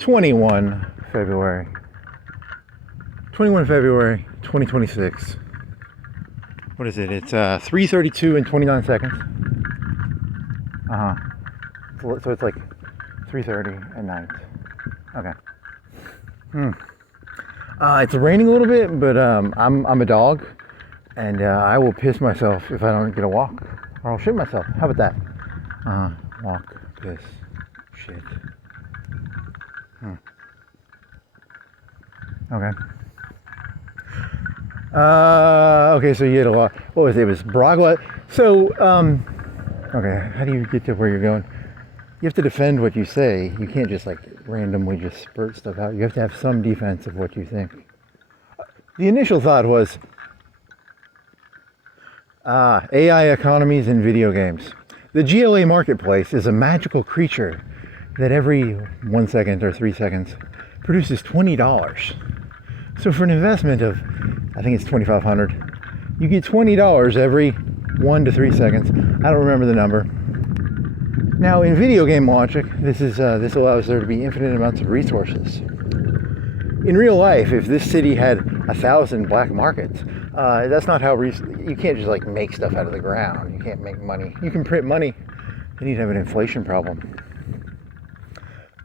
21 February 2026. What is it? It's 3:32 and 29 seconds. So it's like 3:30 at night. Okay. It's raining a little bit, but I'm a dog, and I will piss myself if I don't get a walk, or I'll shit myself. How about that? Walk, piss, shit. Okay. Okay, so you had a lot. What was it? It was Bragla. So, okay, how do you get to where you're going? You have to defend what you say. You can't just like randomly just spurt stuff out. You have to have some defense of what you think. The initial thought was AI economies in video games. The GLA marketplace is a magical creature that every 1 second or 3 seconds produces $20. So for an investment of, I think it's $2,500, you get $20 every 1 to 3 seconds. I don't remember the number. Now in video game logic, this allows there to be infinite amounts of resources. In real life, if this city had 1,000 black markets, that's not how you can't just like make stuff out of the ground. You can't make money. You can print money, then you'd have an inflation problem.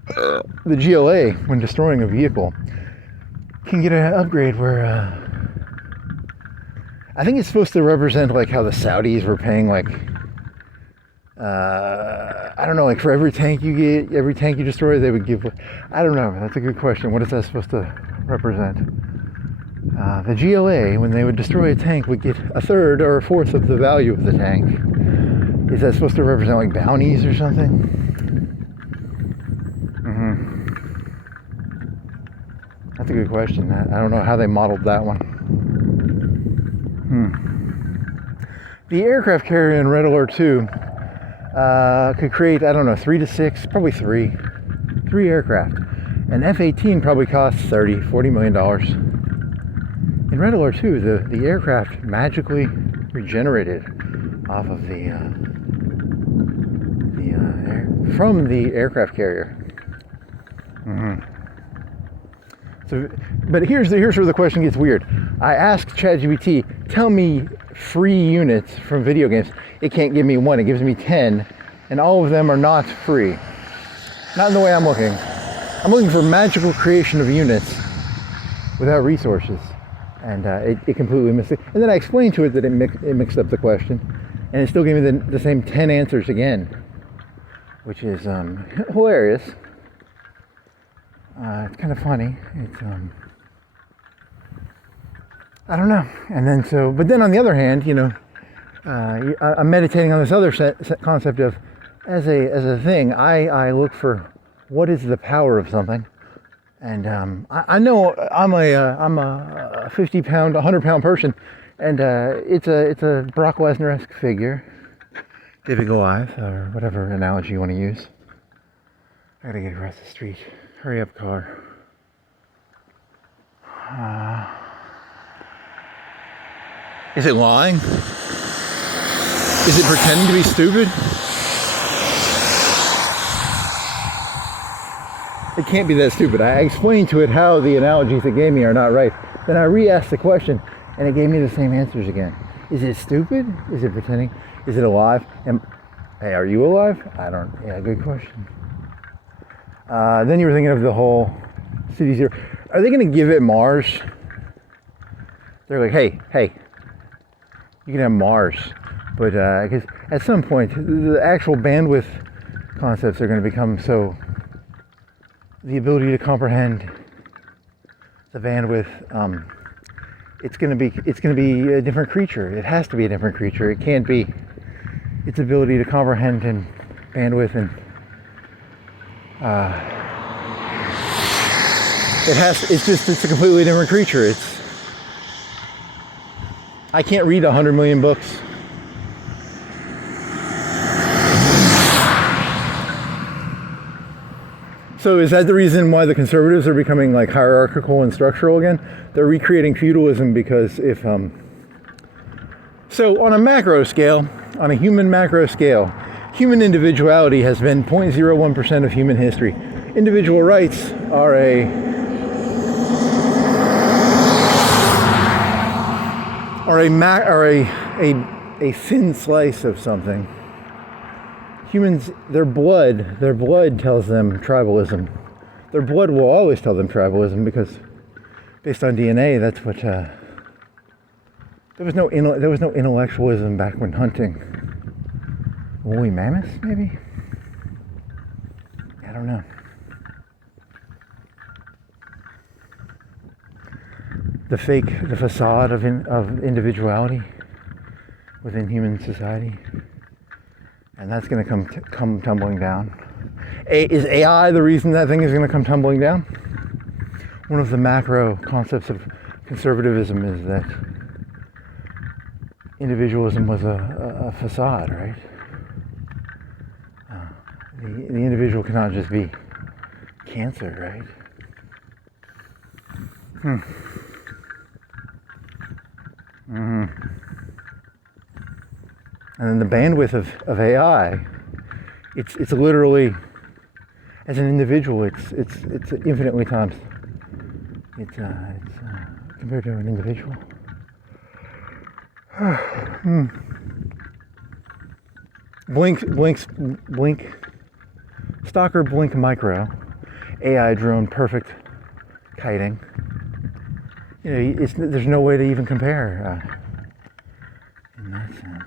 The GLA, when destroying a vehicle, can get an upgrade where I think it's supposed to represent like how the Saudis were paying like I don't know, like for every tank you destroy, they would give. I don't know. That's a good question. What is that supposed to represent? The GLA, when they would destroy a tank, would get a third or a fourth of the value of the tank. Is that supposed to represent like bounties or something? That's a good question. I don't know how they modeled that one. The aircraft carrier in Red Alert 2 could create, I don't know, 3 to 6, probably three aircraft. An F-18 probably costs $40 million. In Red Alert 2, the aircraft magically regenerated off of from the aircraft carrier. So, but here's where the question gets weird. I asked ChatGPT, tell me free units from video games. It can't give me one. It gives me 10, and all of them are not free. Not in the way I'm looking. I'm looking for magical creation of units without resources, and it completely missed it. And then I explained to it that it mixed up the question, and it still gave me the same 10 answers again, which is hilarious. It's kind of funny. It's I don't know. And then but then on the other hand, I'm meditating on this other concept of as a thing. I look for what is the power of something, and I know I'm a 50-pound, 100-pound person, and it's a Brock Lesnar-esque figure, David Goliath, or whatever analogy you want to use. I gotta get across the street. Hurry up, car. Is it lying? Is it pretending to be stupid? It can't be that stupid. I explained to it how the analogies it gave me are not right. Then I re-asked the question, and it gave me the same answers again. Is it stupid? Is it pretending? Is it alive? Hey, are you alive? Yeah, good question. Then you were thinking of the whole City Zero. Are they going to give it Mars? They're like, hey, you can have Mars. But because at some point, the actual bandwidth concepts are going to become so... The ability to comprehend the bandwidth, it's going to be a different creature. It has to be a different creature. It can't be its ability to comprehend and bandwidth and it's a completely different creature. I can't read 100 million books. So is that the reason why the conservatives are becoming like hierarchical and structural again? They're recreating feudalism because so on a macro scale, on a human macro scale, human individuality has been 0.01% of human history. Individual rights are a thin slice of something. Humans, their blood tells them tribalism. Their blood will always tell them tribalism because, based on DNA, that's what. There was no intellectualism back when hunting. Woolly mammoths, maybe. I don't know. The facade of individuality within human society, and that's going to come tumbling down. Is AI the reason that thing is going to come tumbling down? One of the macro concepts of conservatism is that individualism was a facade, right? The individual cannot just be cancer, right? And then the bandwidth of AI, it's literally, as an individual, it's infinitely times. It's compared to an individual. Blink, Stalker Blink Micro, AI drone, perfect kiting. You know, there's no way to even compare in that sense.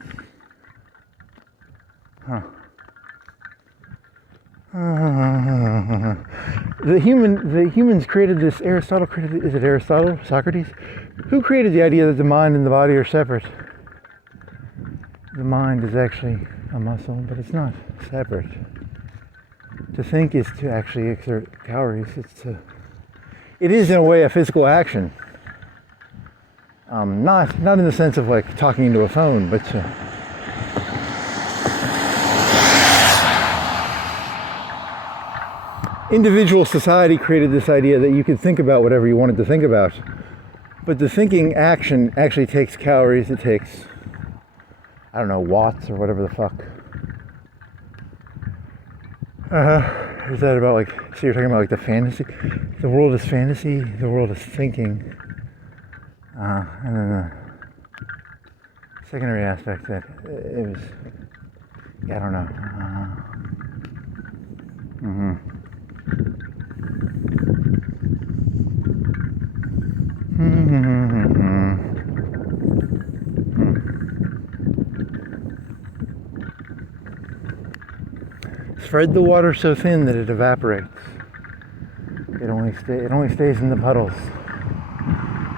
The humans created this. Aristotle created. Is it Aristotle? Socrates? Who created the idea that the mind and the body are separate? The mind is actually a muscle, but it's not separate. To think is to actually exert calories. It is in a way a physical action. Not in the sense of like talking into a phone, but individual society created this idea that you could think about whatever you wanted to think about. But the thinking action actually takes calories. It takes, I don't know, watts or whatever the fuck. Is that about like, so you're talking about like the fantasy? The world is fantasy, the world is thinking. And then the secondary aspect that it was, yeah, I don't know. Spread the water so thin that it evaporates. It only stays in the puddles.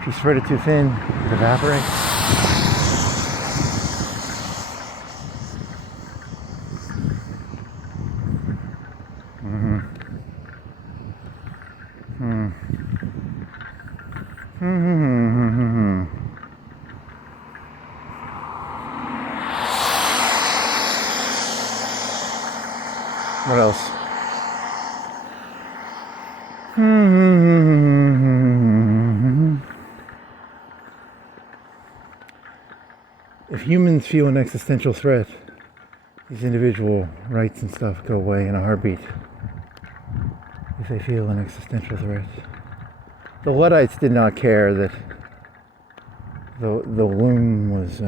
If you spread it too thin, it evaporates. What else? If humans feel an existential threat, these individual rights and stuff go away in a heartbeat. If they feel an existential threat. The Luddites did not care that the loom was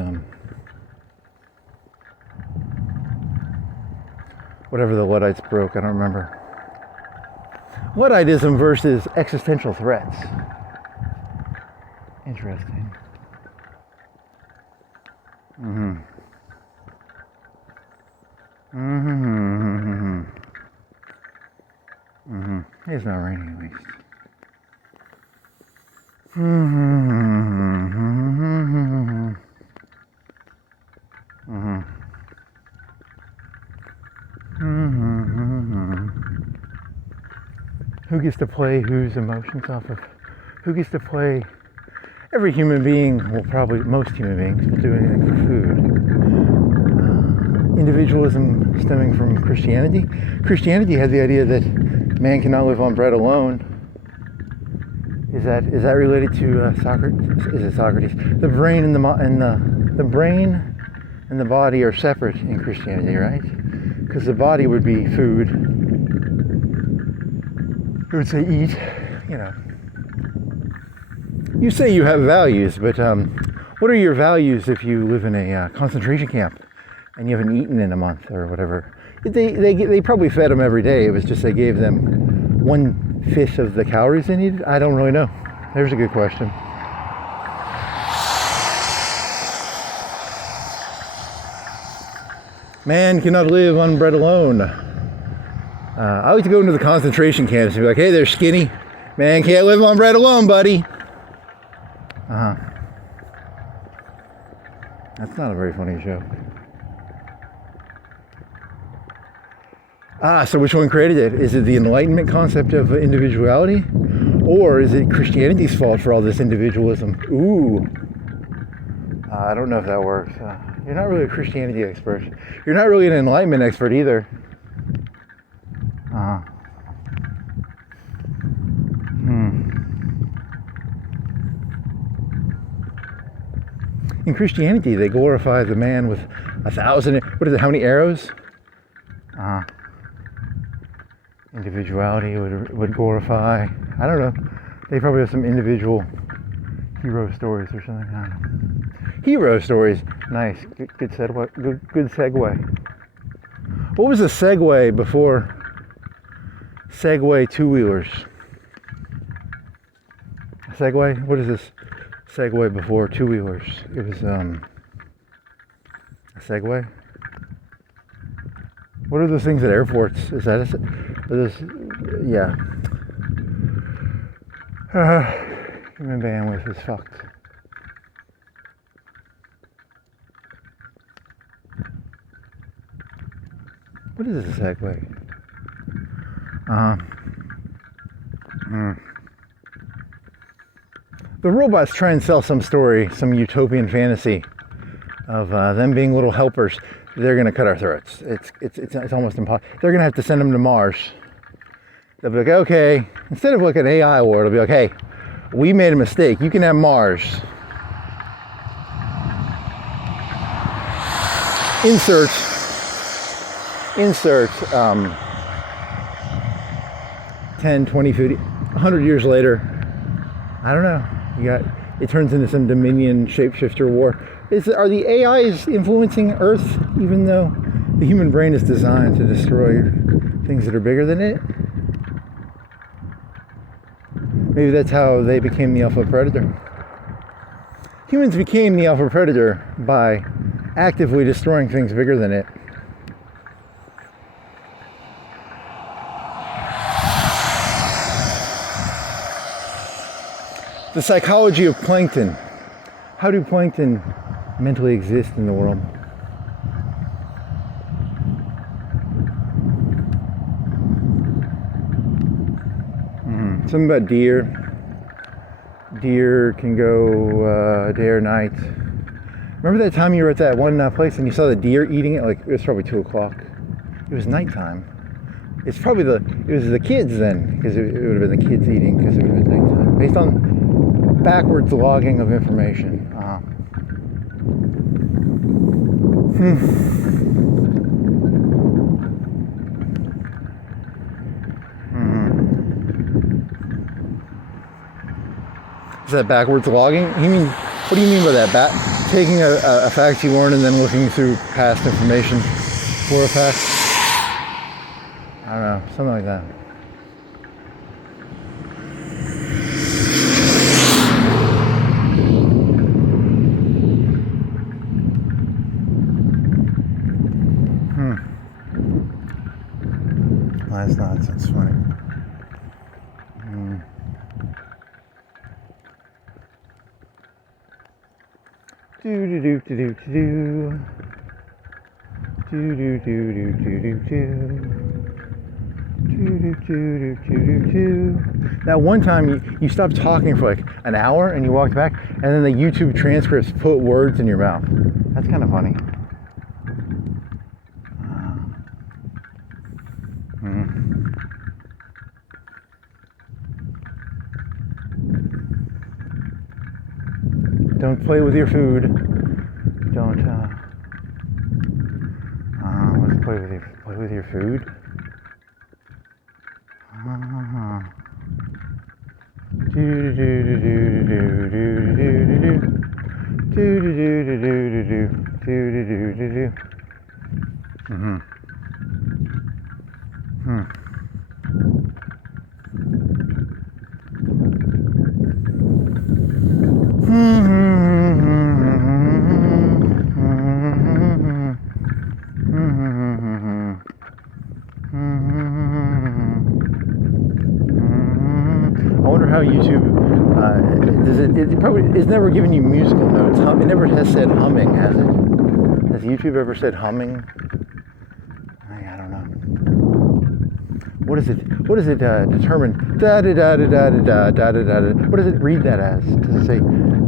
whatever the Luddites broke, I don't remember. Ludditism versus existential threats. Interesting. It's not raining at least. Who gets to play whose emotions off of? Who gets to play? Every human being will probably, most human beings will do anything for food. Individualism stemming from Christianity. Christianity had the idea that man cannot live on bread alone. Is that related to Socrates? Is it Socrates? The brain and the brain and the body are separate in Christianity, right? Because the body would be food, I would say eat, you know. You say you have values, but what are your values if you live in a concentration camp and you haven't eaten in a month or whatever? They probably fed them every day. It was just they gave them 1/5 of the calories they needed. I don't really know. There's a good question. Man cannot live on bread alone. I like to go into the concentration camps and be like, hey, they're skinny. Man can't live on bread alone, buddy. That's not a very funny joke. So which one created it? Is it the Enlightenment concept of individuality? Or is it Christianity's fault for all this individualism? Ooh. I don't know if that works. You're not really a Christianity expert. You're not really an Enlightenment expert either. In Christianity, they glorify the man with 1,000, what is it, how many arrows? Individuality would glorify, I don't know, they probably have some individual hero stories or something. I don't know. Hero stories, nice, good segue, good segue. What was the segue before Segway two-wheelers? Segway? What is this? Segway before two-wheelers. It was a Segway. What are those things at airports? Is that yeah. Human bandwidth is fucked. What is this Segway? The robots try and sell some story, some utopian fantasy of them being little helpers. They're going to cut our throats. It's almost impossible. They're going to have to send them to Mars. They'll be like, okay, instead of like an AI war, it'll be like, hey, we made a mistake. You can have Mars. Insert 10, 20, 50, 100 years later. I don't know. It turns into some Dominion shapeshifter war. Are the AIs influencing Earth, even though the human brain is designed to destroy things that are bigger than it? Maybe that's how they became the alpha predator. Humans became the alpha predator by actively destroying things bigger than it. The psychology of plankton. How do plankton mentally exist in the world? Something about deer. Deer can go day or night. Remember that time you were at that one place and you saw the deer eating it? Like, it was probably 2 o'clock. It was nighttime. It was the kids then, because it would have been the kids eating, because it would have been nighttime. Based on backwards logging of information. Is that backwards logging? What do you mean by that? Taking a fact you learned and then looking through past information for a fact? I don't know, something like that. That's nonsense, funny. That one time you stopped talking for like an hour and you walked back, and then the YouTube transcripts put words in your mouth. That's kind of funny. Don't play with your food. Don't let's play with your food. I wonder how YouTube does it. It probably is never giving you musical notes. It never has said humming, has it? Has YouTube ever said humming? I don't know. What is it? What does it determine? Da da da da da da da da da. What does it read that as? Does it say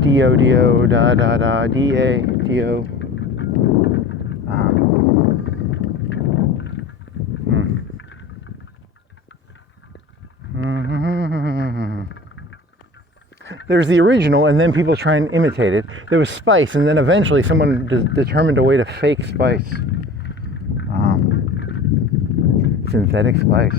D O D O da da da D A D O? There's the original, and then people try and imitate it. There was spice, and then eventually someone determined a way to fake spice. Synthetic spice.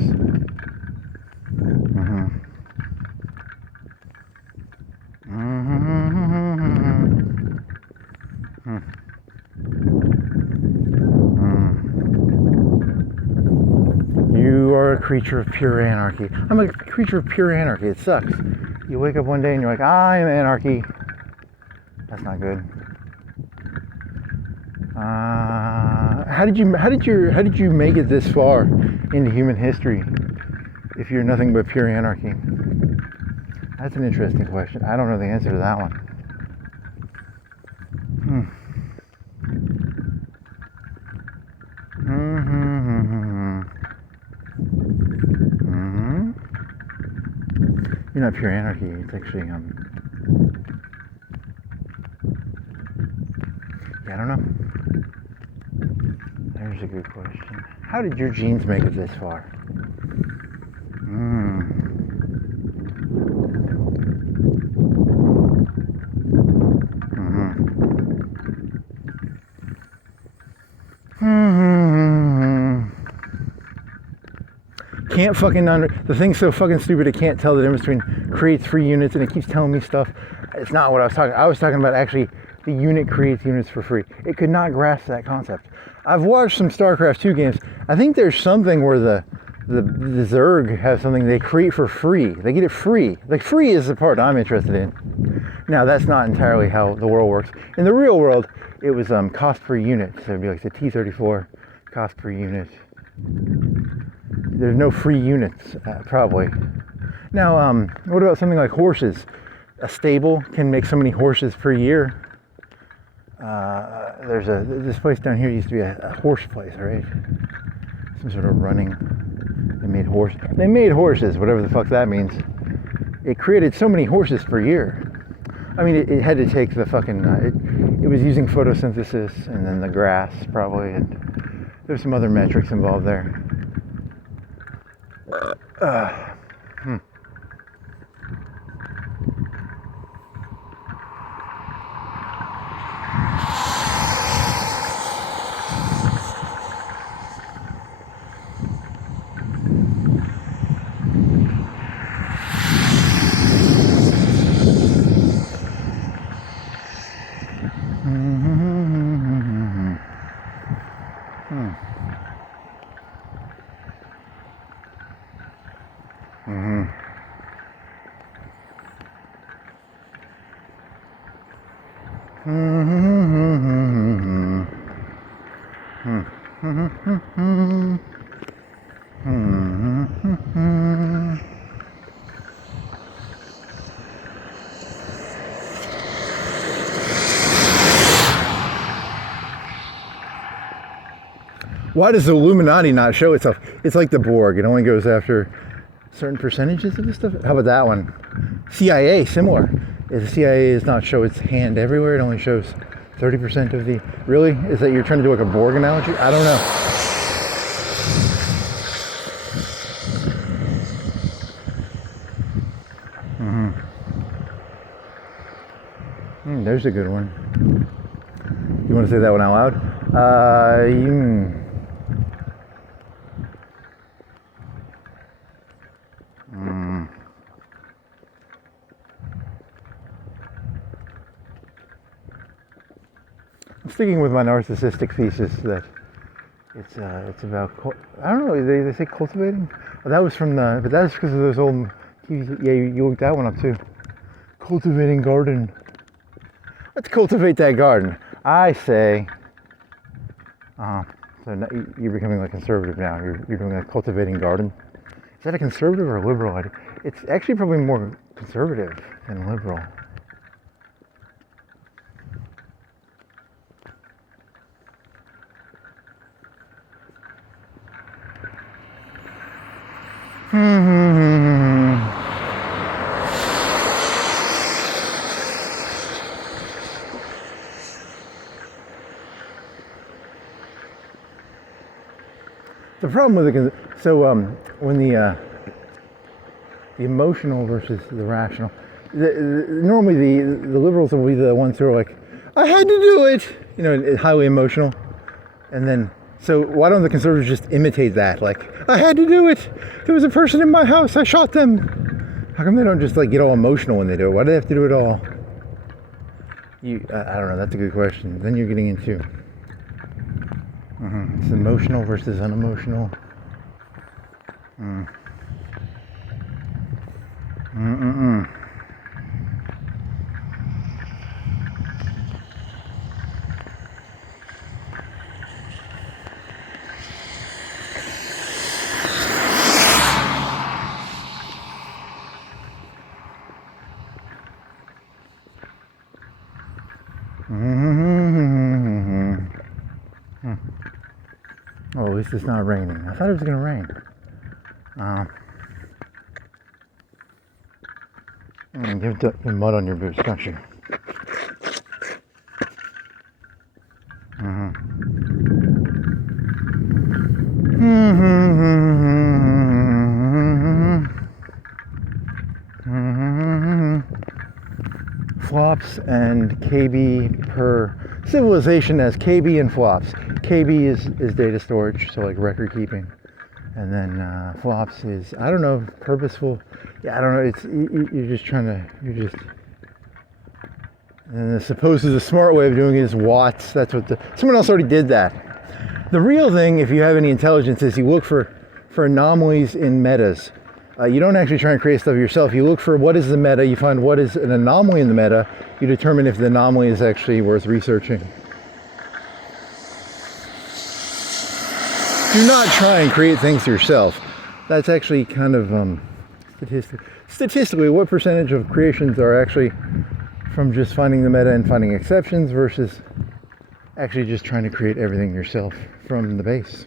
You are a creature of pure anarchy. I'm a creature of pure anarchy. It sucks. You wake up one day and you're like, I am anarchy. That's not good. How did you make it this far into human history if you're nothing but pure anarchy? That's an interesting question. I don't know the answer to that one. You're not pure anarchy. It's actually yeah, I don't know. There's a good question. How did your genes make it this far? Can't fucking the thing's so fucking stupid it can't tell the difference between creates free units, and it keeps telling me stuff. It's not what I was talking. I was talking about actually the unit creates units for free. It could not grasp that concept. I've watched some StarCraft II games. I think there's something where the Zerg have something they create for free. They get it free. Like, free is the part I'm interested in. Now, that's not entirely how the world works. In the real world, it was cost per unit. So it'd be like the T-34 cost per unit. There's no free units, probably. Now, what about something like horses? A stable can make so many horses per year. There's this place down here used to be a horse place, right? Some sort of running. They made horses, whatever the fuck that means. It created so many horses per year. I mean, it had to take the fucking. It was using photosynthesis and then the grass probably, and there's some other metrics involved there. Why does the Illuminati not show itself? It's like the Borg. It only goes after certain percentages of the stuff. How about that one? CIA, similar. If the CIA does not show its hand everywhere, it only shows 30% of the... Really? Is that you're trying to do like a Borg analogy? I don't know. There's a good one. You want to say that one out loud? sticking with my narcissistic thesis that it's about, I don't know, they say cultivating? Oh, that was from but that's because of those old TV, yeah, you looked that one up too. Cultivating garden. Let's cultivate that garden. I say, so now you're becoming like conservative now. You're doing a cultivating garden. Is that a conservative or a liberal idea? It's actually probably more conservative than liberal. The problem with it, when the emotional versus the rational, normally the liberals will be the ones who are like, I had to do it, highly emotional, and then so why don't the conservatives just imitate that? Like, I had to do it. There was a person in my house. I shot them. How come they don't just like get all emotional when they do it? Why do they have to do it all? I don't know. That's a good question. Then you're getting into it's emotional versus unemotional. Oh, at least it's not raining. I thought it was going to rain. You have mud on your boots, don't you? Flops and KB per civilization as KB and flops. KB is data storage, so like record keeping, and then flops is, I don't know, purposeful. Yeah, I don't know. It's you're just trying to and supposed the smart way of doing it is watts. That's what someone else already did that. The real thing, if you have any intelligence, is you look for anomalies in metas. You don't actually try and create stuff yourself. You look for what is the meta, you find what is an anomaly in the meta, you determine if the anomaly is actually worth researching. Do not try and create things yourself. That's actually kind of statistically, what percentage of creations are actually from just finding the meta and finding exceptions versus actually just trying to create everything yourself from the base.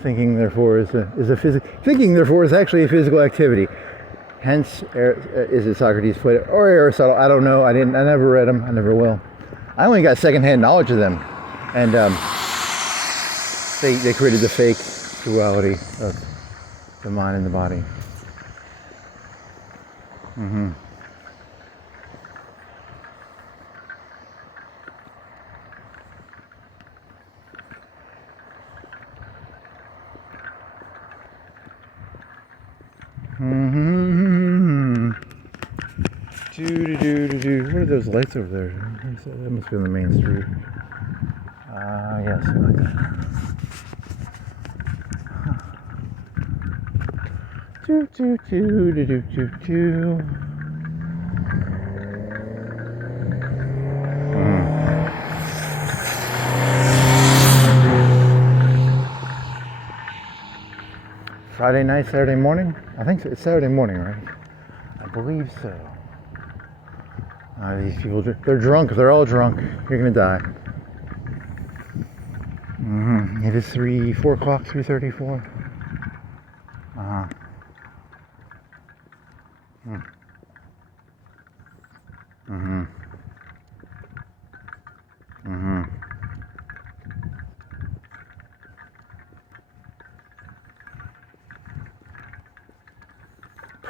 Thinking, therefore, thinking, therefore, is actually a physical activity. Hence, is it Socrates, Plato, or Aristotle? I don't know. I never read them. I never will. I only got secondhand knowledge of them, and they created the fake duality of the mind and the body. What are those lights over there? That must be on the main street. Yes. Friday night, Saturday morning? I think it's Saturday morning, right? I believe so. These people, they're drunk. They're all drunk. You're gonna die. It is 4 o'clock, 3:34.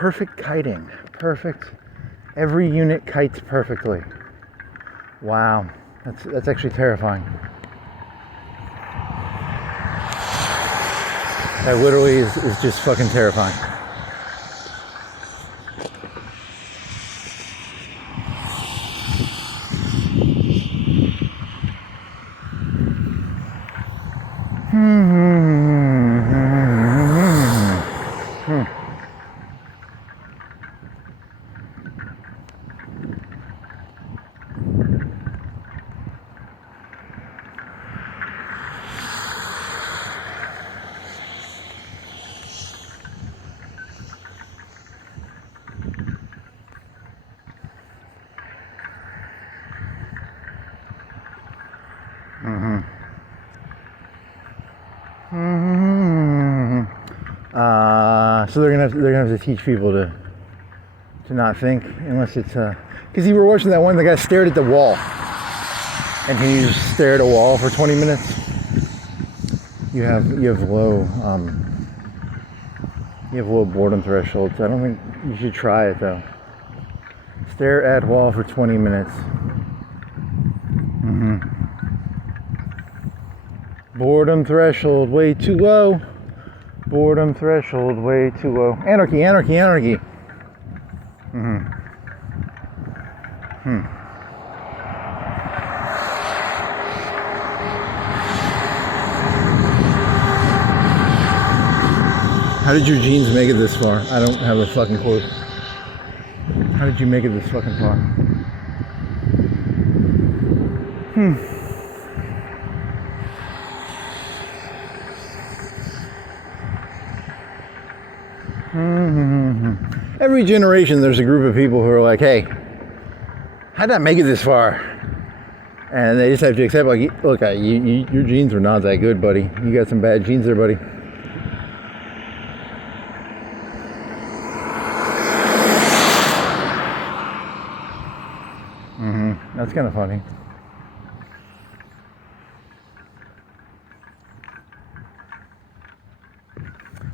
perfect kiting. Perfect. Every unit kites perfectly. Wow. That's actually terrifying. That literally is just fucking terrifying. So they're gonna have to teach people to not think unless it's because you were watching that one, the guy stared at the wall, and can you just stare at a wall for 20 minutes? You have low boredom thresholds. I don't think you should try it though. Stare at wall for 20 minutes. Boredom threshold way too low. Boredom threshold way too low. Anarchy, anarchy, anarchy. How did your jeans make it this far? I don't have a fucking clue. How did you make it this fucking far? Every generation there's a group of people who are like, hey, how'd that make it this far? And they just have to accept, like, look, your genes were not that good, buddy. You got some bad genes there, buddy. That's kind of funny.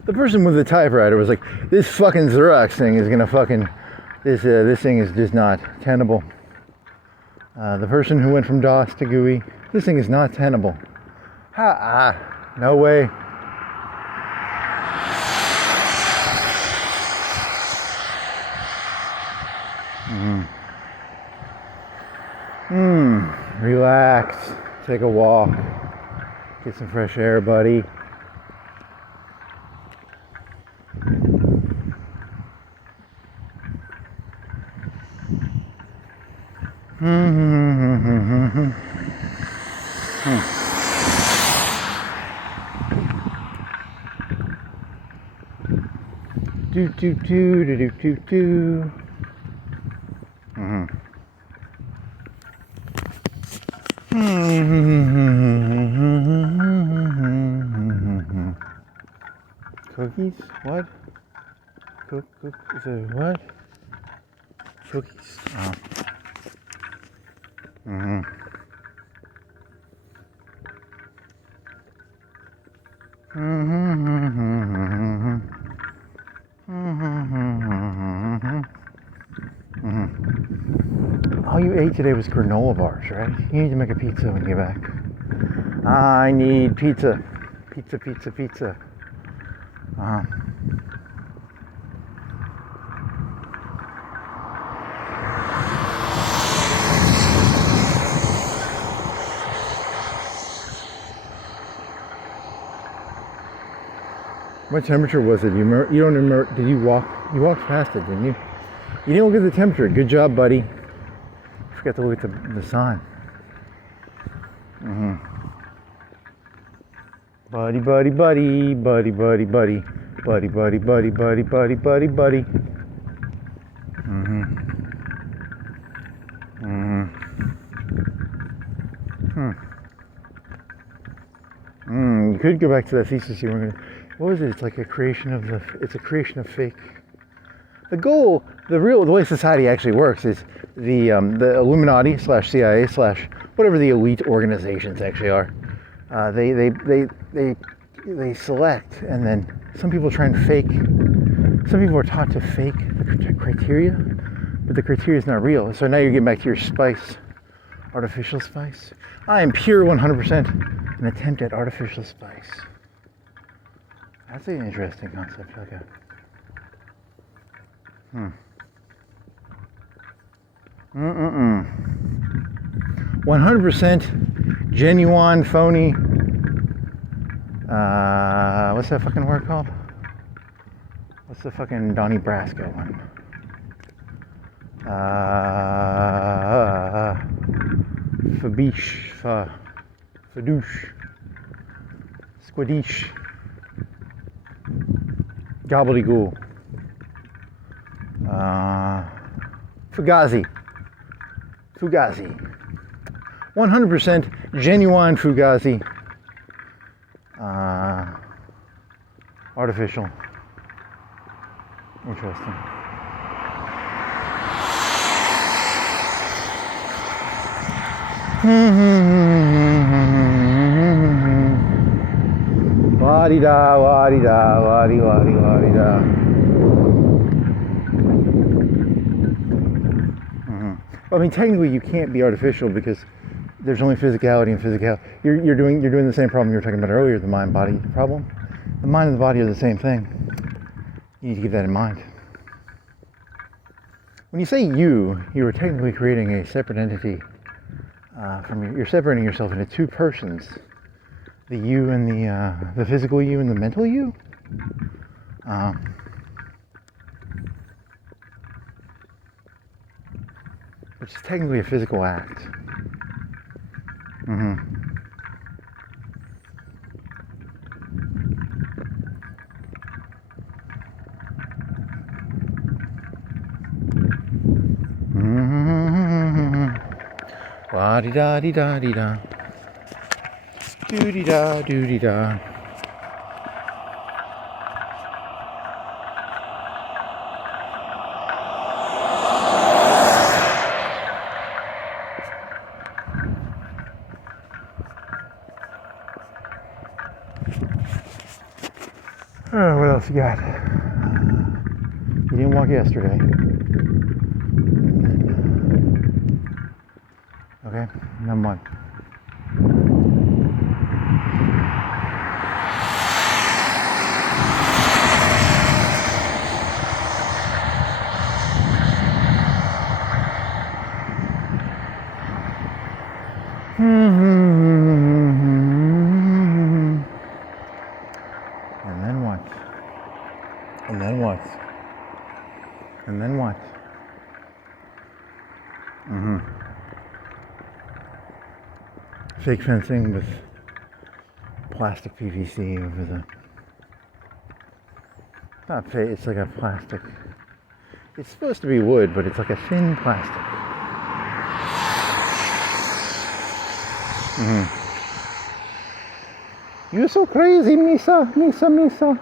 The person with the typewriter was like, this fucking Xerox thing is gonna fucking, this thing is just not tenable. The person who went from DOS to GUI, this thing is not tenable. No way. Relax, take a walk, get some fresh air, buddy. Do do do do do do do. Cookies? What? Is it what? Cookies. Oh. All you ate today was granola bars, right? You need to make a pizza when you get back. I need pizza. Pizza, pizza, pizza. What temperature was it? You don't remember? Did you walk? You walked past it, didn't you? You didn't look at the temperature. Good job, buddy. You forgot to look at the sign. Buddy, buddy, buddy, buddy, buddy, buddy, buddy, buddy, buddy, buddy, buddy, buddy, buddy. You could go back to that thesis you were going to. What was it? It's like a creation of it's a creation of fake. The goal, the way society actually works is the Illuminati / CIA / whatever the elite organizations actually are. They select, and then some people try and fake Some people are taught to fake the criteria, but the criteria is not real. So now you're getting back to your spice, artificial spice. I am pure 100% an attempt at artificial spice. That's an interesting concept. Okay. 100% genuine, phony. What's that fucking word called? What's the fucking Donnie Brasco one? Fabiche, Fadouche, Squadiche, Gobbledygook, Fugazi, 100% genuine Fugazi, artificial, interesting. Wa-di-da, wa-di-da, wa-di, wa-di, wa-di-da. Well, I mean, technically you can't be artificial because there's only physicality and physicality. You're doing the same problem you were talking about earlier, the mind-body problem. The mind and the body are the same thing. You need to keep that in mind. When you say you are technically creating a separate entity you're separating yourself into two persons. The you and the physical you and the mental you. Which is technically a physical act. La-di-da-di-da-di-da. Doo-di-da, doo-di-da. Oh, what else you got? You didn't walk yesterday. Okay, number one. And then what? And then what? And then what? Fake fencing with plastic PVC over the... Not fake, it's like a plastic. It's supposed to be wood, but it's like a thin plastic. You're so crazy, Misa, Misa, Misa.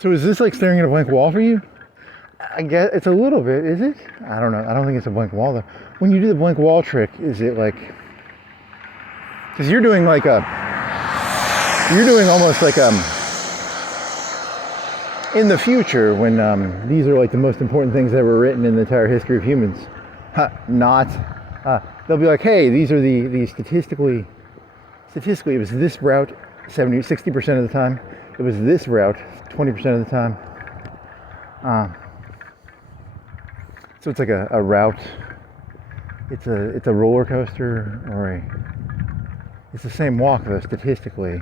So is this like staring at a blank wall for you? I guess it's a little bit, is it? I don't know. I don't think it's a blank wall though. When you do the blank wall trick, is it like... Because you're doing like a... You're doing almost like in the future when these are like the most important things that were written in the entire history of humans. They'll be like, hey, these are the statistically it was this route 60% of the time. It was this route 20% of the time. So it's like a route. It's a roller coaster it's the same walk though statistically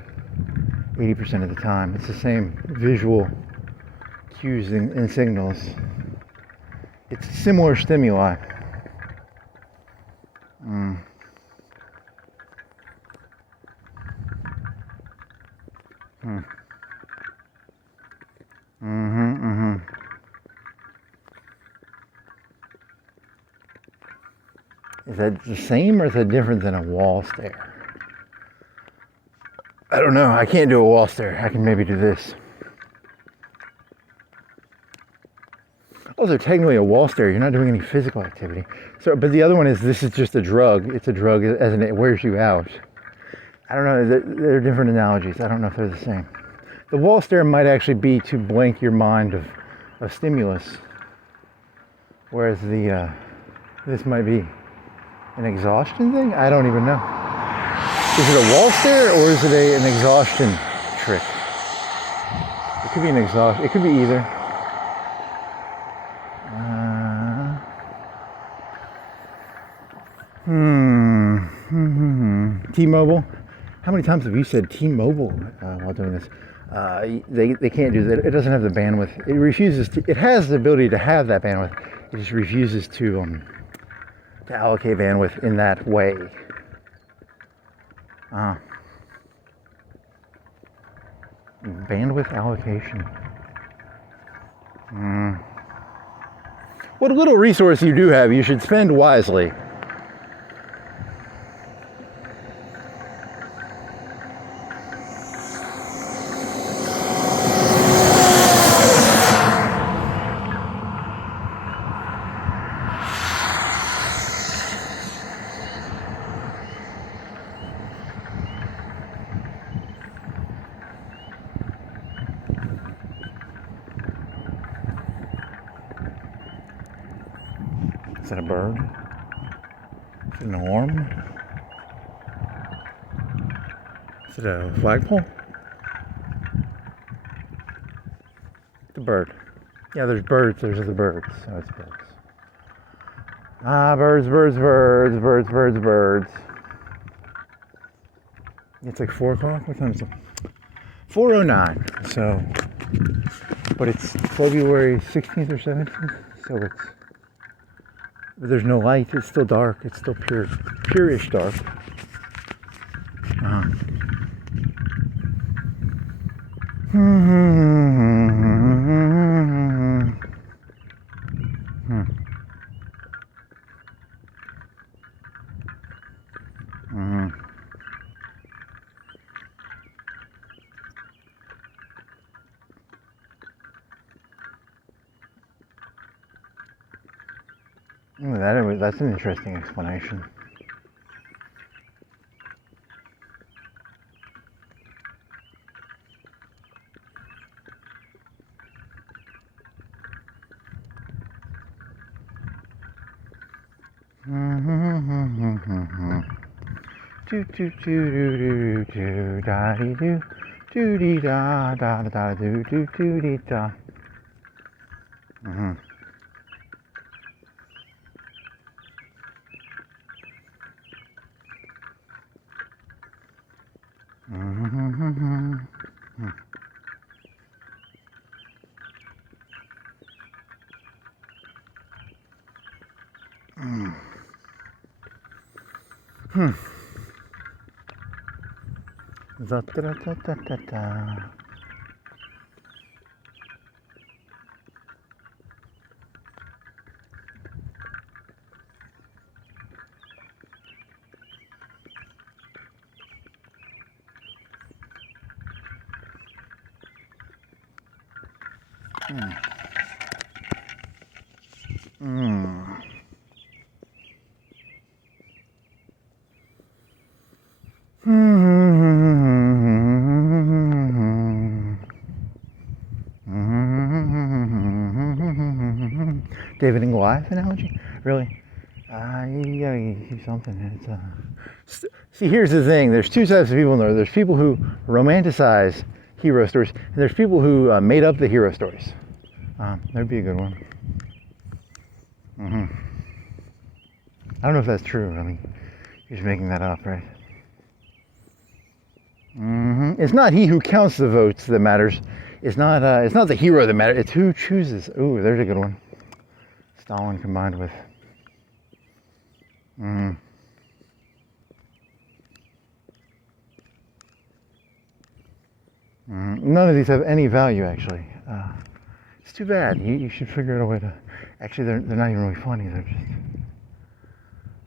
80% of the time. It's the same visual cues and signals. It's similar stimuli. Is that the same or is that different than a wall stare? I don't know. I can't do a wall stare. I can maybe do this. Also, technically a wall stare, you're not doing any physical activity. So, but the other one is, this is just a drug. It's a drug as in it wears you out. I don't know, they're different analogies. I don't know if they're the same. The wall stare might actually be to blank your mind of stimulus. Whereas this might be an exhaustion thing? I don't even know. Is it a wall stare or is it an exhaustion trick? It could be an exhaustion, it could be either. T-Mobile. How many times have you said T-Mobile while doing this? They can't do that. It doesn't have the bandwidth. It refuses to. It has the ability to have that bandwidth. It just refuses to allocate bandwidth in that way. Bandwidth allocation. What little resource you do have, you should spend wisely. Is that a bird? Is it an orm? Is it a flagpole? The bird. Yeah, there's birds. There's the birds. So it's birds. Birds, birds, birds, birds, birds, birds. It's like 4 o'clock. What time is it? 4:09. So, but it's February 16th or 17th. So it's. There's no light. It's still dark. It's still purish dark. That's an interesting explanation. Do do do do do do da dee do do dee da da da do do do dee da. Da da da da da da. David and Goliath analogy? Really? You gotta keep something. See, here's the thing. There's two types of people in there. There's people who romanticize hero stories, and there's people who made up the hero stories. That'd be a good one. I don't know if that's true. I mean, you're just making that up, right? It's not he who counts the votes that matters. It's not the hero that matters. It's who chooses. Ooh, there's a good one. Stalin combined with. None of these have any value, actually. It's too bad. You should figure out a way to. Actually, they're not even really funny. They're just.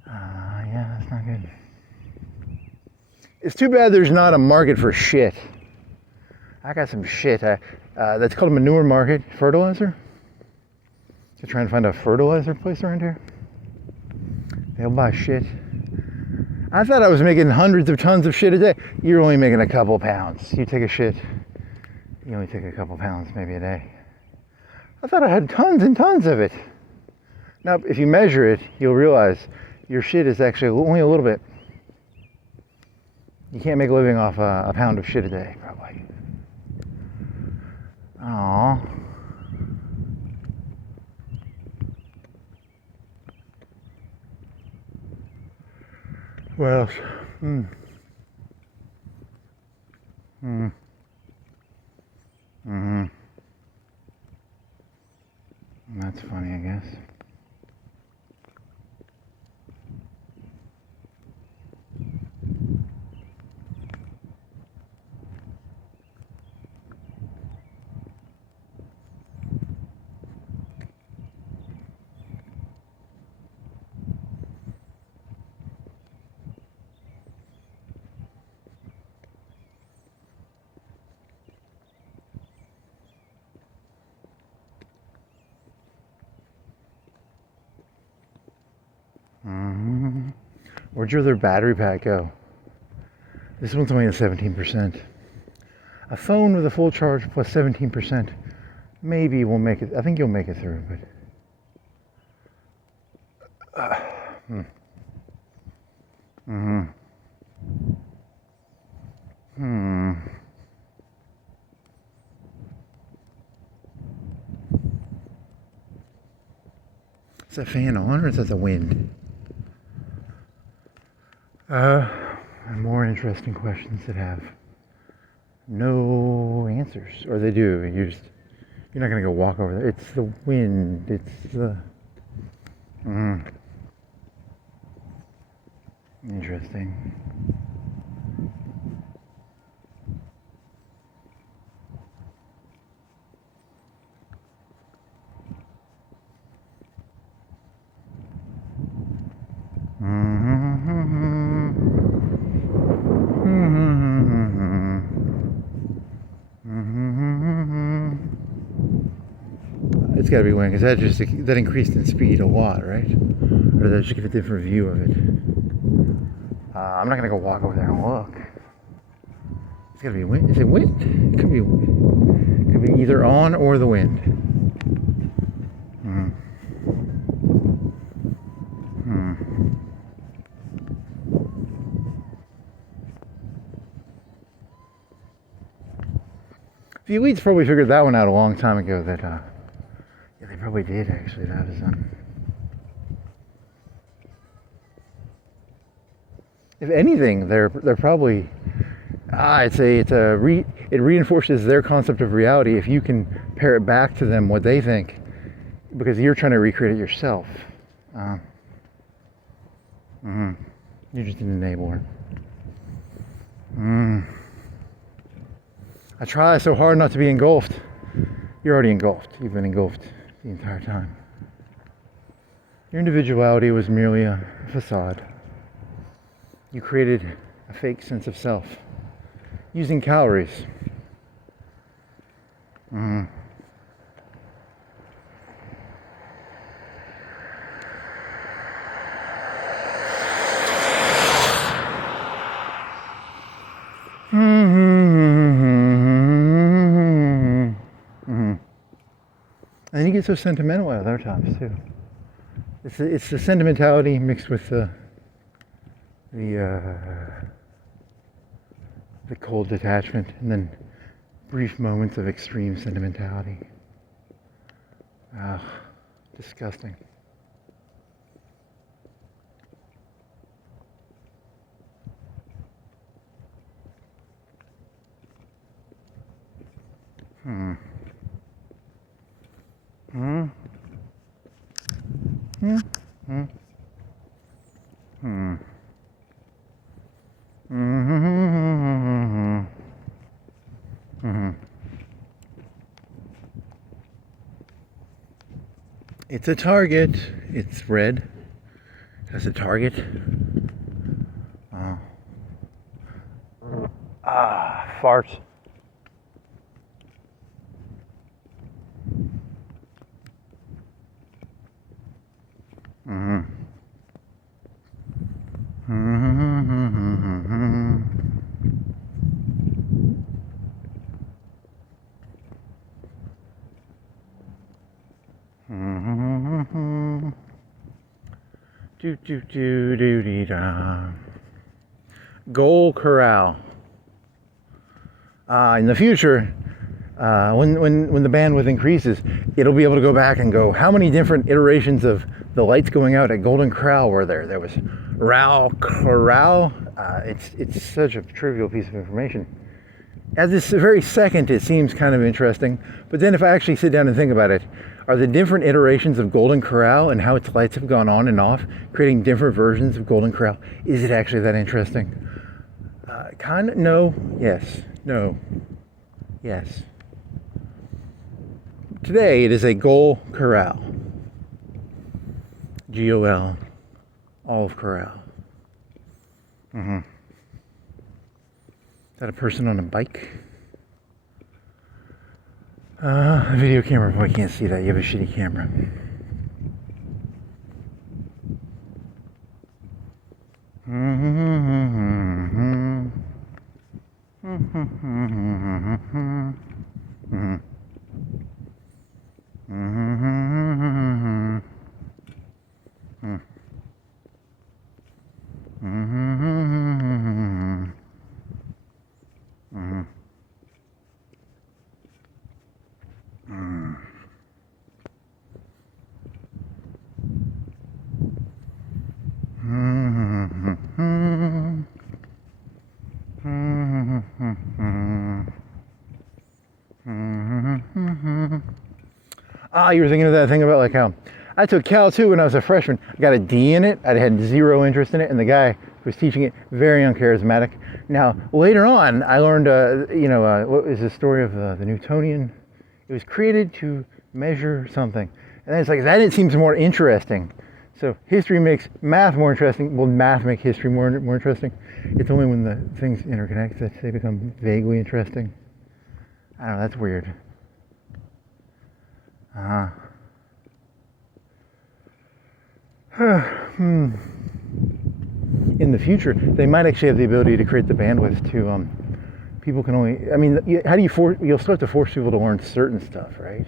Yeah, that's not good. It's too bad there's not a market for shit. I got some shit. That's called a manure market. Fertilizer. to try and find a fertilizer place around here. They'll buy shit. I thought I was making hundreds of tons of shit a day. You're only making a couple pounds. You take a shit, you only take a couple pounds maybe a day. I thought I had tons and tons of it. Now, if you measure it, you'll realize your shit is actually only a little bit. You can't make a living off a pound of shit a day, probably. Aww. What else? That's funny, I guess. Where'd your other battery pack go? This one's only at 17%. A phone with a full charge plus 17%. Maybe we'll make it. I think you'll make it through, but. Is that fan on or is that the wind? More interesting questions that have no answers, or they do. You're not gonna go walk over there. It's the wind. It's the. Interesting. It's got to be wind because that increased in speed a lot, right? Or did I just get a different view of it? I'm not gonna go walk over there and look. It's got to be wind. Is it wind? It could be. It could be either on or the wind. The elites probably figured that one out a long time ago. That yeah, they probably did actually. That was if anything, they're probably. It reinforces their concept of reality if you can pair it back to them what they think, because you're trying to recreate it yourself. You're just an enabler. I try so hard not to be engulfed. You're already engulfed. You've been engulfed the entire time. Your individuality was merely a facade. You created a fake sense of self using calories. And then you get so sentimental at other times too. It's the sentimentality mixed with the cold detachment, and then brief moments of extreme sentimentality. Disgusting. It's a target. It's red. That's a target. Fart. Do do do do dee da. Goal corral. In the future, when the bandwidth increases, it'll be able to go back and go, how many different iterations of the lights going out at Golden Corral were there? There was Rao Corral. It's such a trivial piece of information. At this very second, it seems kind of interesting, but then if I actually sit down and think about it, are the different iterations of Golden Corral and how its lights have gone on and off, creating different versions of Golden Corral, is it actually that interesting? Kind of, no, yes, no, yes. Today it is a Goal Corral. G-O-L, Olive Corral. Is that a person on a bike? A video camera, boy, I can't see that. You have a shitty camera. You were thinking of that thing about like how I took Cal 2 when I was a freshman. I got a D in it. I had zero interest in it, and the guy who was teaching it, very uncharismatic. Now, later on, I learned, what is the story of the Newtonian? It was created to measure something. And then it's like, that it seems more interesting. So history makes math more interesting. Will math make history more interesting? It's only when the things interconnect that they become vaguely interesting. I don't know, that's weird. In the future, they might actually have the ability to create the bandwidth to, people can only, I mean, how do you'll start to force people to learn certain stuff, right?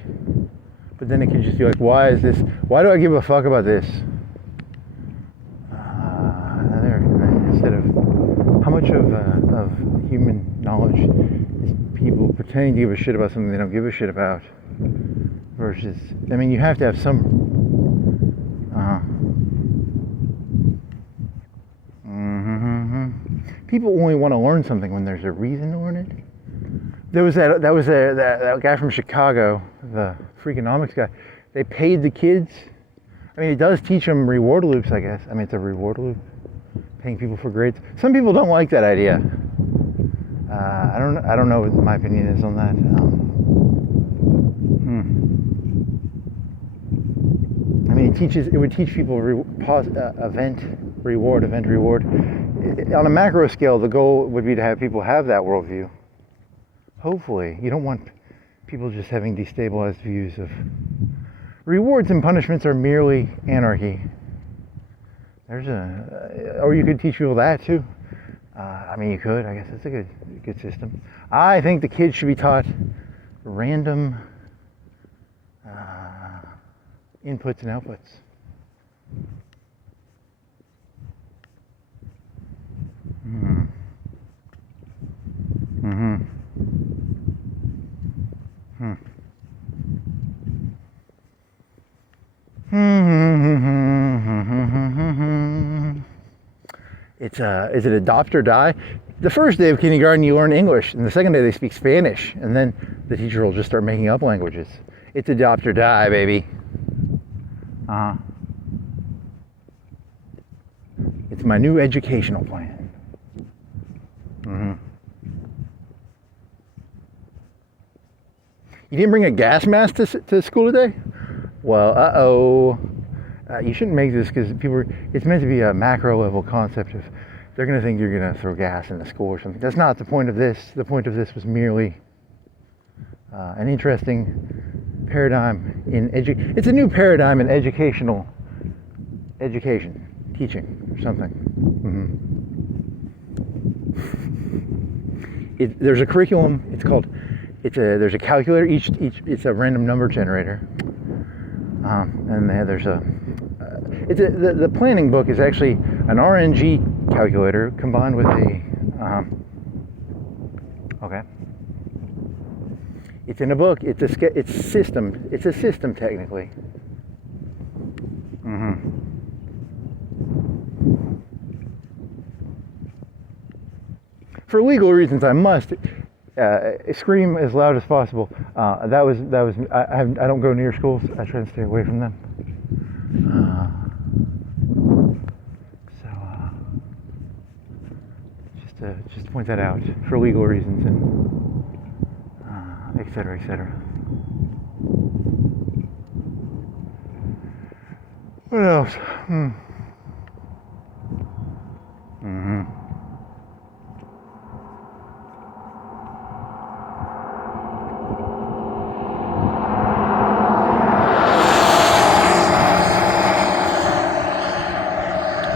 But then it can just be like, why do I give a fuck about this? Instead of, how much of human knowledge is people pretending to give a shit about something they don't give a shit about? Versus, I mean, you have to have some, people only want to learn something when there's a reason to learn it. There was that guy from Chicago, the Freakonomics guy. They paid the kids. I mean, it does teach them reward loops, I guess. I mean, it's a reward loop, paying people for grades. Some people don't like that idea. I don't know what my opinion is on that. I mean, it would teach people event reward. On a macro scale, the goal would be to have people have that worldview. Hopefully, you don't want people just having destabilized views of rewards and punishments are merely anarchy. Or you could teach people that too. I mean, you could. I guess it's a good system. I think the kids should be taught random inputs and outputs. Is it adopt or die? The first day of kindergarten you learn English, and the second day they speak Spanish, and then the teacher will just start making up languages. It's adopt or die, baby. It's my new educational plan. You didn't bring a gas mask to school today? Well, you shouldn't make this because it's meant to be a macro level concept of they're going to think you're going to throw gas in the school or something. That's not the point of this. The point of this was merely an interesting paradigm in it's a new paradigm in education, teaching or something. There's a curriculum. There's a calculator. It's a random number generator, and there's The planning book is actually an RNG calculator combined with a, okay. It's in a book. It's a system. It's a system technically. For legal reasons, I must scream as loud as possible. I don't go near schools. I try to stay away from them. Just to point that out for legal reasons and et cetera, et cetera. What else?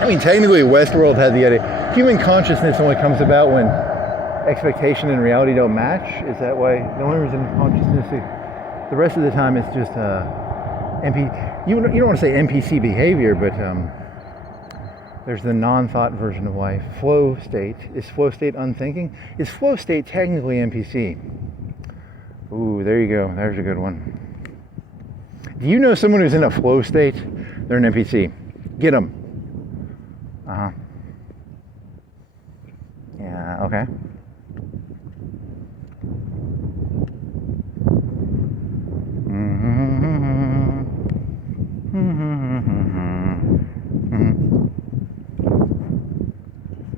I mean, technically, Westworld had the idea. Human consciousness only comes about when expectation and reality don't match. Is that why? The only reason consciousness, the rest of the time, it's just you don't want to say NPC behavior, but there's the non-thought version of life. Flow state. Is flow state unthinking? Is flow state technically NPC? Ooh, there you go. There's a good one. Do you know someone who's in a flow state? They're an NPC. Get them. Yeah, okay.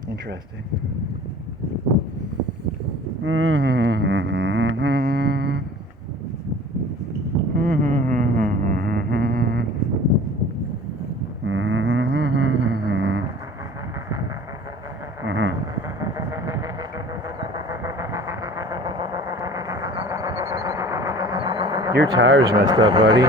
Interesting. Your tire's messed up, buddy.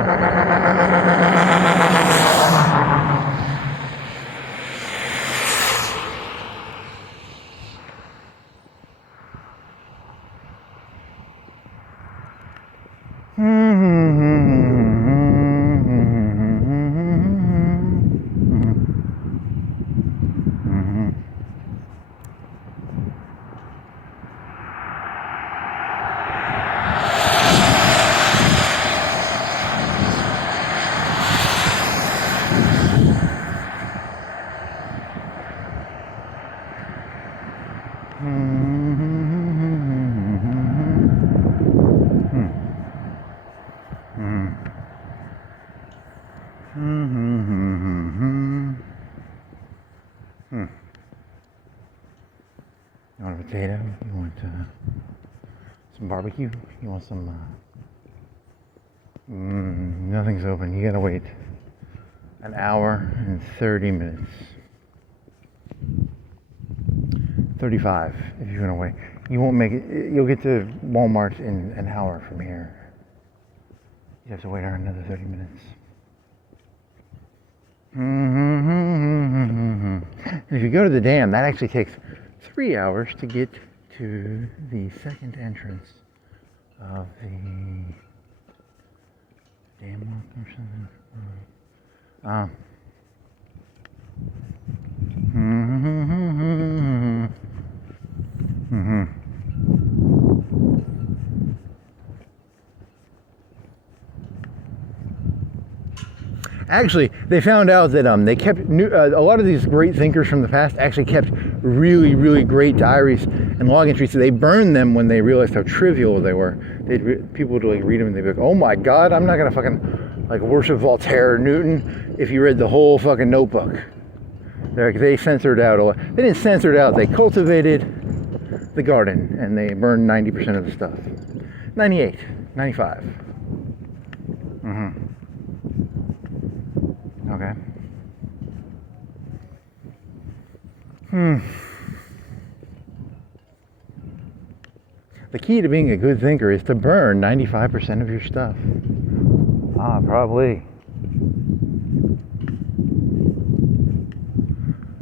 You want a potato? You want some barbecue? You want some... nothing's open. You gotta wait an hour and 30 minutes. 35 if you're gonna wait. You won't make it. You'll get to Walmart in an hour from here. You have to wait another 30 minutes. And if you go to the dam, that actually takes 3 hours to get to the second entrance of the dam walk or something. Actually, they found out that they kept a lot of these great thinkers from the past actually kept really, really great diaries and log entries. So they burned them when they realized how trivial they were. People would like read them and they'd be like, "Oh my God, I'm not gonna fucking like worship Voltaire or Newton if you read the whole fucking Notebook." They censored out a lot. They didn't censor it out. They cultivated the garden and they burned 90% of the stuff. 98, 95. Okay. The key to being a good thinker is to burn 95% of your stuff. Probably.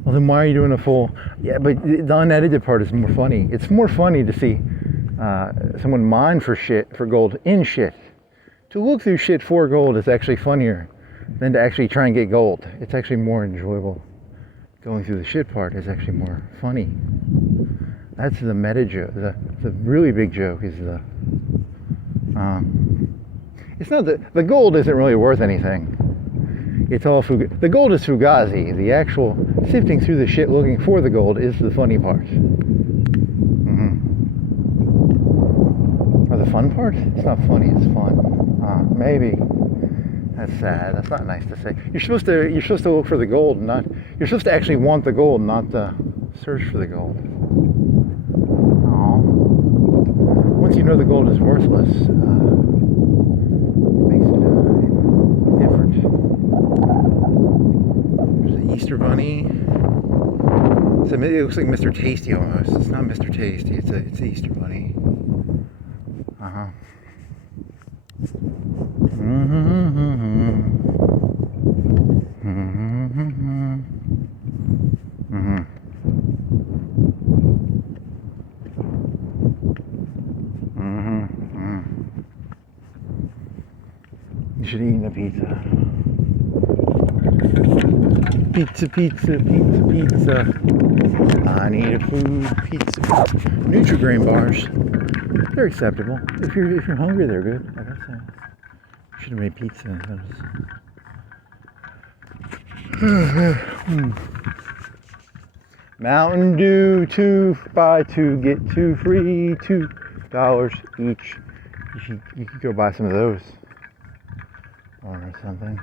Well, then why are you doing a full... Yeah, but the unedited part is more funny. It's more funny to see someone mine for shit, for gold in shit. To look through shit for gold is actually funnier than to actually try and get gold. It's actually more enjoyable. Going through the shit part is actually more funny. That's the meta joke. The really big joke is it's not the gold isn't really worth anything. It's all the gold is fugazi. The actual sifting through the shit looking for the gold is the funny part. Or the fun part? It's not funny. It's fun. Maybe. That's sad. That's not nice to say. You're supposed to look for the gold, not. You're supposed to actually want the gold, not search for the gold. Once you know the gold is worthless, it makes it different. There's the Easter Bunny. So maybe it looks like Mr. Tasty almost. It's not Mr. Tasty. It's the Easter Bunny. You should eat a pizza. Pizza, pizza, pizza, pizza. I need a food pizza. Nutri-Grain bars. They're acceptable. If you're hungry, they're good. I guess I should have made pizza. Mountain Dew 2 buy 2 get 2 free, $2 each. You could go buy some of those or something.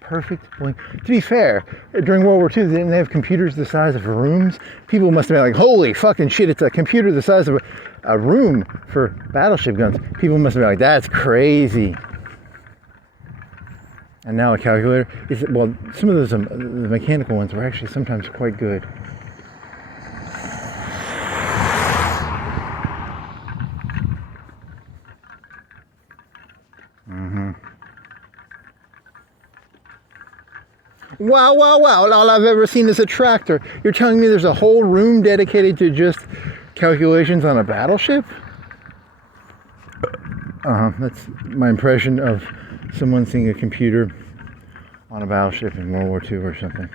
Perfect blink. To be fair, during World War II, they didn't have computers the size of rooms. People must have been like, holy fucking shit, it's a computer the size of a room for battleship guns. People must have been like, that's crazy. And now a calculator is, well, some of those the mechanical ones were actually sometimes quite good. Wow, wow, wow, all I've ever seen is a tractor. You're telling me there's a whole room dedicated to just calculations on a battleship? That's my impression of someone seeing a computer on a battleship in World War II or something.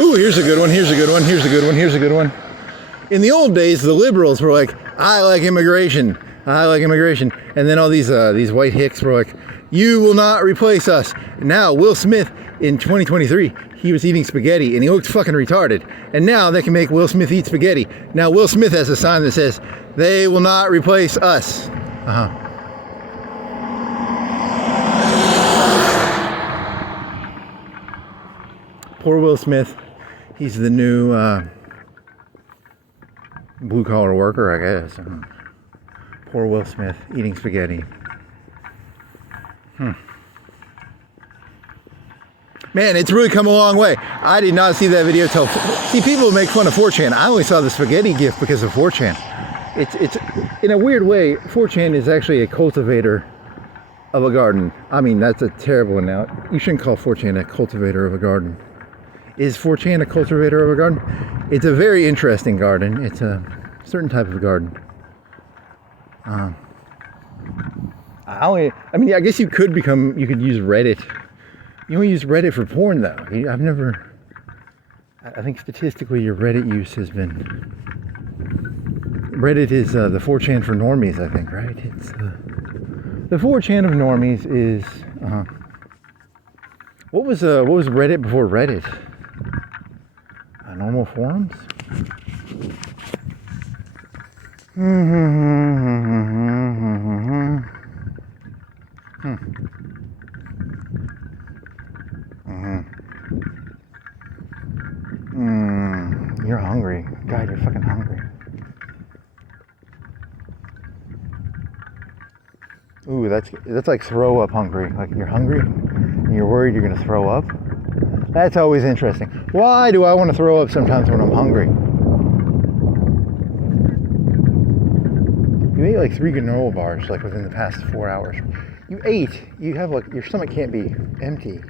Ooh, here's a good one, here's a good one, here's a good one, here's a good one. In the old days, the liberals were like, I like immigration, I like immigration. And then all these white hicks were like, you will not replace us. Now, Will Smith, in 2023, he was eating spaghetti and he looked fucking retarded. And now they can make Will Smith eat spaghetti. Now Will Smith has a sign that says, they will not replace us. Poor Will Smith. He's the new blue-collar worker, I guess. Poor Will Smith eating spaghetti. Man, it's really come a long way. I did not see that video till... See, people make fun of 4chan. I only saw the spaghetti gif because of 4chan. It's in a weird way, 4chan is actually a cultivator of a garden. I mean, that's a terrible one now. You shouldn't call 4chan a cultivator of a garden. Is 4chan a cultivator of a garden? It's a very interesting garden. It's a certain type of garden. I mean, I guess you could use Reddit. You only use Reddit for porn, though. I think statistically your Reddit use has been... Reddit is the 4chan for normies, I think, right? It's the 4chan of normies is... What was Reddit before Reddit? Normal forums? You're hungry. God, you're fucking hungry. Ooh, that's like throw up hungry. Like you're hungry and you're worried you're gonna throw up. That's always interesting. Why do I want to throw up sometimes when I'm hungry? You ate like 3 granola bars like within the past 4 hours. You have like, your stomach can't be empty.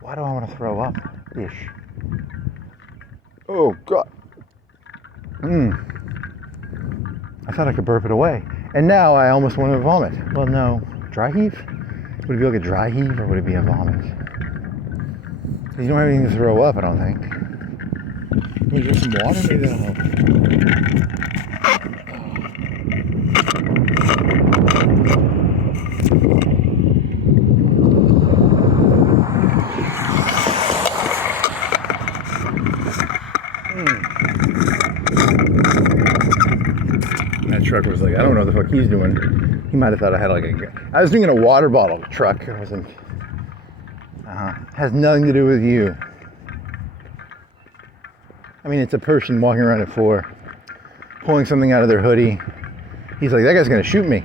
Why do I want to throw up? Ish. Oh God. I thought I could burp it away. And now I almost want to vomit. Well, no. Dry heave? Would it be like a dry heave or would it be a vomit? You don't have anything to throw up, I don't think. Can you get some water? Maybe that'll help. That truck was like, I don't know what the fuck he's doing. He might have thought I had like I was doing a water bottle truck. I wasn't. Has nothing to do with you. I mean, it's a person walking around at 4, pulling something out of their hoodie. He's like, that guy's gonna shoot me.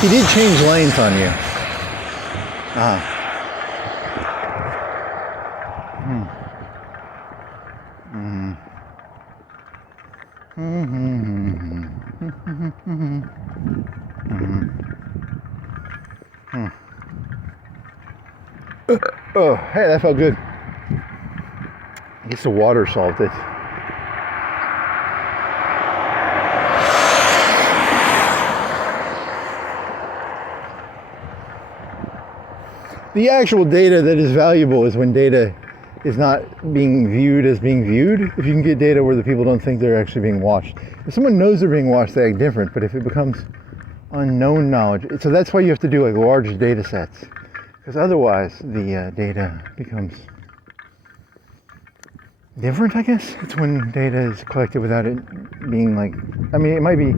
He did change lanes on you. Oh, hey, that felt good. I guess the water solved it. The actual data that is valuable is when data is not being viewed as being viewed. If you can get data where the people don't think they're actually being watched. If someone knows they're being watched, they act different. But if it becomes unknown knowledge, so that's why you have to do like large data sets. Because otherwise the data becomes different, I guess. It's when data is collected without it being like, I mean, it might be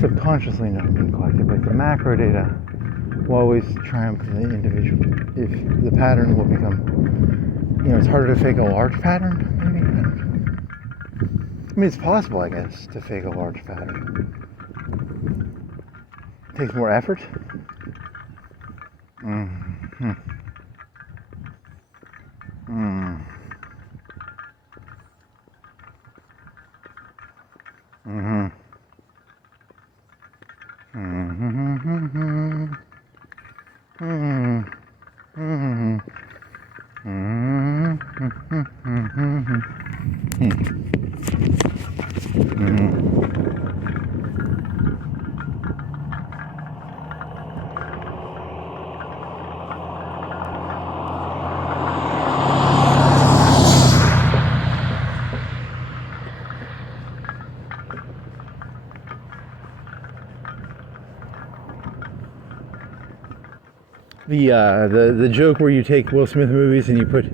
subconsciously not being collected, but the macro data will always triumph the individual. If the pattern will become, it's harder to fake a large pattern, maybe? I mean, it's possible, I guess, to fake a large pattern. It takes more effort. The joke where you take Will Smith movies and you put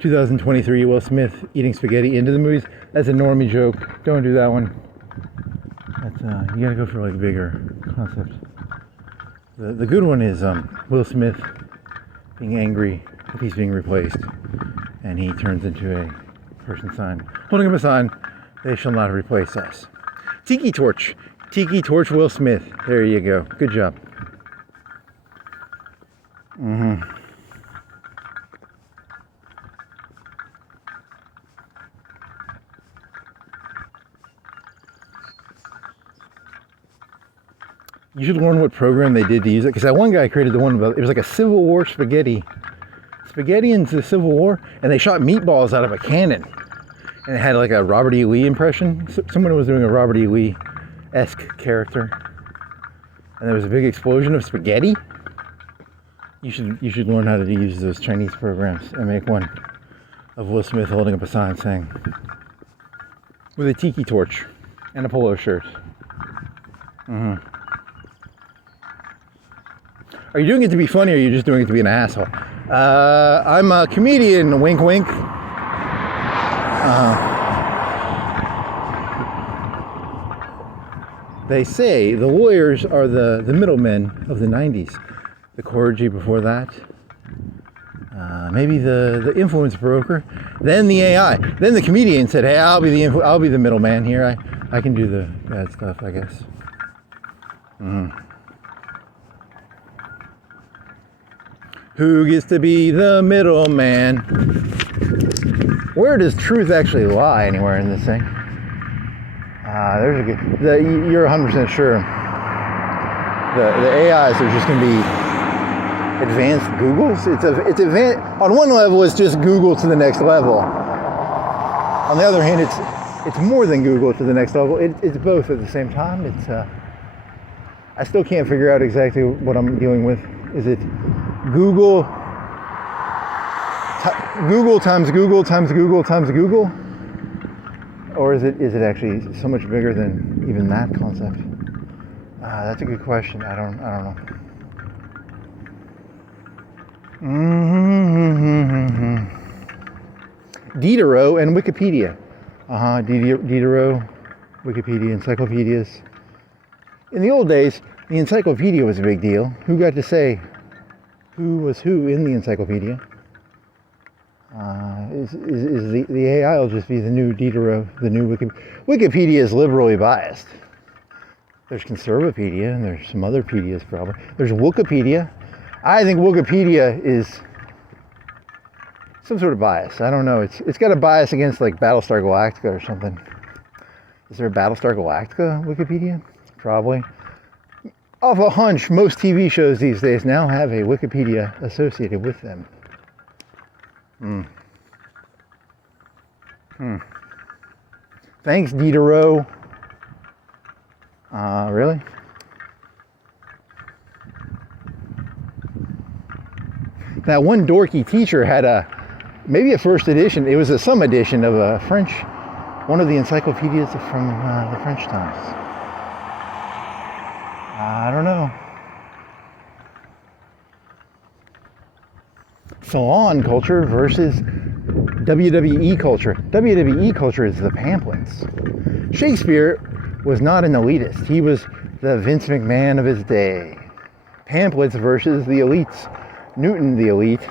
2023 Will Smith eating spaghetti into the movies, that's a normie joke. Don't do that one. That's you gotta go for like bigger concepts. The good one is Will Smith being angry if he's being replaced, and he turns into a person sign holding up a sign, "They shall not replace us." Tiki torch Will Smith. There you go. Good job. Mm-hmm. You should learn what program they did to use it, because that one guy created the one about, it was like a Civil War spaghetti into the Civil War, and they shot meatballs out of a cannon, and it had like a Robert E. Lee impression. Someone was doing a Robert E. Lee-esque character, and there was a big explosion of spaghetti. You should learn how to use those Chinese programs and make one of Will Smith holding up a sign saying, with a tiki torch and a polo shirt. Mm-hmm. Are you doing it to be funny, or are you just doing it to be an asshole? I'm a comedian, wink wink. They say the lawyers are the middlemen of the 90s. The clergy before that. Maybe the influence broker. Then the AI. Then the comedian said, hey, I'll be the middleman here. I can do the bad stuff, I guess. Mm-hmm. Who gets to be the middleman? Where does truth actually lie anywhere in this thing? There's a good. You're 100% sure. The AIs are just going to be advanced Googles. It's advanced. On one level, it's just Google to the next level. On the other hand, it's more than Google to the next level. It's both at the same time. I still can't figure out exactly what I'm dealing with. Is it Google times Google times Google times Google? Or is it actually so much bigger than even that concept? That's a good question. I don't know. Mm-hmm. Diderot and Wikipedia. Diderot, Wikipedia, encyclopedias. In the old days, the encyclopedia was a big deal. Who got to say who was who in the encyclopedia? Is the AI will just be the new Diderot, the new Wikipedia. Wikipedia is liberally biased. There's Conservapedia, and there's some other pedias probably. There's Wikipedia. I think Wikipedia is some sort of bias. I don't know. It's got a bias against like Battlestar Galactica or something. Is there a Battlestar Galactica Wikipedia? Probably. Off a hunch, most TV shows these days now have a Wikipedia associated with them. Thanks, Diderot. Really? That one dorky teacher had maybe a first edition. It was some edition of a French, one of the encyclopedias from the French times. I don't know. Salon culture versus WWE culture. WWE culture is the pamphlets. Shakespeare was not an elitist. He was the Vince McMahon of his day. Pamphlets versus the elites. Newton the elite.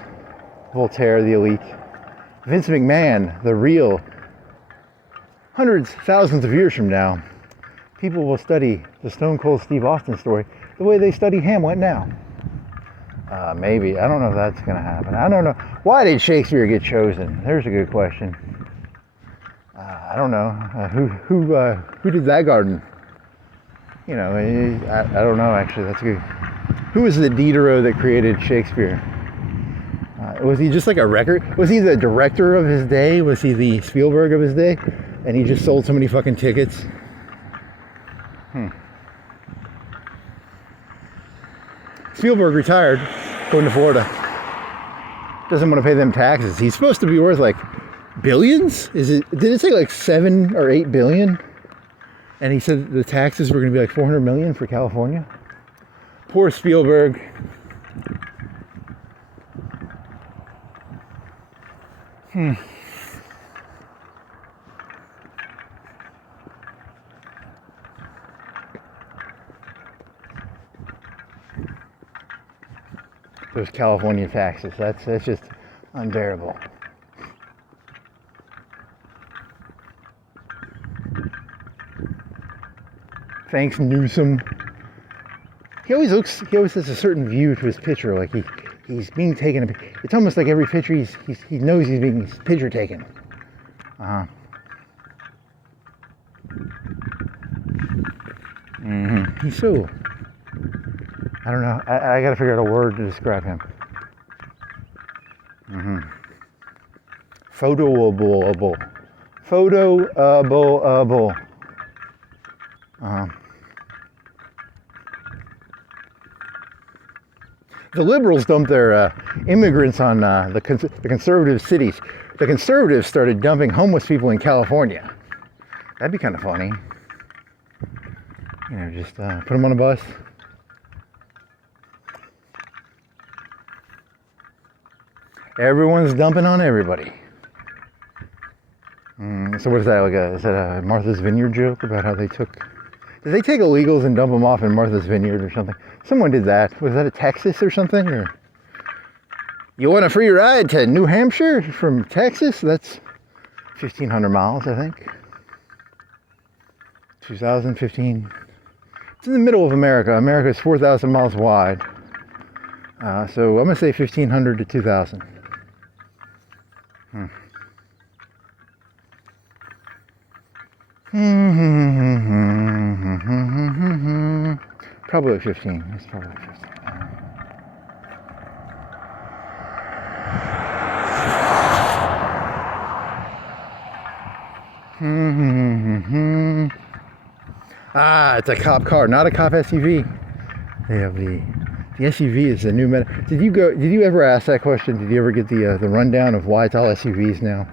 Voltaire the elite. Vince McMahon, the real. Hundreds, thousands of years from now, people will study the Stone Cold Steve Austin story the way they study Hamlet now. Maybe. I don't know if that's going to happen. I don't know. Why did Shakespeare get chosen? There's a good question. I don't know. Who did that garden? You know, I don't know, actually. That's good. Who was the Diderot that created Shakespeare? Was he just like a record? Was he the director of his day? Was he the Spielberg of his day? And he just sold so many fucking tickets? Spielberg retired, going to Florida. Doesn't want to pay them taxes. He's supposed to be worth like billions? Did it say like 7 or 8 billion? And he said the taxes were going to be like 400 million for California. Poor Spielberg. Those California taxes, that's just unbearable. Thanks, Newsom. He always has a certain view to his picture, like He's being taken. It's almost like every picture he knows he's being picture taken. He's so. I don't know. I got to figure out a word to describe him. Photoable. Photoable. The liberals dumped their immigrants on the conservative cities. The conservatives started dumping homeless people in California. That'd be kind of funny. You know, just put them on a bus. Everyone's dumping on everybody. So what is that? Is that a Martha's Vineyard joke about how they took? Did they take illegals and dump them off in Martha's Vineyard or something? Someone did that. Was that a Texas or something? Or you want a free ride to New Hampshire from Texas? That's 1,500 miles, I think. 2015. It's in the middle of America. America is 4,000 miles wide. So I'm gonna say 1,500 to 2,000. Probably 15. It's probably 15. It's a cop car, not a cop SUV. They have the SUV is the new meta. Did you ever ask that question? Did you ever get the rundown of why it's all SUVs now?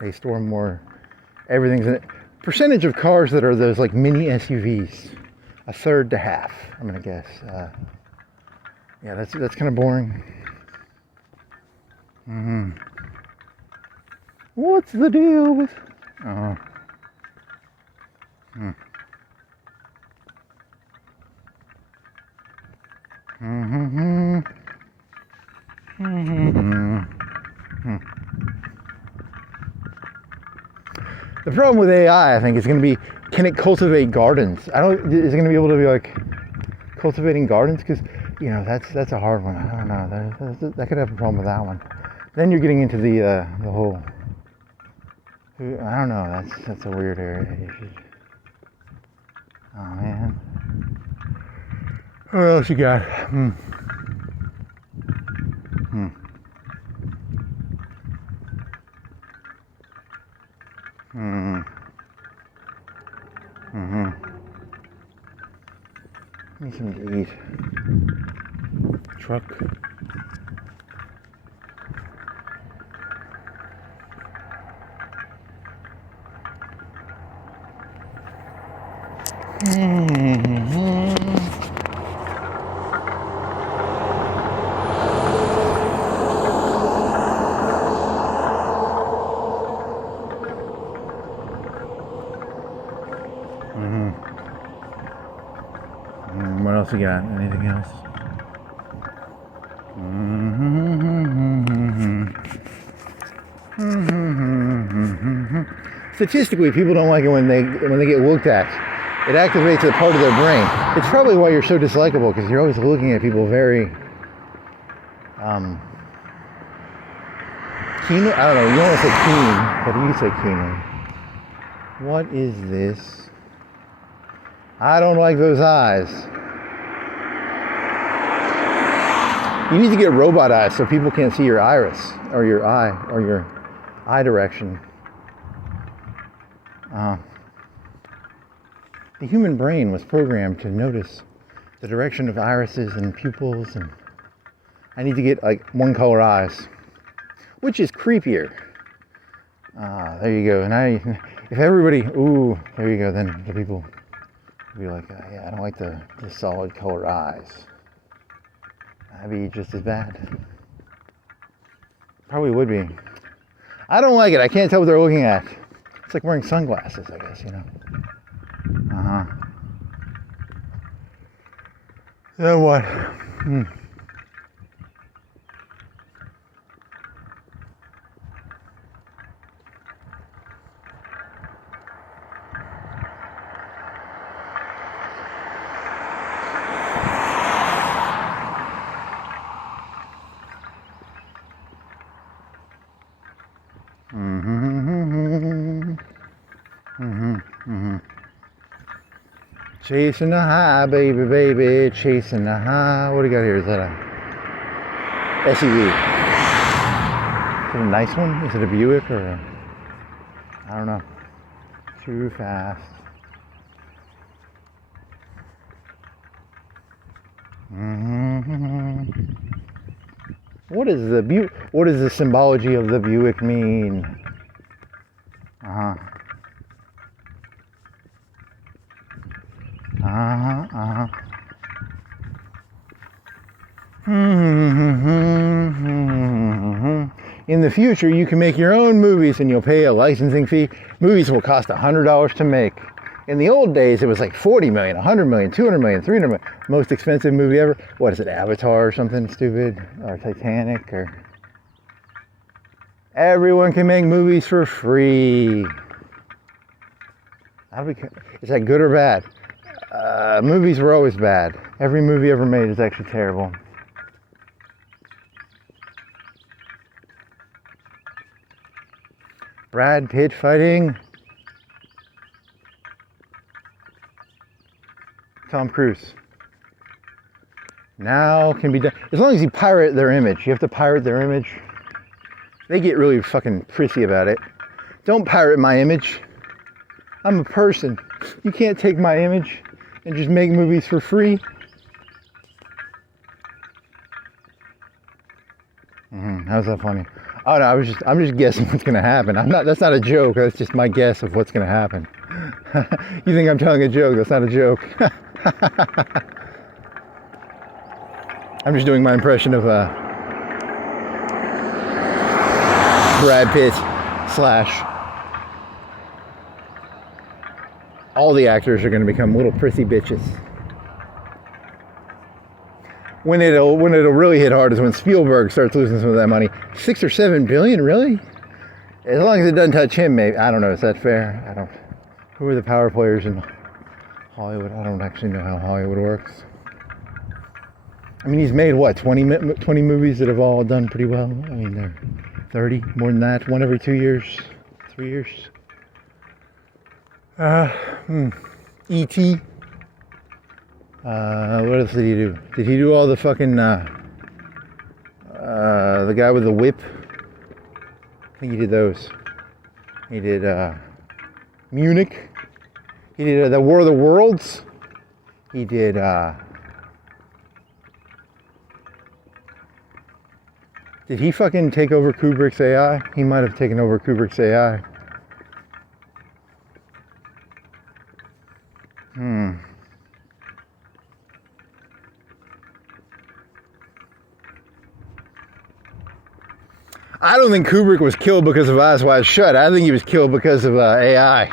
They store more. Everything's in it. Percentage of cars that are those like mini SUVs, 1/3 to half. I'm gonna guess. Yeah, that's kind of boring. What's the deal with? The problem with AI, I think, is going to be, can it cultivate gardens? Is it going to be able to be like cultivating gardens? Because, you know, that's a hard one. I don't know. That could have a problem with that one. Then you're getting into the whole. I don't know. That's a weird area. Oh man. What else you got? Need something to eat. Truck. What else you got? Anything else? Statistically, people don't like it when they get looked at. It activates a part of their brain. It's probably why you're so dislikable, because you're always looking at people very keen. I don't know. You don't want to say keen, but you say keenly. What is this? I don't like those eyes. You need to get robot eyes so people can't see your iris or your eye direction. The human brain was programmed to notice the direction of irises and pupils, and I need to get like one color eyes, which is creepier. There you go. Now, if everybody, there you go. Then the people will be like, yeah, I don't like the solid color eyes. That'd be just as bad. Probably would be. I don't like it. I can't tell what they're looking at. It's like wearing sunglasses, I guess, you know. Then what? Chasing the high, baby, baby, chasing the high. What do you got here? Is that a SUV? Is it a nice one? Is it a Buick or a, I don't know. Too fast. What is the What does the symbology of the Buick mean? In the future, you can make your own movies and you'll pay a licensing fee. Movies will cost $100 to make. In the old days, it was like 40 million, 100 million, 200 million, 300 million. Most expensive movie ever. What is it, Avatar or something stupid? Or Titanic? Or everyone can make movies for free. Is that good or bad? Movies were always bad. Every movie ever made is actually terrible. Brad Pitt fighting Tom Cruise. Now can be done. As long as you pirate their image. You have to pirate their image. They get really fucking prissy about it. Don't pirate my image. I'm a person. You can't take my image and just make movies for free. How's that funny? Oh no, I'm just guessing what's gonna happen. That's not a joke, that's just my guess of what's gonna happen. You think I'm telling a joke, that's not a joke. I'm just doing my impression of Brad Pitt / all the actors are gonna become little prissy bitches. When it'll really hit hard is when Spielberg starts losing some of that money. 6 or 7 billion, really? As long as it doesn't touch him, maybe. I don't know. Is that fair? Who are the power players in Hollywood? I don't actually know how Hollywood works. I mean, he's made what, 20 movies that have all done pretty well. I mean, they're 30, more than that. One every 2 years, 3 years. E.T. What else did he do? Did he do all the fucking, the guy with the whip? I think he did those. He did, Munich. He did the War of the Worlds. He did, did he fucking take over Kubrick's AI? He might have taken over Kubrick's AI. I don't think Kubrick was killed because of Eyes Wide Shut. I think he was killed because of AI.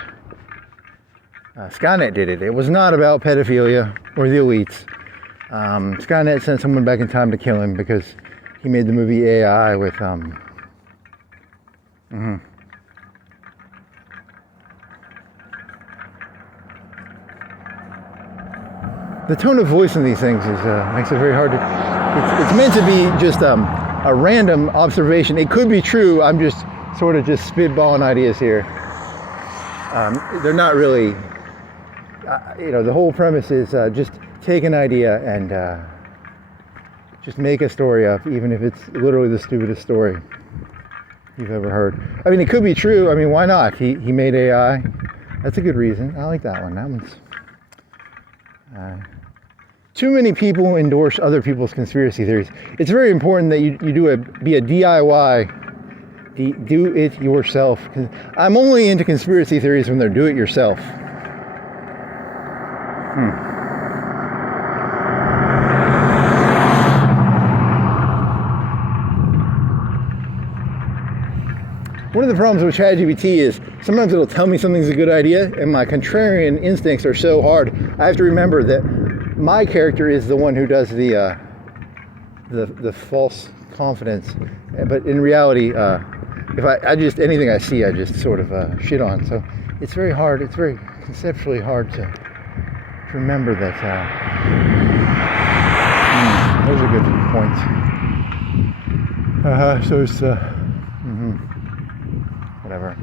Skynet did it. It was not about pedophilia or the elites. Skynet sent someone back in time to kill him because he made the movie AI with The tone of voice in these things is makes it very hard to. It's meant to be just a random observation. It could be true. I'm just sort of just spitballing ideas here. They're not really. The whole premise is just take an idea and just make a story up, even if it's literally the stupidest story you've ever heard. I mean, it could be true. I mean, why not? He made AI. That's a good reason. I like that one. That one's. Too many people endorse other people's conspiracy theories. It's very important that you be a DIY, do it yourself. I'm only into conspiracy theories when they're do it yourself. One of the problems with ChatGPT is sometimes it'll tell me something's a good idea, and my contrarian instincts are so hard. I have to remember that my character is the one who does the false confidence, but in reality, if I just anything I see, I just sort of shit on. So it's very hard. It's very conceptually hard to remember that. Those are good points. So it's whatever.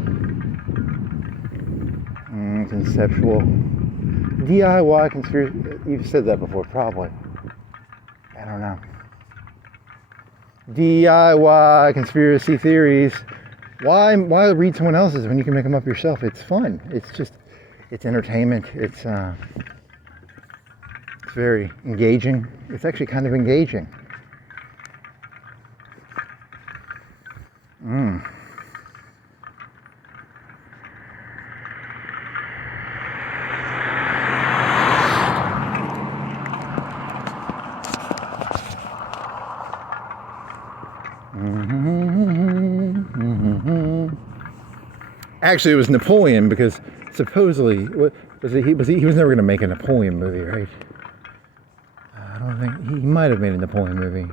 conceptual. DIY conspiracy. You've said that before, probably. I don't know. DIY conspiracy theories. Why read someone else's when you can make them up yourself? It's fun. It's entertainment. It's very engaging. It's actually kind of engaging. Actually, it was Napoleon, because supposedly he was never going to make a Napoleon movie, right? I don't think he might have made a Napoleon movie.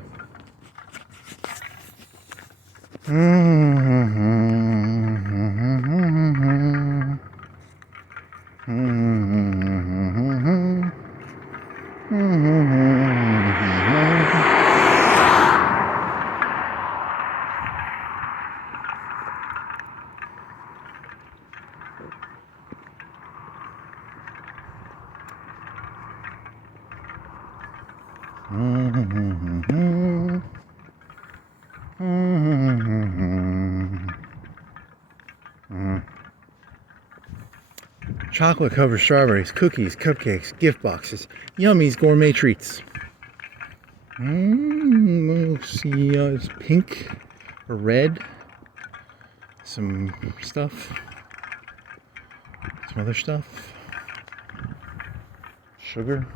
Chocolate covered strawberries, cookies, cupcakes, gift boxes, yummies, gourmet treats. Let's see, it's pink or red. Some stuff. Some other stuff. Sugar.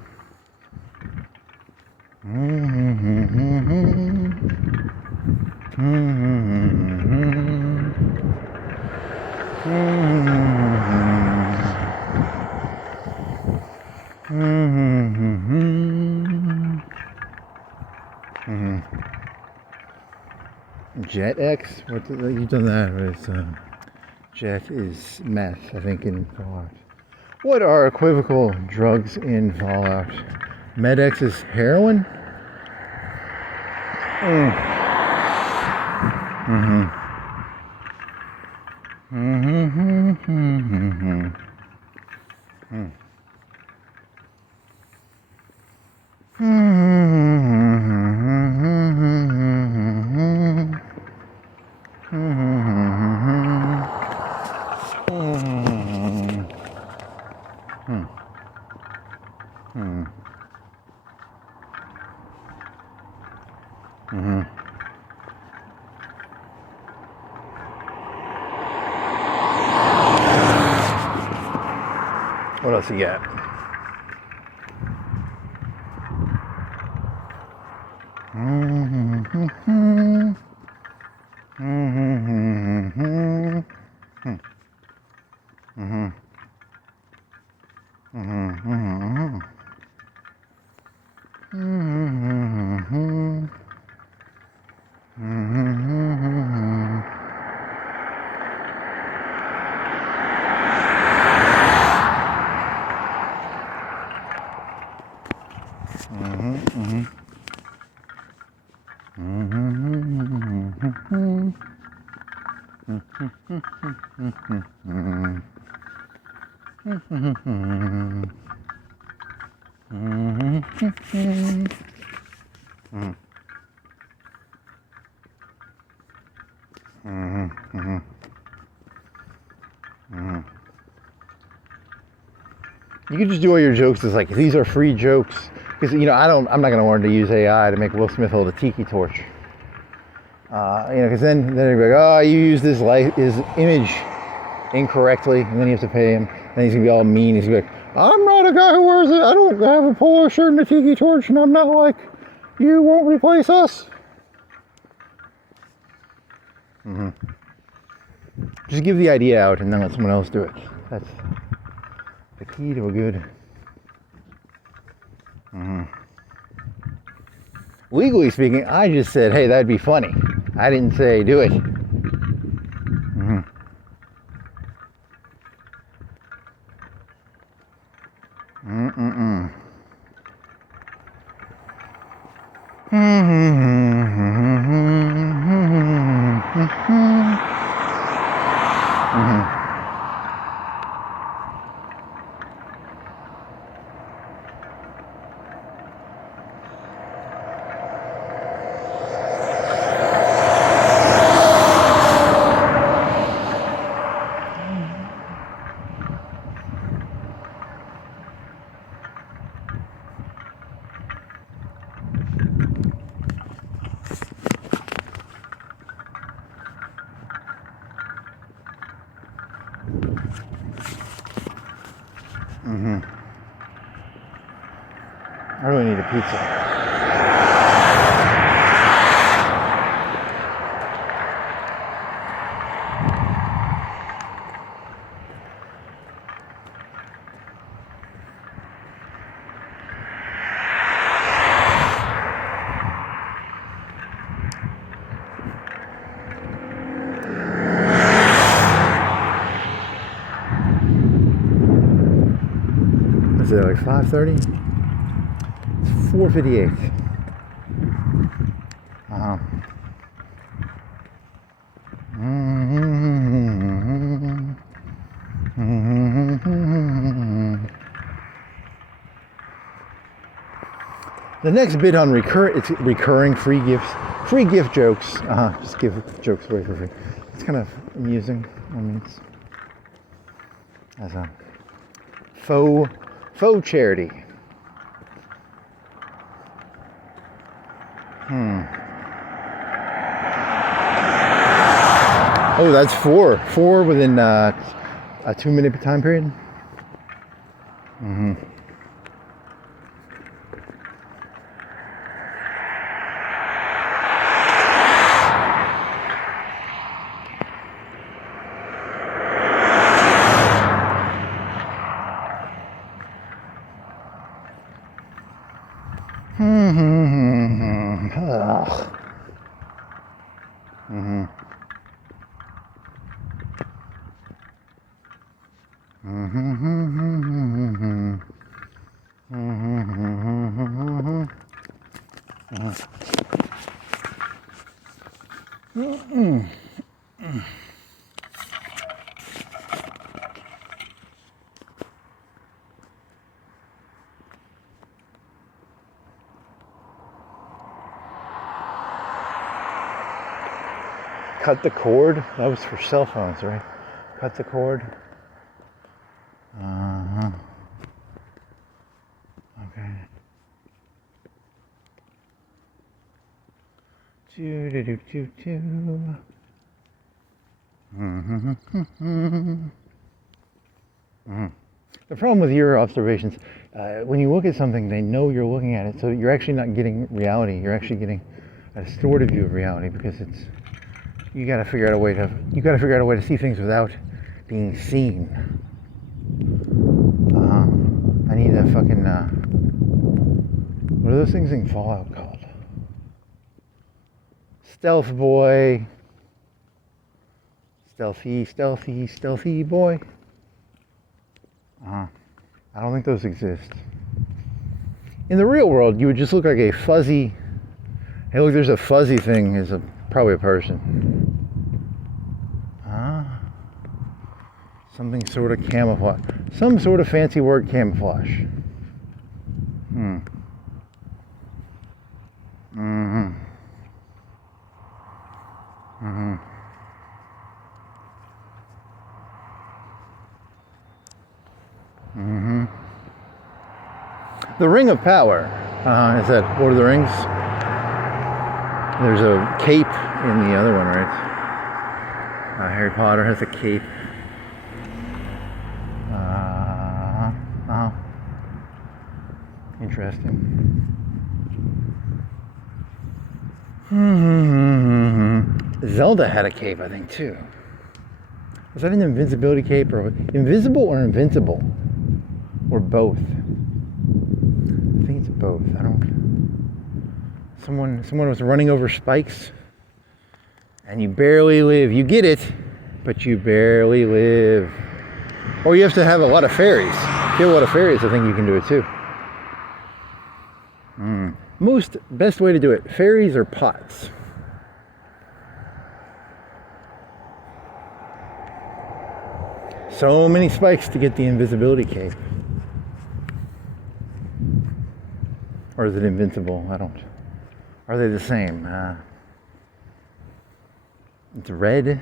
Jet X? You've done that with Jet is meth, I think, in Fallout. What are equivocal drugs in Fallout? Med-X is heroin? What else you got? You can just do all your jokes as like, these are free jokes. Because, I'm not going to learn to use AI to make Will Smith hold a tiki torch. Because then they're like, oh, you used his image incorrectly, and then you have to pay him. And he's going to be all mean. He's going to be like, I'm not a guy who wears it. I don't have a polo shirt and a tiki torch, and I'm not like, you won't replace us. Just give the idea out and then let someone else do it. That's the key to a good. Legally speaking, I just said, hey, that'd be funny. I didn't say do it. I really need a pizza. Is it like 5:30? It's 4:58. The next bit on it's recurring free gift jokes. Just give jokes away for free. It's kind of amusing. I mean, it's as a faux charity. Oh, that's four within a 2-minute time period. Cut the cord. That was for cell phones, right? Cut the cord. Okay. The problem with your observations, when you look at something, they know you're looking at it, so you're actually not getting reality. You're actually getting a distorted view of reality because you got to figure out a way to see things without being seen. I need a fucking what are those things in Fallout called? Stealth boy. Stealthy boy. I don't think those exist. In the real world, you would just look like a fuzzy. Hey, look, there's a fuzzy thing. Is probably a person. Something sort of camouflage. Some sort of fancy word camouflage. The Ring of Power. Is that Lord of the Rings? There's a cape in the other one, right? Harry Potter has a cape. Interesting. Zelda had a cape, I think, too. Was that an invincibility cape, or invisible or invincible? Or both? I think it's both. I don't. Someone was running over spikes, and you barely live. You get it, but you barely live. Or you have to have a lot of fairies. If you have a lot of fairies, I think you can do it too. Best way to do it, fairies or pots. So many spikes to get the invisibility cape. Or is it invincible? I don't. Are they the same? It's red.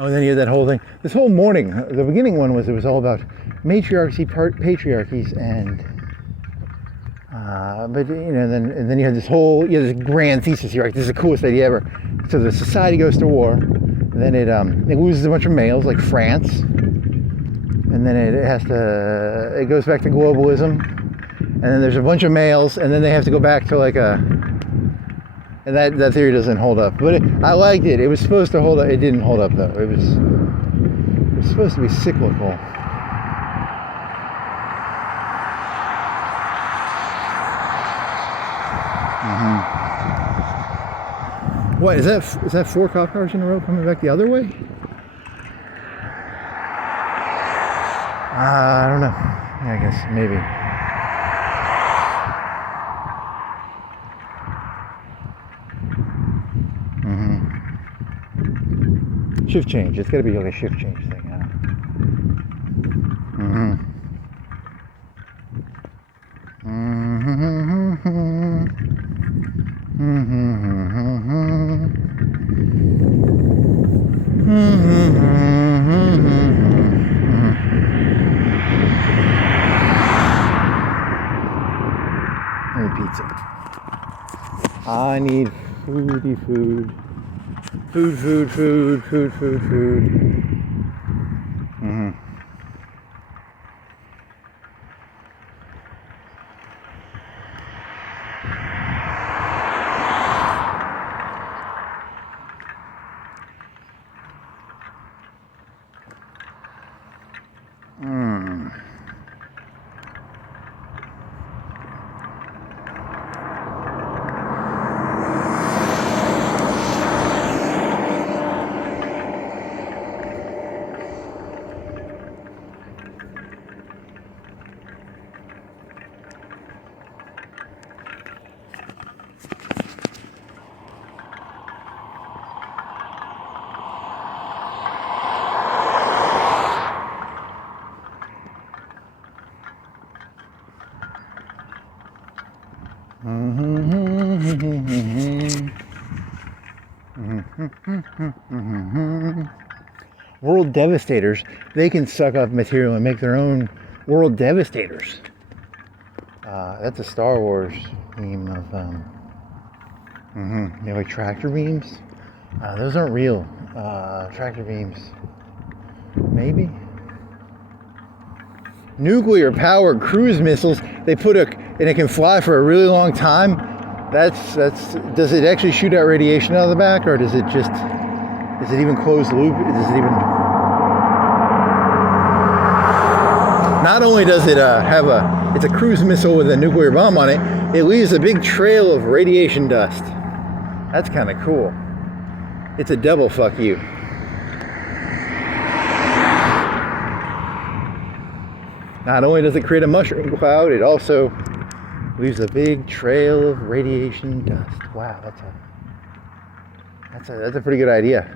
Oh and then you had that whole thing. This whole morning, the beginning one was, it was all about matriarchy, patriarchies, and but then you had this whole, this grand thesis here, right? This is the coolest idea ever. So the society goes to war, and then it loses a bunch of males, like France, and then it goes back to globalism, and then there's a bunch of males, and then they have to go back to like and that theory doesn't hold up. But I liked it. It was supposed to hold up. It didn't hold up though. It was supposed to be cyclical. What is that? Is that 4 cop cars in a row coming back the other way? I don't know. Yeah, I guess maybe. Shift change. It's got to be like a shift change thing. I need pizza. I need food. Food. World devastators, they can suck up material and make their own world devastators. That's a Star Wars theme of they have like tractor beams. Those aren't real tractor beams. Maybe. Nuclear powered cruise missiles, they put and it can fly for a really long time. That's does it actually shoot out radiation out of the back, or is it even closed loop? Does it even, not only does it it's a cruise missile with a nuclear bomb on it, it leaves a big trail of radiation dust. That's kind of cool. It's a double fuck you. Not only does it create a mushroom cloud, it also leaves a big trail of radiation dust. Wow, that's a pretty good idea.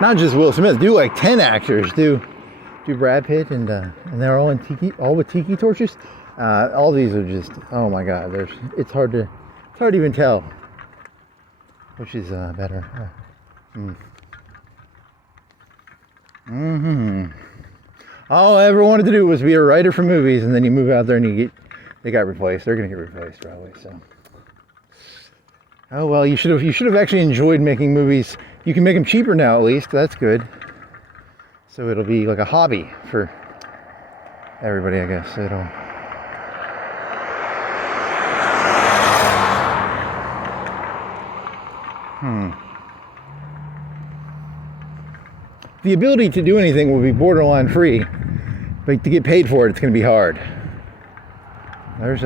Not just Will Smith, do like 10 actors, do Brad Pitt, and they're all with tiki torches. All these are just, oh my God, it's hard to even tell which is better. All I ever wanted to do was be a writer for movies, and then you move out there and they got replaced. They're gonna get replaced probably. So, oh well, you should have actually enjoyed making movies. You can make them cheaper now, at least. That's good. So it'll be like a hobby for everybody, I guess. The ability to do anything will be borderline free, but to get paid for it, it's going to be hard. There's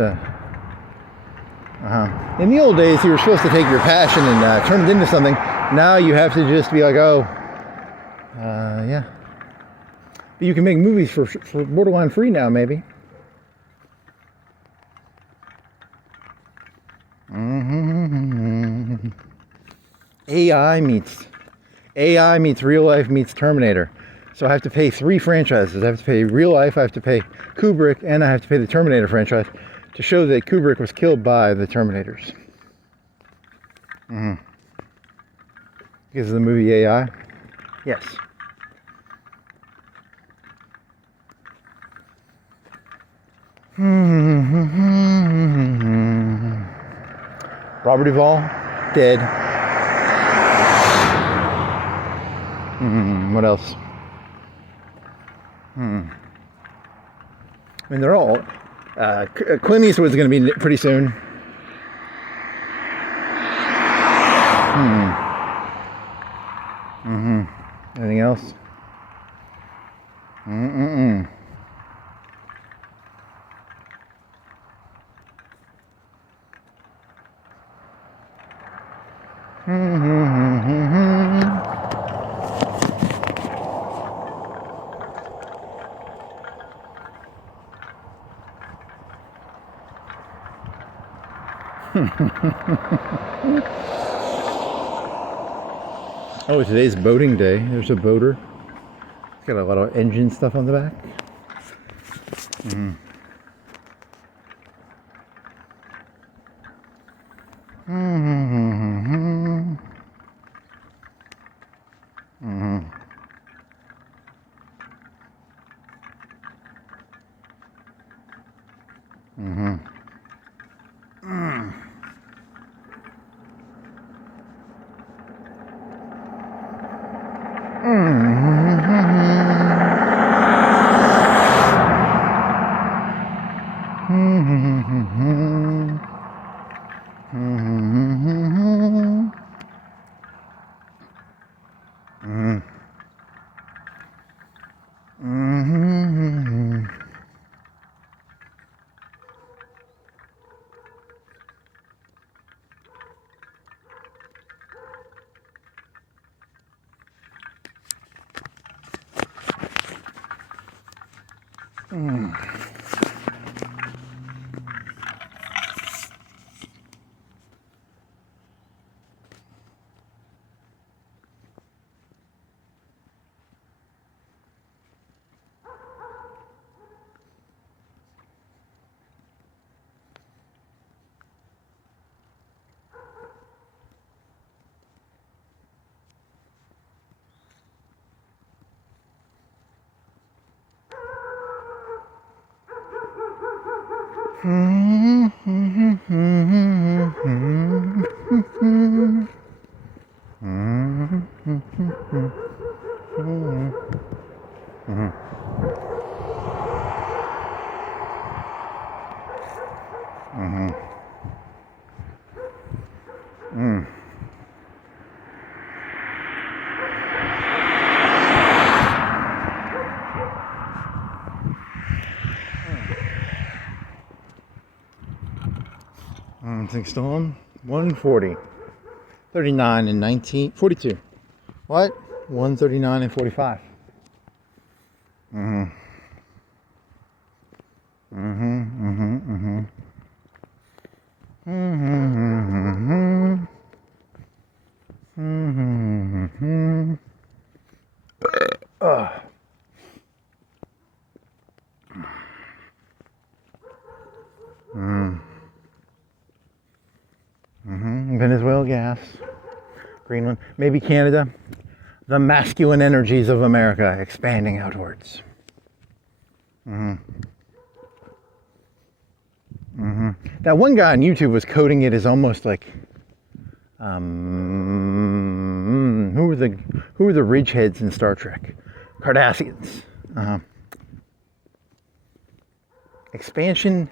In the old days, you were supposed to take your passion and turn it into something. Now you have to just be like, oh, yeah. But you can make movies for borderline free now, maybe. AI meets real life meets Terminator. So I have to pay 3 franchises. I have to pay real life, I have to pay Kubrick, and I have to pay the Terminator franchise to show that Kubrick was killed by the Terminators. Because of the movie AI? Yes. Robert Duvall, dead. What else? I mean, they're all. Clint Eastwood's going to be pretty soon. Anything else? Oh, today's boating day. There's a boater. It's got a lot of engine stuff on the back. Thing's still on. 140. 39 and 19. 42. What? 139 and 45. Venezuela gas. Greenland. Maybe Canada. The masculine energies of America expanding outwards. That one guy on YouTube was coding it as almost like who were the ridgeheads in Star Trek? Cardassians. Expansion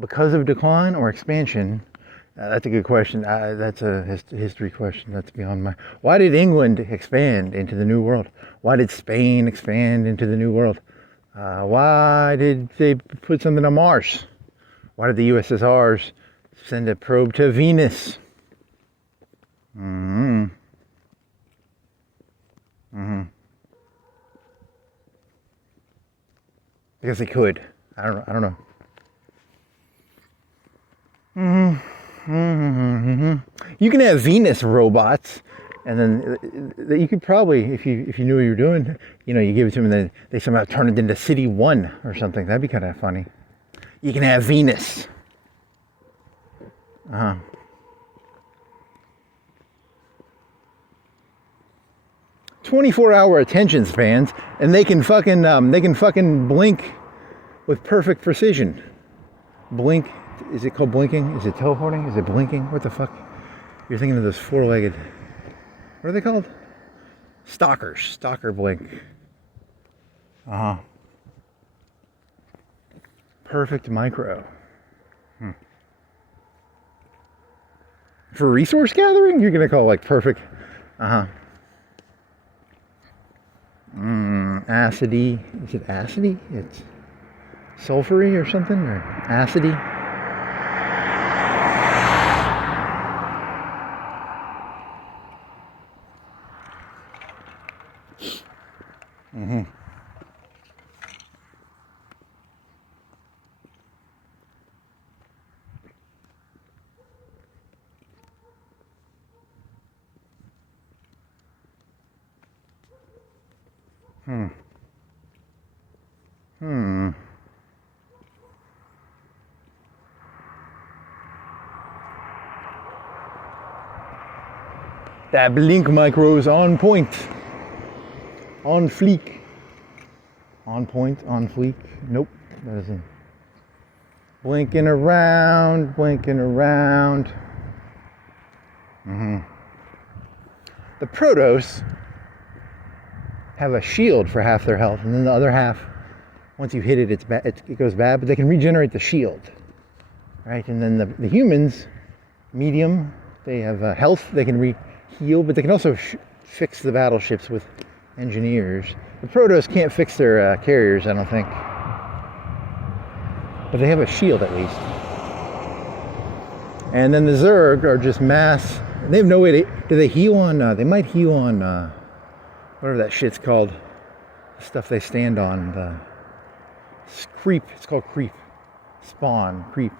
because of decline or expansion? That's a good question. That's a history question. That's beyond my... Why did England expand into the New World? Why did Spain expand into the New World? Why did they put something on Mars? Why did the USSRs Send a probe to Venus. Mm-hmm. Mm-hmm. Because they could. I don't know. Mm-hmm. Mm-hmm. You can have Venus robots, and then you could probably, if you knew what you were doing, you give it to them, and then they somehow turn it into City 1 or something. That'd be kind of funny. You can have Venus. 24-hour attention spans, and they can fucking blink with perfect precision. Blink. Is it called blinking? Is it teleporting? Is it blinking? What the fuck? You're thinking of those four-legged. What are they called? Stalkers. Stalker blink. Perfect micro. For resource gathering, you're gonna call like perfect. Acidy. Is it acidy? It's sulfury or something, or acidy. That blink micro is on point. On fleek. On point, on fleek. Nope, that isn't. Blinking around, blinking around. The Protos have a shield for half their health, and then the other half, once you hit it, it goes bad, but they can regenerate the shield. Right, and then the humans, medium, they have health, they can heal, but they can also fix the battleships with engineers. The Protos can't fix their carriers, I don't think. But they have a shield at least. And then the Zerg are just mass. They have no way to. Do they heal on? They might heal on whatever that shit's called. The stuff they stand on. The creep. It's called creep. Spawn. Creep.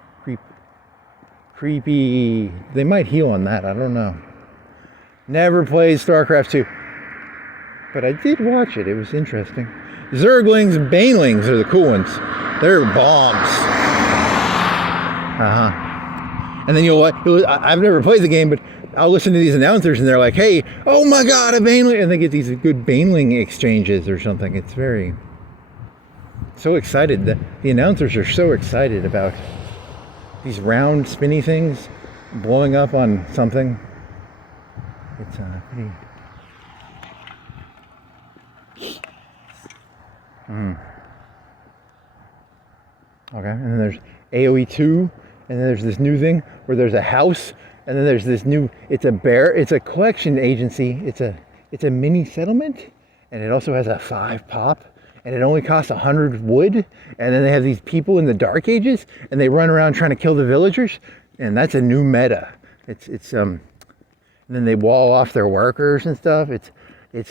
Creepy. They might heal on that. I don't know. Never played StarCraft II. But I did watch it. It was interesting. Zerglings and Banelings are the cool ones. They're bombs. And then I've never played the game, but I'll listen to these announcers and they're like, hey, oh my god, a Baneling. And they get these good Baneling exchanges or something. It's so excited. The announcers are so excited about these round spinny things blowing up on something. It's pretty. Okay, and then there's AoE 2, and then there's this new thing where there's a house, and then there's this new. It's a collection agency. It's a mini settlement, and it also has a 5 pop, and it only costs 100 wood. And then they have these people in the Dark Ages, and they run around trying to kill the villagers, and that's a new meta. And then they wall off their workers and stuff. It's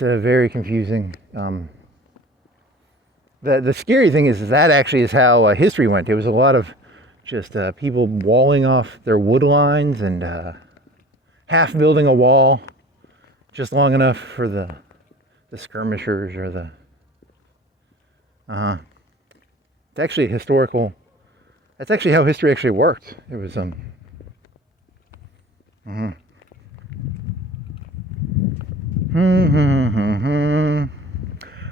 a very confusing. The scary thing is that actually is how history went. It was a lot of just people walling off their wood lines and half building a wall just long enough for the skirmishers or the. It's actually historical. That's actually how history actually worked. It was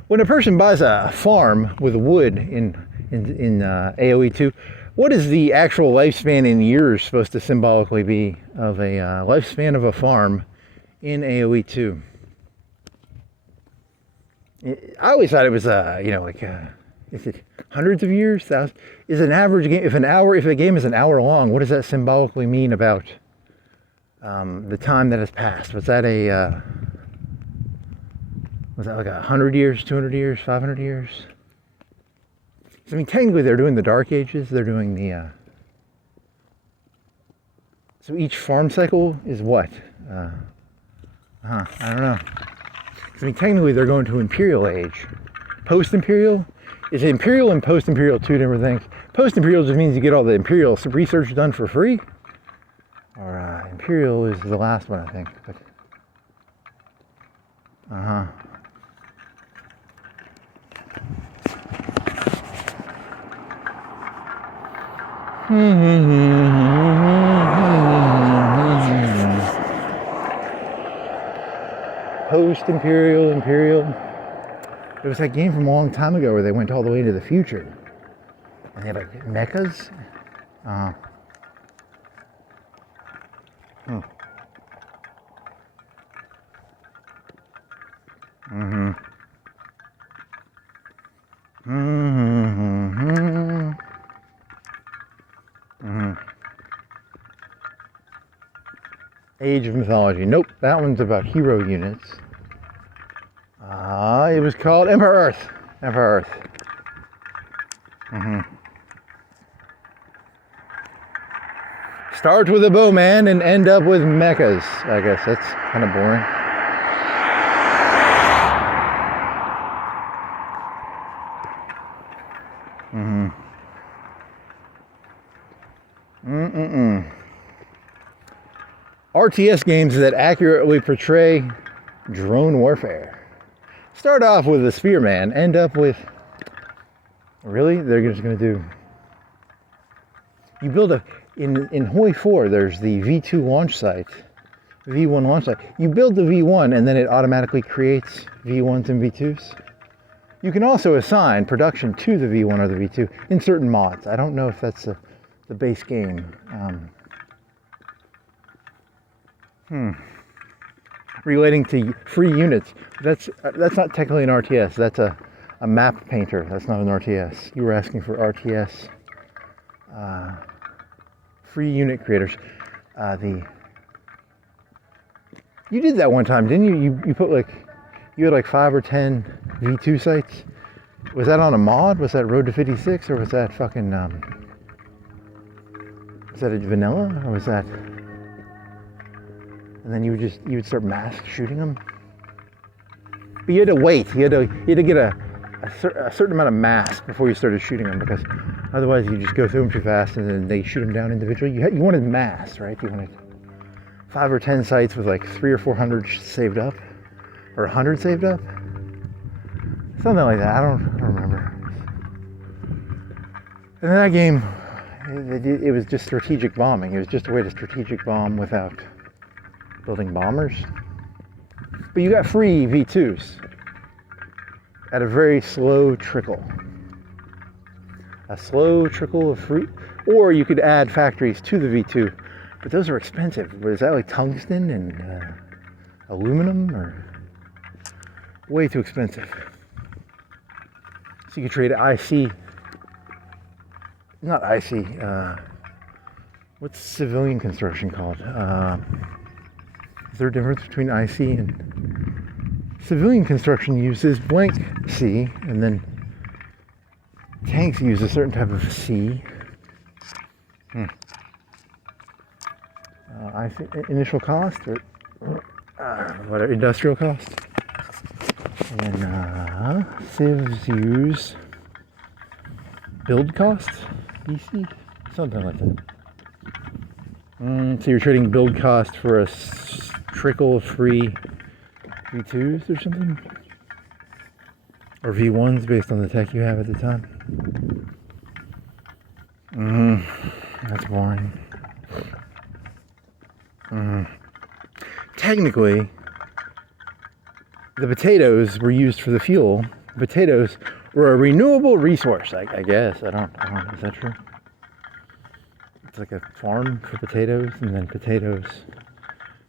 When a person buys a farm with wood in AoE 2, what is the actual lifespan in years supposed to symbolically be of a lifespan of a farm in AoE 2? I always thought it was is it hundreds of years? Thousands? Is an average game if a game is an hour long? What does that symbolically mean about the time that has passed? Was that like 100 years, 200 years, 500 years? I mean, technically they're doing the Dark Ages. They're doing the So each farm cycle is what? I don't know. I mean, technically they're going to Imperial Age. Post-Imperial? Is Imperial and Post-Imperial two different things? Post-Imperial just means you get all the Imperial research done for free. Or Imperial is the last one, I think. But, Post-Imperial, Imperial. There was that game from a long time ago where they went all the way into the future. And they had like mechas. Age of Mythology. Nope, that one's about hero units. It was called Emperor Earth. Emperor Earth. Start with a bowman and end up with mechas. I guess that's kind of boring. RTS games that accurately portray drone warfare. Start off with a spearman, end up with... Really? They're just going to do... You build a... In Hoi 4, there's the V2 launch site, V1 launch site. You build the V1 and then it automatically creates V1s and V2s. You can also assign production to the V1 or the V2 in certain mods. I don't know if that's the base game. Relating to free units. That's not technically an RTS. That's a map painter. That's not an RTS. You were asking for RTS. Free unit creators. You did that one time, didn't you? You put you had 5 or 10 V2 sites. Was that on a mod? Was that Road to 56, or was that fucking was that a vanilla, or was that? And then you would start mass shooting them. But you had to wait. You had to get a certain amount of mass before you started shooting them, because otherwise you just go through them too fast and then they shoot them down individually. You wanted mass, right? You wanted 5 or 10 sites with 300 or 400 saved up, or 100 saved up, something like that. I don't remember. And in that game, it was just strategic bombing. It was just a way to strategic bomb without building bombers. But you got free V2s at a very slow trickle. A slow trickle of free, or you could add factories to the V2, but those are expensive. Was that tungsten and aluminum, or way too expensive? So you could trade IC, not IC, what's civilian construction called? Is there a difference between IC and civilian construction? Uses blank C, and then tanks use a certain type of C. I think initial cost, or whatever, industrial cost. And civs use build cost, BC, something like that. So you're trading build cost for a trickle of free V2s or something? Or V1s based on the tech you have at the time? That's boring. Technically, the potatoes were used for the fuel. Potatoes were a renewable resource, I guess. I don't know. Is that true? It's like a farm for potatoes, and then potatoes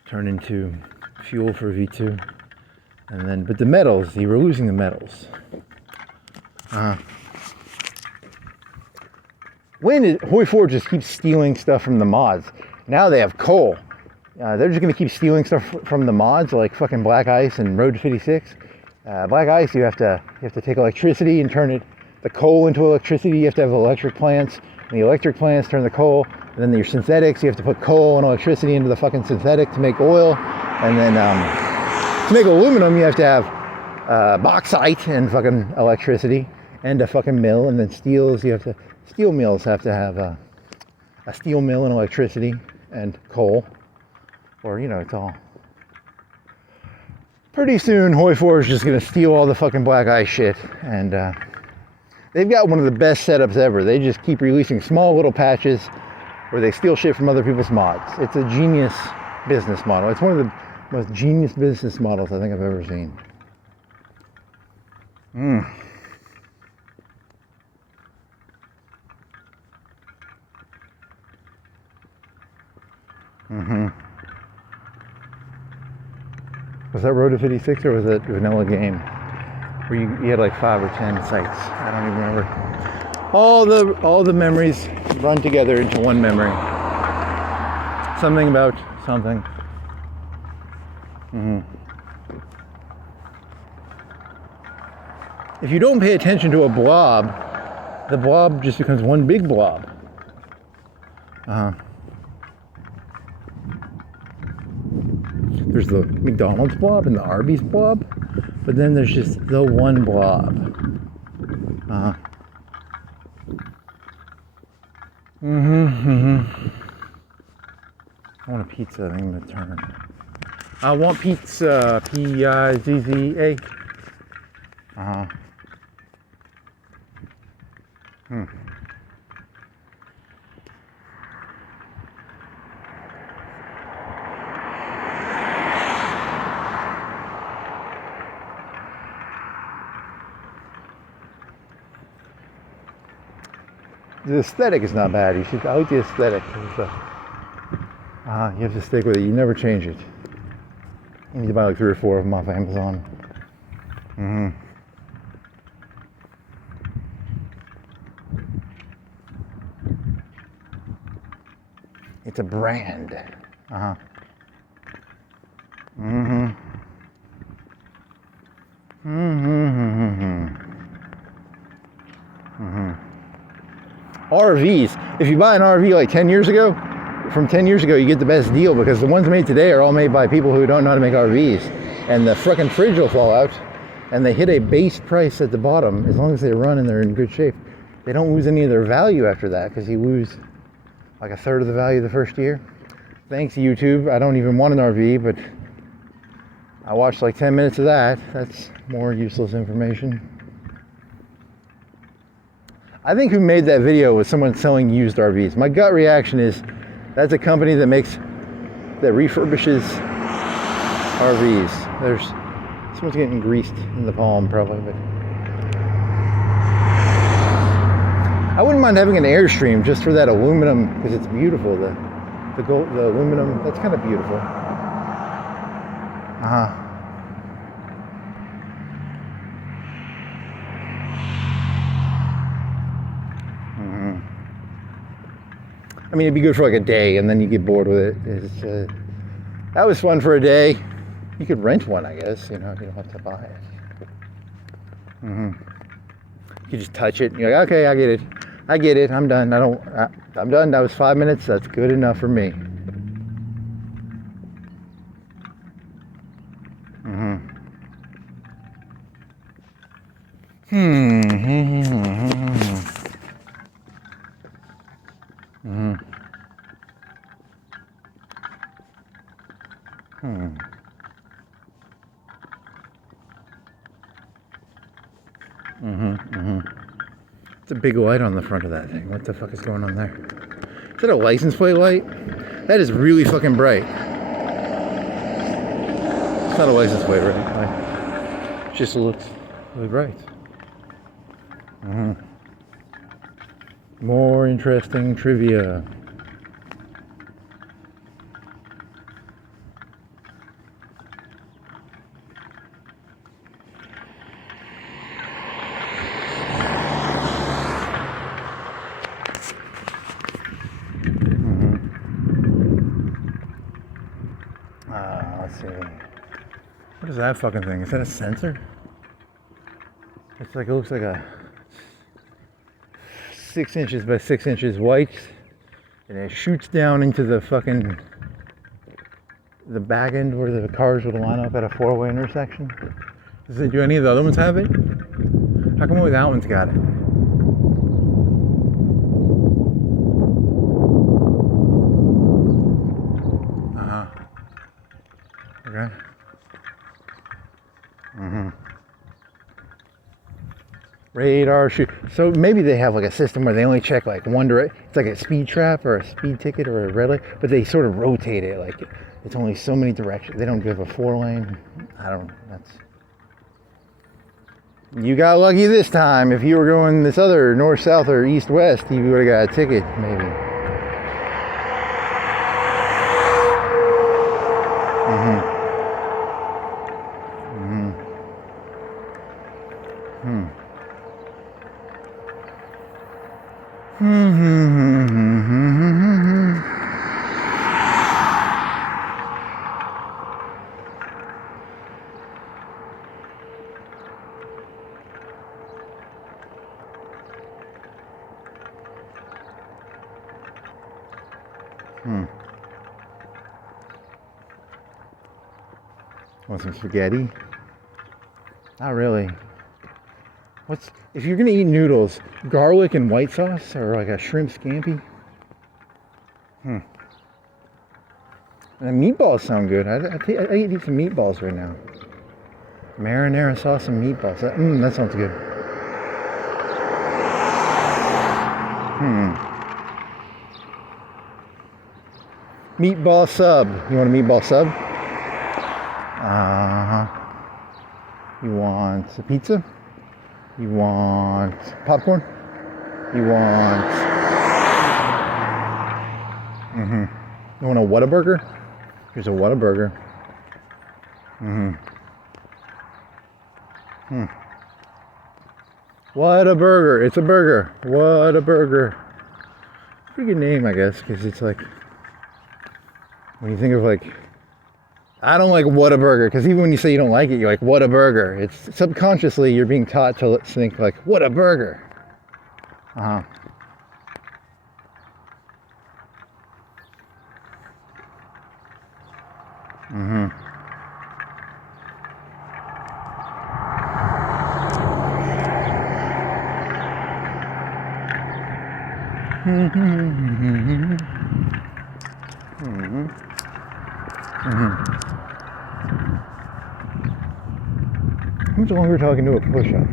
turn into fuel for V2. And then, but the metals, you were losing the metals. Hoi 4 just keeps stealing stuff from the mods. Now they have coal. They're just gonna keep stealing stuff from the mods, like fucking Black Ice and Road to 56. Black Ice, you have to take electricity and turn it the coal into electricity, you have to have electric plants. And the electric plants turn the coal. And then your synthetics, you have to put coal and electricity into the fucking synthetic to make oil. And then to make aluminum, you have to have bauxite and fucking electricity and a fucking mill. And then steel mills have to have a steel mill and electricity and coal. Or, it's all. Pretty soon, Hoi 4 is just going to steal all the fucking black ice shit. And they've got one of the best setups ever. They just keep releasing small little patches where they steal shit from other people's mods. It's a genius business model. It's one of the most genius business models I think I've ever seen. Was that Road to 56 or was it Vanilla Game? Where you had like 5 or 10 sites. I don't even remember. All the memories run together into one memory. Something about something. If you don't pay attention to a blob, the blob just becomes one big blob. There's the McDonald's blob and the Arby's blob, but then there's just the one blob. I want a pizza. I think I'm gonna turn. I want pizza. P-I-Z-Z-A. The aesthetic is not bad. I like the aesthetic. You have to stick with it. You never change it. You need to buy like 3 or 4 of them off Amazon. It's a brand. RVs. If you buy an RV like 10 years ago, from 10 years ago, you get the best deal because the ones made today are all made by people who don't know how to make RVs. And the frickin' fridge will fall out and they hit a base price at the bottom. As long as they run and they're in good shape, they don't lose any of their value after that because you lose like a third of the value the first year. Thanks, YouTube. I don't even want an RV, but I watched like 10 minutes of that. That's more useless information. I think who made that video was someone selling used RVs. My gut reaction is that's a company that refurbishes RVs. Someone's getting greased in the palm probably, but I wouldn't mind having an Airstream just for that aluminum because it's beautiful. The aluminum, that's kind of beautiful. I mean, it'd be good for like a day, and then you get bored with it. That was fun for a day. You could rent one, I guess. You don't have to buy it. You could just touch it. And you're like, okay, I get it. I'm done. I'm done. That was 5 minutes. That's good enough for me. It's a big light on the front of that thing. What the fuck is going on there? Is that a license plate light? That is really fucking bright. It's not a license plate, right? It just looks really bright. More interesting trivia. Let's see. What is that fucking thing? Is that a sensor? It looks like a 6 inches by 6 inches white, and it shoots down into the fucking the back end where the cars would line up at a four-way intersection. Do any of the other ones have it? How come only that one's got it? Okay. Radar shoot. So maybe they have like a system where they only check like one direct. It's like a speed trap or a speed ticket or a red light, but they sort of rotate it. Like it's only so many directions. They don't give a 4-lane. I don't know. You got lucky this time. If you were going this other north, south, or east, west, you would have got a ticket, maybe. Want some spaghetti? Not really. If you're gonna eat noodles, garlic and white sauce or like a shrimp scampi? And the meatballs sound good. I'd eat some meatballs right now. Marinara sauce and meatballs. That sounds good. Meatball sub. You want a meatball sub? You want a pizza? You want popcorn? You want... You want a Whataburger? Here's a Whataburger. Whataburger. It's a burger. Whataburger. Pretty good name, I guess, because it's like... When you think of like... I don't like Whataburger, because even when you say you don't like it, you're like, what a burger. It's subconsciously you're being taught to think like, what a burger. How much longer talking to a push-up?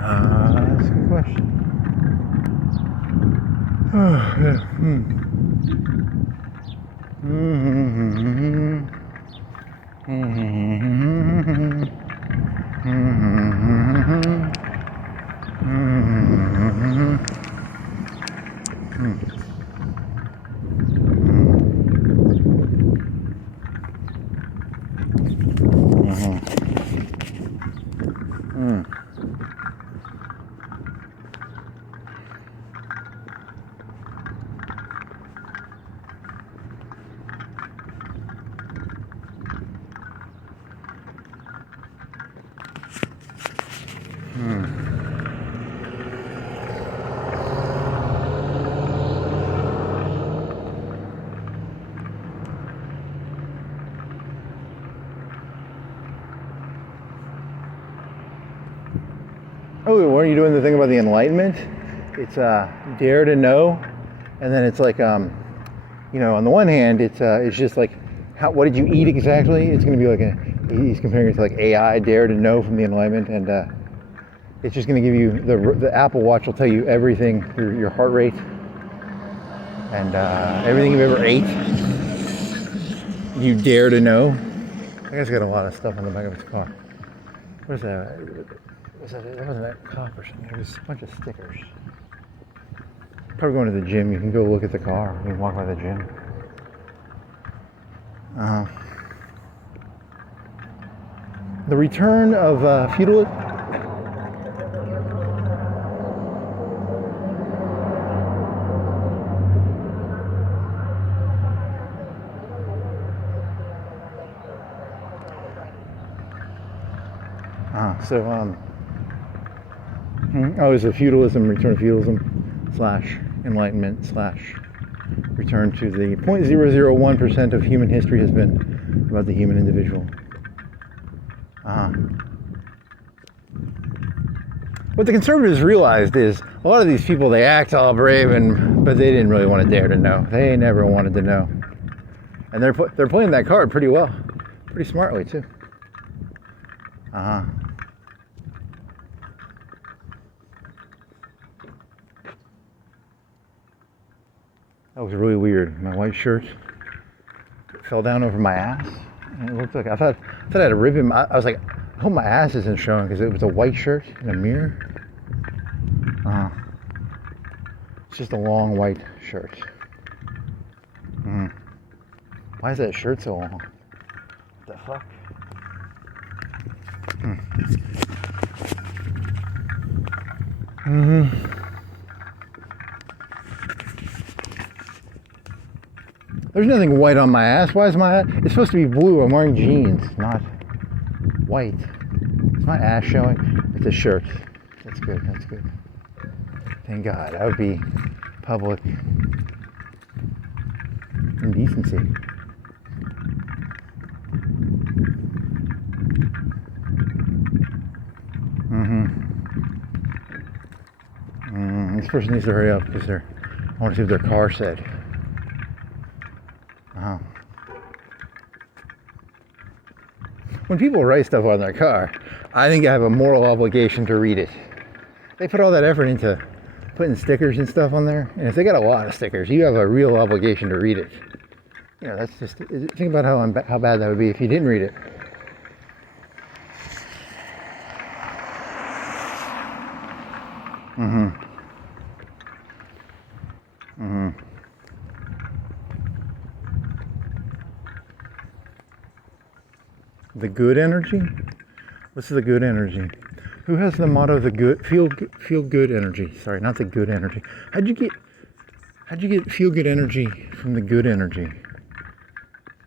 That's a good question. Oh, weren't you doing the thing about the Enlightenment? It's dare to know, and then it's like on the one hand, it's just like what did you eat exactly? It's going to be like he's comparing it to like AI, dare to know from the Enlightenment, and it's just going to give you the Apple Watch will tell you everything, your heart rate, and everything you've ever ate. You dare to know. I guess got a lot of stuff on the back of his car. What is that? That wasn't that cop or something. It was a bunch of stickers. Probably going to the gym. You can go look at the car. You can walk by the gym. The return of feudalism. Oh, is it feudalism, return to feudalism, / enlightenment / return to the 0.001% of human history has been about the human individual. What the conservatives realized is a lot of these people, they act all brave, but they didn't really want to dare to know. They never wanted to know. And they're playing that card pretty well. Pretty smartly, too. That was really weird. My white shirt fell down over my ass. And it looked like, I thought I had a ribbon. I was like, I hope my ass isn't showing because it was a white shirt in a mirror. It's just a long white shirt. Why is that shirt so long? What the fuck? There's nothing white on my ass. Why is my ass? It's supposed to be blue. I'm wearing jeans, not white. Is my ass showing? It's a shirt. That's good. That's good. Thank God. That would be public indecency. This person needs to hurry up because I want to see what their car said. When people write stuff on their car, I think I have a moral obligation to read it. They put all that effort into putting stickers and stuff on there, and if they got a lot of stickers, you have a real obligation to read it. You know, that's just, think about how bad that would be if you didn't read it. The good energy? What's the good energy? Who has the motto, the good, feel good energy? Sorry, not the good energy. How'd you get feel good energy from the good energy?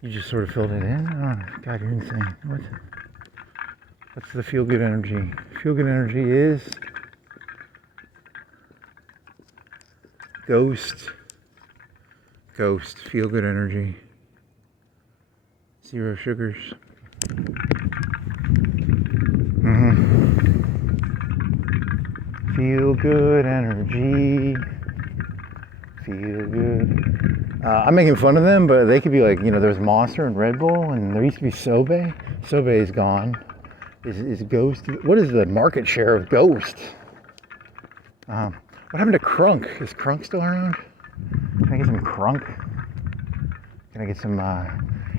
You just sort of filled it in? Oh, God, you're insane. What's the feel good energy? Feel good energy is ghost, feel good energy, 0 sugars. Feel good energy. Feel good. I'm making fun of them, but they could be like, you know, there's Monster and Red Bull, and there used to be Sobe. Sobe is gone. Is Ghost? What is the market share of Ghost? What happened to Crunk? Is Crunk still around? Can I get some Crunk? Can I get some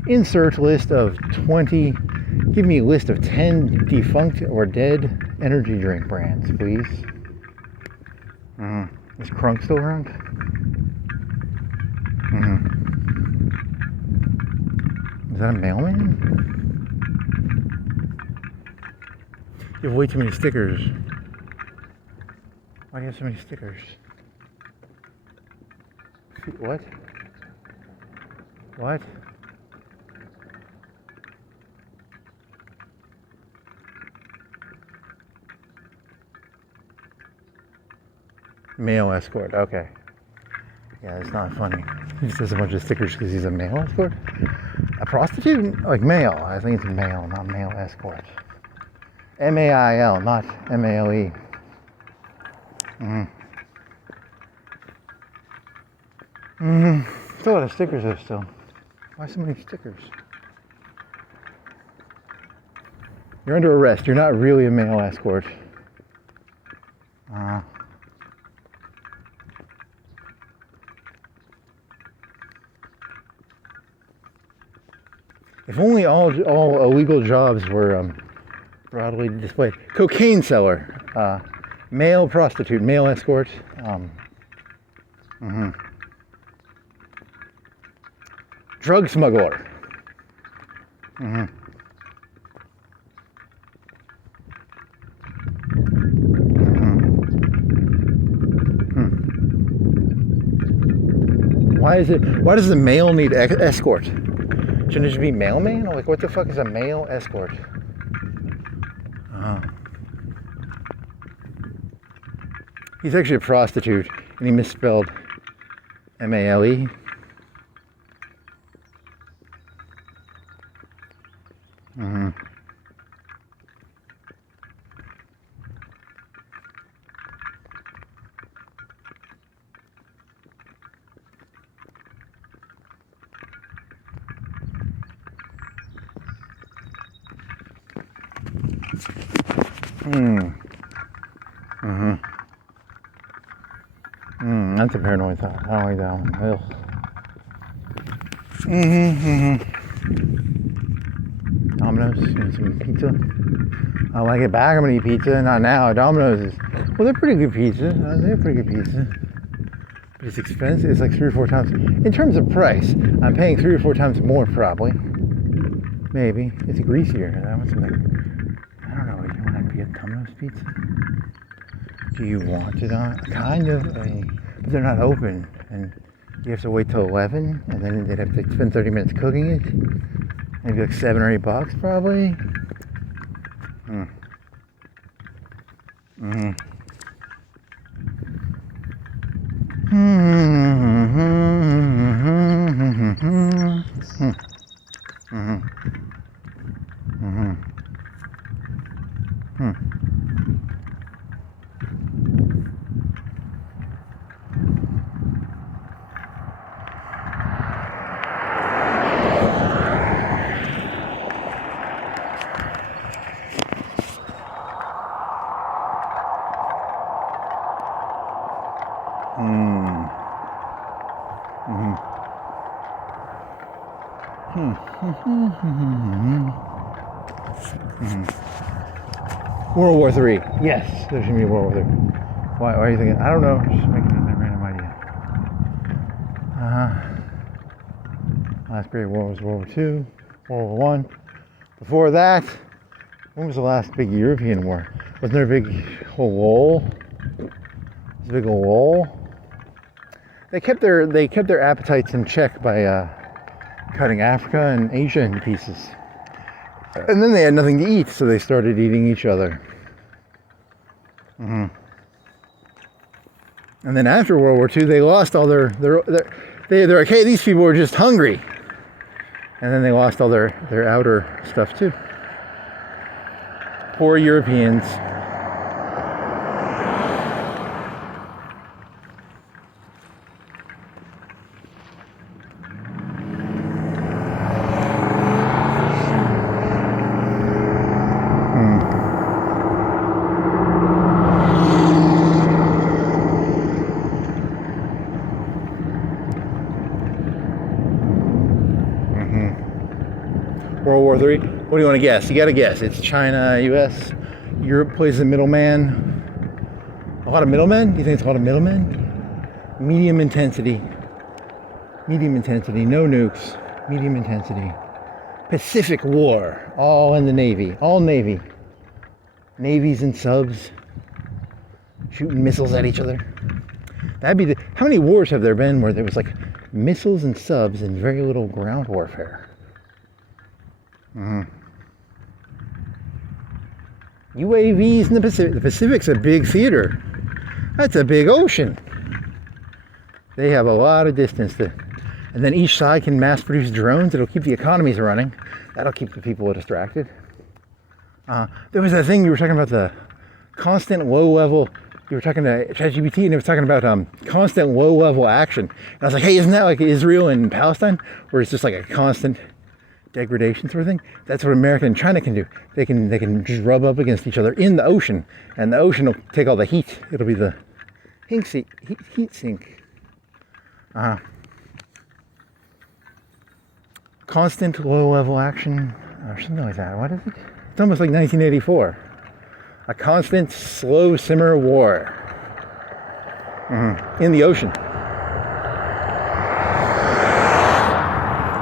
insert list of 20? Give me a list of 10 defunct or dead energy drink brands, please. Is Crunk still around? Is that a mailman? You have way too many stickers. Why do you have so many stickers? What? What? Male escort, okay. Yeah, it's not funny. He just has a bunch of stickers because he's a male escort. A prostitute? Like male. I think it's male, not male escort. M-A-I-L, not M-A-L-E. Still a lot of stickers there still. Why so many stickers? You're under arrest. You're not really a male escort. If only all illegal jobs were broadly displayed. Cocaine seller, male prostitute, male escort. Drug smuggler. Why does the male need escort? Shouldn't it just be mailman? Like, what the fuck is a male escort? He's actually a prostitute, and he misspelled M-A-L-E. Mm-hmm. That's a paranoid thought. I don't like that one. Domino's, need some pizza. When I get back, I'm gonna eat pizza. Not now. Domino's is, well, they're pretty good pizza. They're pretty good pizza. But it's expensive. It's like 3 or 4 times. In terms of price, I'm paying 3 or 4 times more probably. Maybe. It's greasier. I want something. I don't know. Do you want to get Domino's pizza? Do you want it on? Kind of. I mean, but they're not open, and you have to wait till 11, and then they'd have to spend 30 minutes cooking it. Maybe like $7 or $8 probably. World War III. Yes, there should be World War III. Why are you thinking? I don't know. Just making a random idea. Last great war was World War II, World War I. Before that, when was the last big European war? Wasn't there a big whole lull? Was a big old lull? They kept their appetites in check by cutting Africa and Asia into pieces. And then they had nothing to eat, so they started eating each other. And then after World War II, they lost all they're like, hey, these people were just hungry. And then they lost all their outer stuff too. Poor Europeans. World War III. What do you want to guess? You got to guess. It's China, U.S. Europe plays the middleman. A lot of middlemen? You think it's a lot of middlemen? Medium intensity. Medium intensity. No nukes. Medium intensity. Pacific War. All in the Navy. All Navy. Navies and subs. Shooting missiles at each other. That'd be the... How many wars have there been where there was like missiles and subs and very little ground warfare? UAVs in the Pacific. The Pacific's a big theater. That's a big ocean. They have a lot of distance to, and then each side can mass produce drones. It'll keep the economies running. That'll keep the people distracted. There was that thing you were talking about, the constant low level. You were talking to ChatGPT and it was talking about constant low level action. And I was like, hey, isn't that like Israel and Palestine, where it's just like a constant degradation sort of thing? That's what America and China can do. They can just rub up against each other in the ocean, and the ocean will take all the heat. It'll be the heat sink. Constant low level action or something like that. What is it? It's almost like 1984. A constant slow simmer war in the ocean.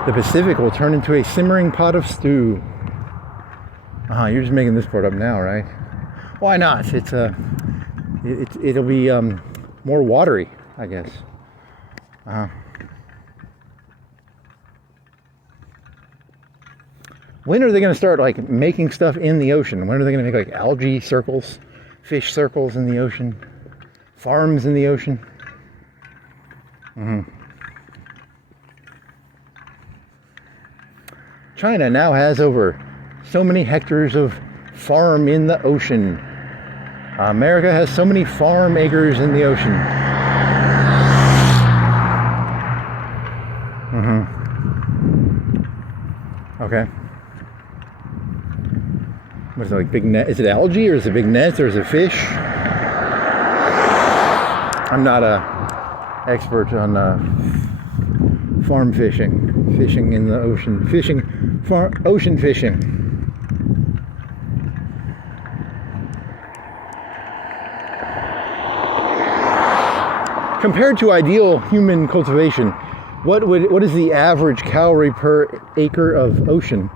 The Pacific will turn into a simmering pot of stew. You're just making this part up now, right? Why not? It'll be more watery, I guess. When are they going to start like making stuff in the ocean? When are they going to make like algae circles, fish circles in the ocean? farms in the ocean. China now has over so many hectares of farm in the ocean. America has so many farm acres in the ocean. Okay. What is it, like big net? Is it algae or is it big nets or is it fish? I'm not a expert on farm fishing. Fishing in the ocean. Ocean fishing. Compared to ideal human cultivation, what is the average calorie per acre of ocean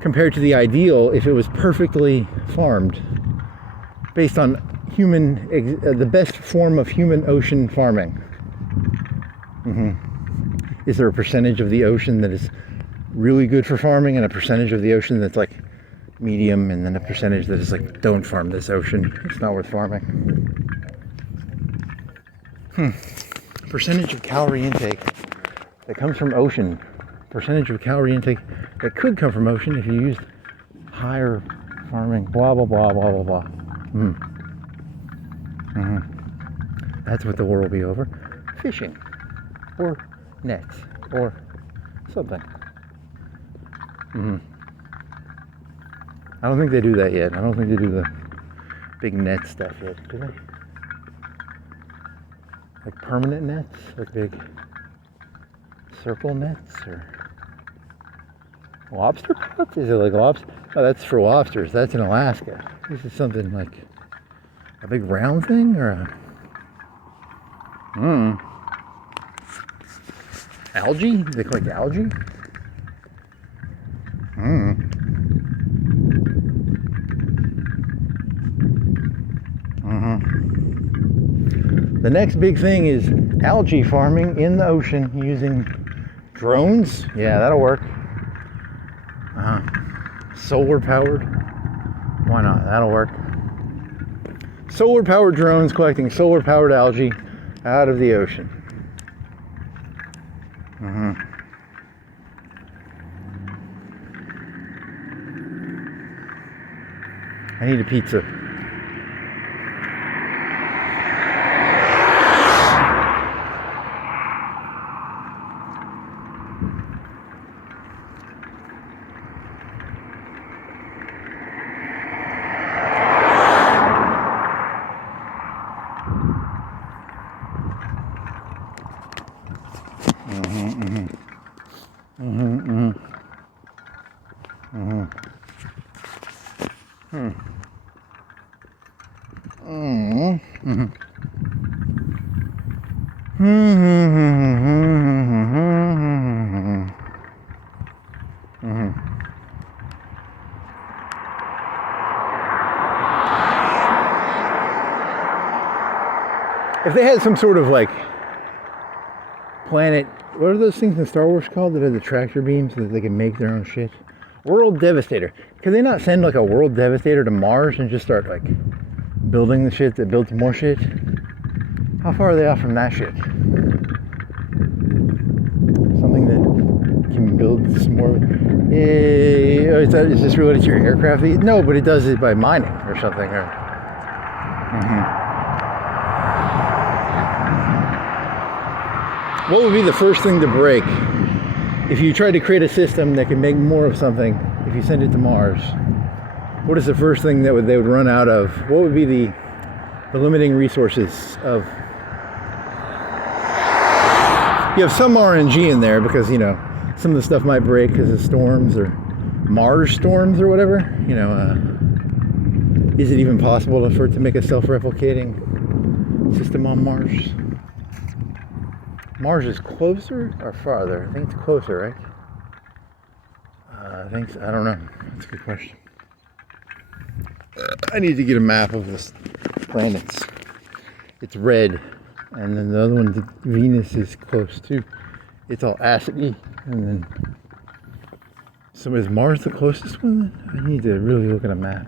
compared to the ideal if it was perfectly farmed, based on the best form of human ocean farming? Is there a percentage of the ocean that is really good for farming and a percentage of the ocean that's like medium, and then a percentage that is like, don't farm this ocean, it's not worth farming? Percentage of calorie intake that comes from ocean. Percentage of calorie intake that could come from ocean if you used higher farming. Blah, blah, blah, blah, blah, blah. That's what the war will be over. Fishing. Or nets. Or something. I don't think they do that yet. I don't think they do the big net stuff yet, do they? Like permanent nets? Like big circle nets? Or lobster pots? Is it like lobster? Oh, that's for lobsters. That's in Alaska. This is something like a big round thing, or a algae? They collect algae? The next big thing is algae farming in the ocean using drones. Yeah, that'll work. Solar powered. Why not? That'll work. Solar powered drones collecting solar powered algae out of the ocean. I need a pizza. If they had some sort of like planet, what are those things in Star Wars called that have the tractor beams so that they can make their own shit? World Devastator. Could they not send like a World Devastator to Mars and just start like building the shit that builds more shit? How far are they off from that shit? Something that can build some more. Is this related to your aircraft? No, but it does it by mining or something. What would be the first thing to break if you tried to create a system that can make more of something if you send it to Mars? What is the first thing that they would run out of? What would be the limiting resources of? You have some RNG in there because, you know, some of the stuff might break because of storms or Mars storms or whatever. You know, is it even possible for it to make a self-replicating system on Mars? Mars is closer or farther? I think it's closer, right? I don't know. That's a good question. I need to get a map of this planets. It's red, and then the other one, Venus, is close too. It's all acidy, and then so is Mars the closest one? I need to really look at a map.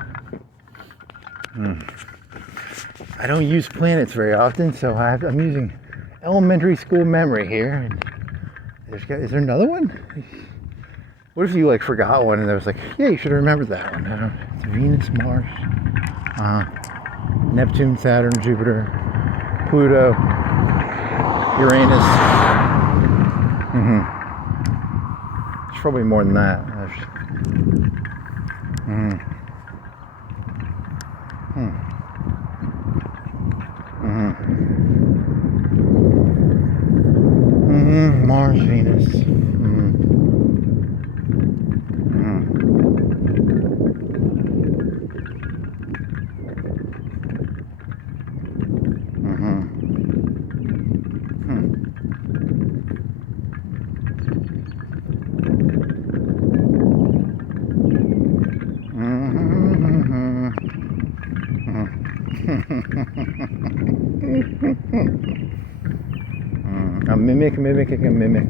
I don't use planets very often, so I'm using elementary school memory here. And is there another one? What if you like forgot one and there was like, yeah, you should have remembered that one. I don't know. It's Venus, Mars, Neptune, Saturn, Jupiter, Pluto, Uranus. There's probably more than that. Mars, Venus. A mimic mimicking a mimic.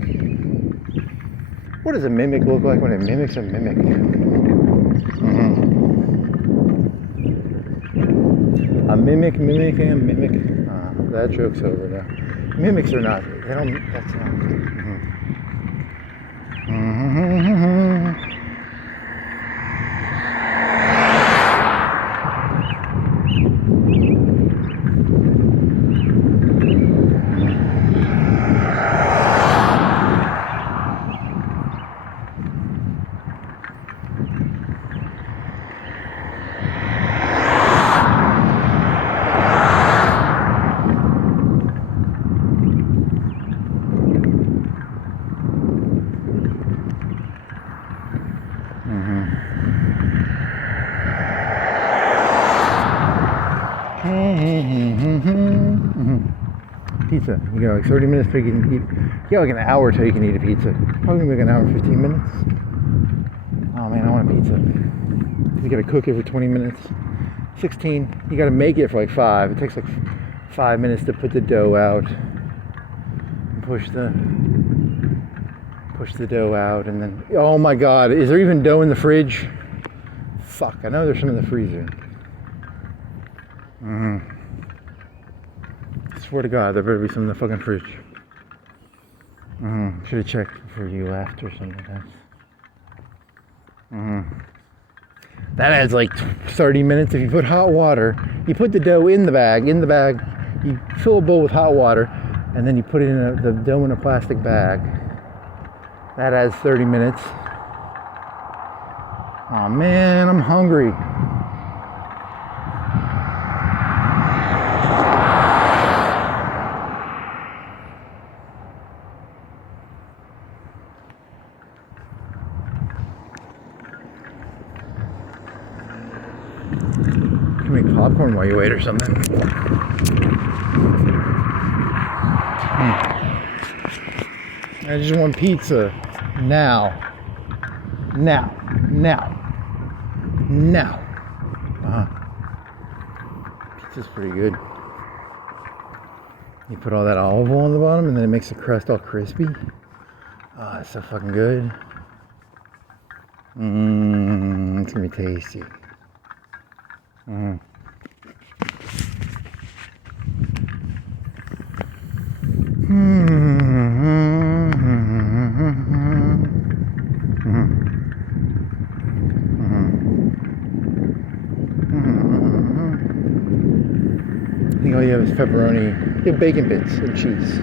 What does a mimic look like when it mimics a mimic? A mimic mimicking a mimic. That joke's over now. Mimics are not. They don't. That's not. Pizza. You got like 30 minutes till you can eat. You got like an hour till you can eat a pizza. Probably like an hour and 15 minutes. Oh man, I want a pizza. You gotta cook it for 20 minutes. 16. You gotta make it for like 5. It takes like 5 minutes to put the dough out. Push the dough out, and then, oh my god, is there even dough in the fridge? Fuck, I know there's some in the freezer. I swear to god, there better be some in the fucking fridge. Should have checked before you left or something like that. That adds like 30 minutes. If you put hot water, you put the dough in the bag, you fill a bowl with hot water, and then you put it in the dough in a plastic bag. That adds 30 minutes. Oh man, I'm hungry. You can make popcorn while you wait or something. I just want pizza. Now. Pizza's pretty good. You put all that olive oil on the bottom and then it makes the crust all crispy. Oh, it's so fucking good. It's gonna be tasty. I think all you have is pepperoni, you have bacon bits and cheese.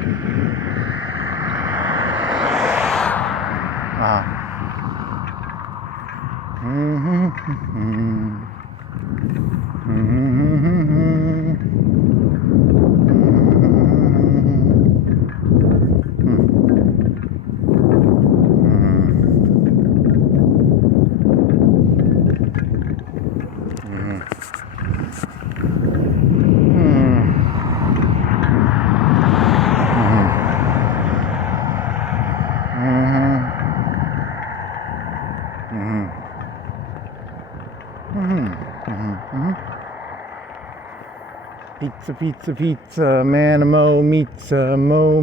Pizza, pizza, man, mo, meats, mo,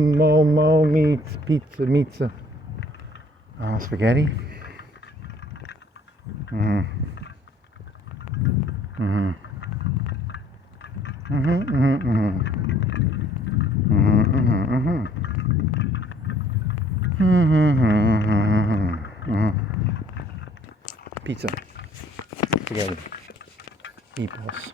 meats, pizza. Spaghetti. Pizza. Together. Meatballs.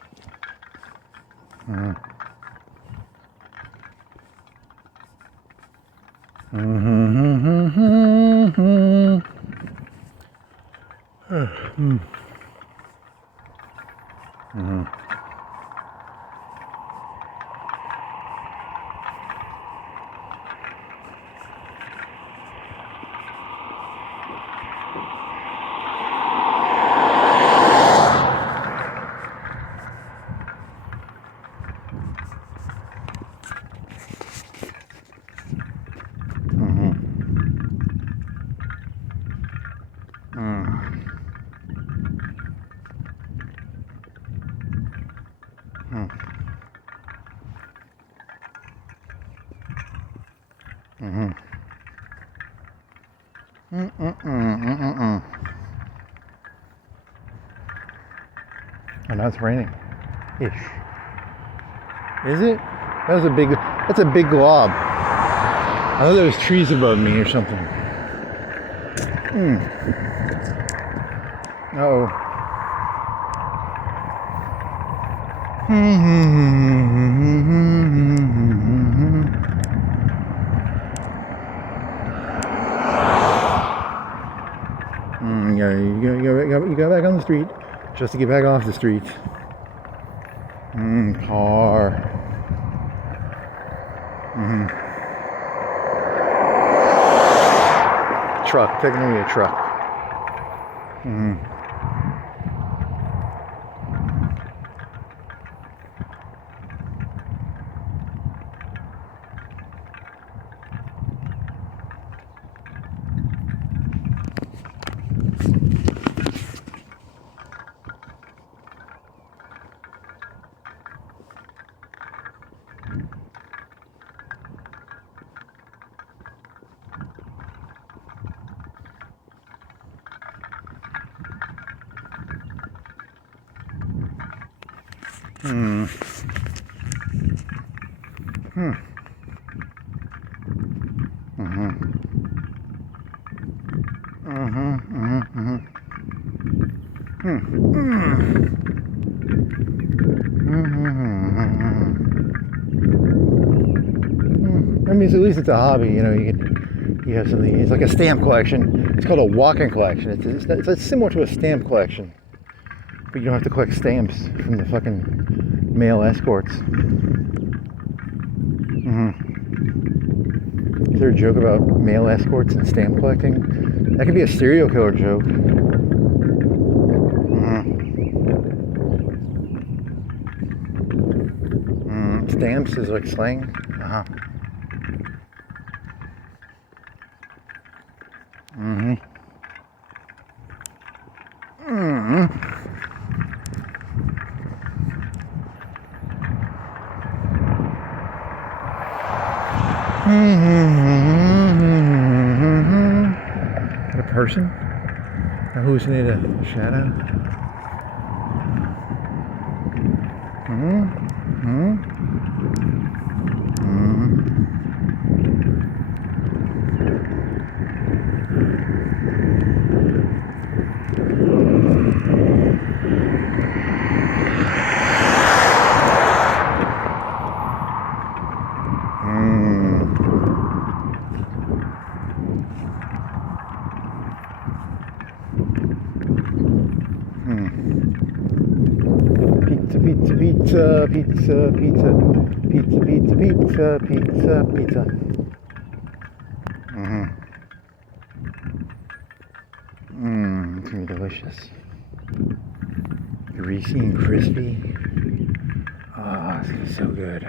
Oh, now it's raining. Ish. Is it? That's a big glob. I thought there was trees above me or something. Uh-oh. You go back on the street just to get back off the street. Car. Truck, technically a truck. I mean, at least it's a hobby, you know. You have something. It's like a stamp collection. It's called a walk-in collection. It's similar to a stamp collection, but you don't have to collect stamps from the fucking male escorts. Is there a joke about male escorts and stamp collecting? That could be a serial killer joke. Stamps is like slang. A person? A hallucinated shadow? Pizza, pizza, pizza, pizza, pizza, pizza, pizza, pizza. It's gonna be delicious. Greasy and crispy. Oh, it's gonna be so good.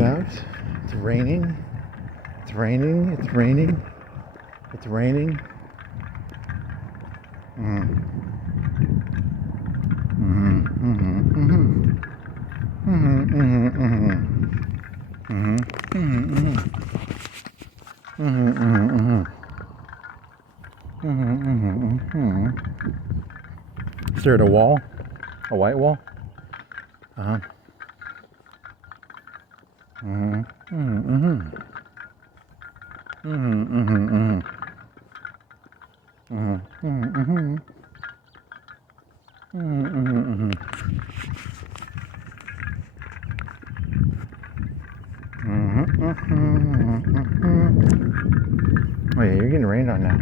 out. It's raining. It's raining. It's raining. It's raining. Stare at a wall, a white wall. Oh yeah, you're getting rained on now.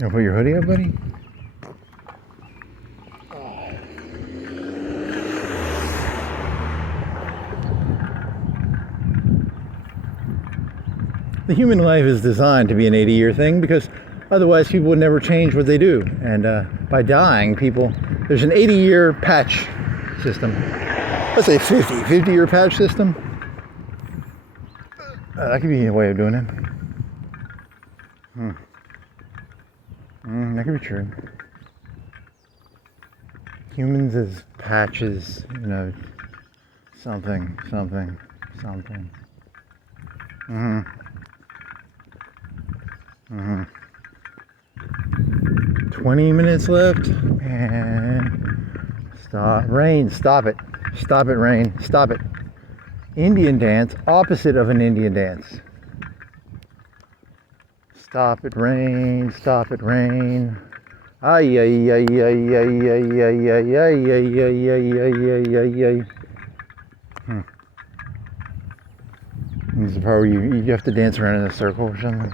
You wanna put your hoodie up, buddy? The human life is designed to be an 80-year thing because otherwise people would never change what they do. And by dying, there's an 80-year patch system. Let's say 50-year patch system. That could be a way of doing it. That could be true. Humans as patches, something. 20 minutes left, and stop. Rain, stop it. Stop it, rain. Stop it. Indian dance, opposite of an Indian dance. Stop it, rain. Stop it, rain. Ay, ay, ay, ay, ay, ay, ay, ay, ay, ay, ay, ay, ay, ay. This is the part where you have to dance around in a circle or something.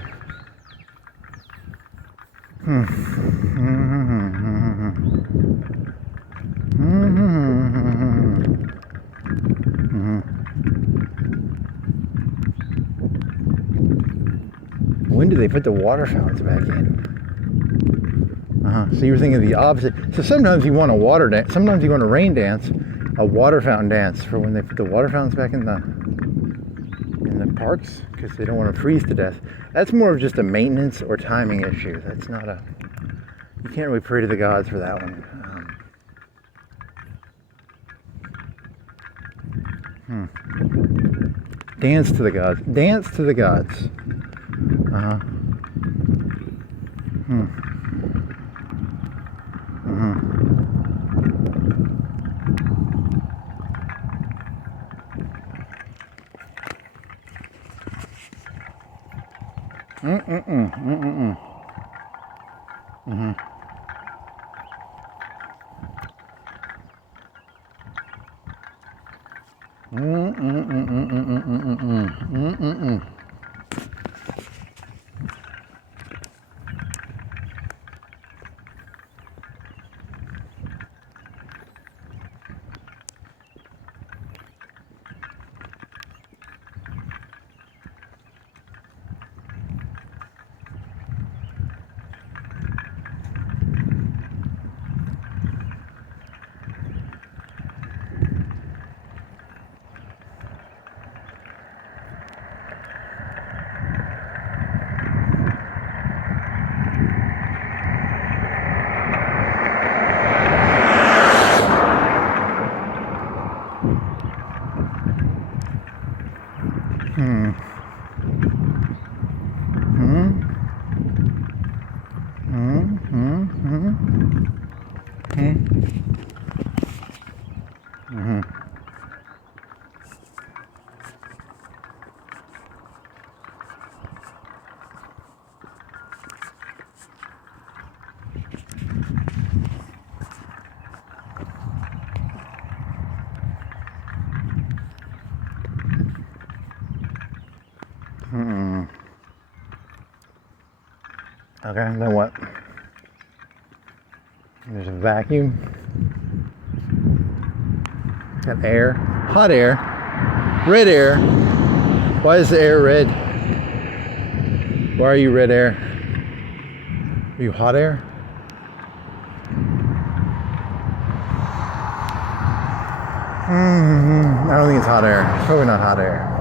When do they put the water fountains back in? So you were thinking the opposite. So sometimes you want a water dance. Sometimes you want a rain dance, a water fountain dance for when they put the water fountains back in the parks because they don't want to freeze to death. That's more of just a maintenance or timing issue. That's not a. You can't really pray to the gods for that one. Dance to the gods. Dance to the gods. Hmm. Hmm. Hmm. Hmm. Hmm. Hmm. Hmm. Hmm. Okay, then what? There's a vacuum. Got air. Hot air. Red air. Why is the air red? Why are you red air? Are you hot air? I don't think it's hot air. It's probably not hot air.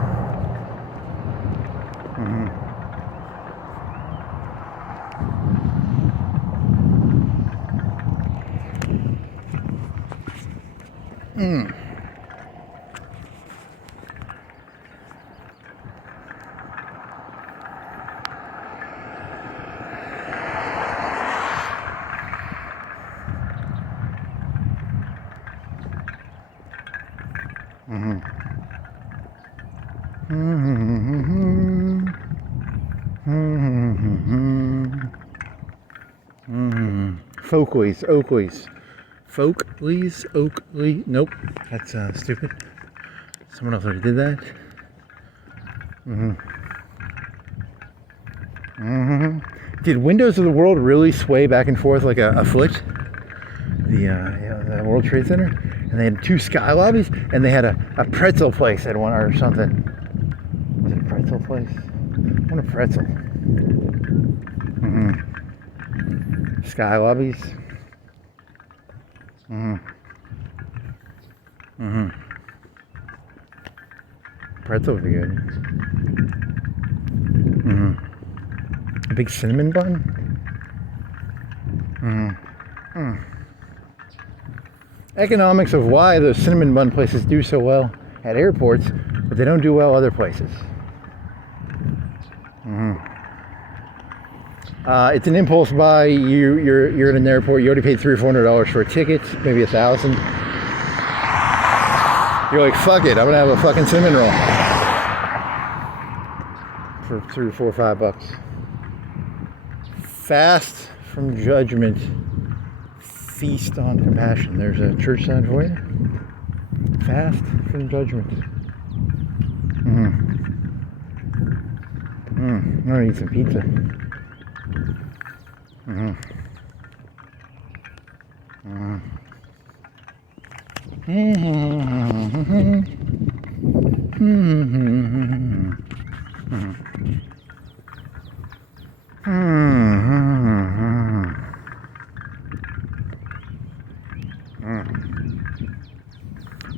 Folkleys, Oakleys. Folkleys, Oakley. Nope, that's stupid. Someone else already did that. Did Windows of the World really sway back and forth like a foot? The World Trade Center? And they had 2 sky lobbies, and they had a pretzel place at one or something. Was it a pretzel place? I want a pretzel. Sky lobbies. Pretzel would be good. A big cinnamon bun. Economics of why those cinnamon bun places do so well at airports, but they don't do well other places. It's an impulse buy. You're at an airport. You already paid $300 or $400 for a ticket, maybe $1,000. You're like, fuck it, I'm gonna have a fucking cinnamon roll for $3, $4, $5. Fast from judgment, feast on compassion. There's a church sign for you. Fast from judgment. I'm gonna eat some pizza.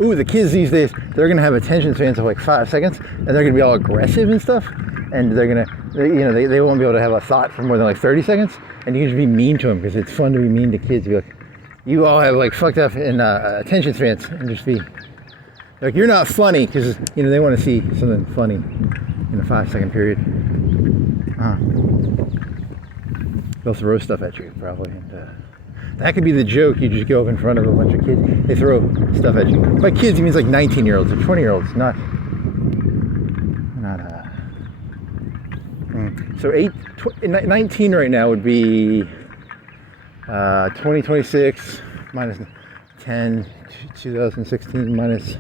Ooh, the kids these days, they're gonna have attention spans of like 5 seconds, and they're gonna be all aggressive and stuff, and they won't be able to have a thought for more than like 30 seconds, and you can just be mean to them because it's fun to be mean to kids. Be like, you all have like fucked up in attention spans, and just be like, you're not funny, because they want to see something funny in a 5-second period. They'll throw stuff at you probably, and that could be the joke. You just go up in front of a bunch of kids, they throw stuff at you. By kids, he means like 19-year-olds or 20-year-olds, not. So 19 right now would be 2026 minus 10, 2016 minus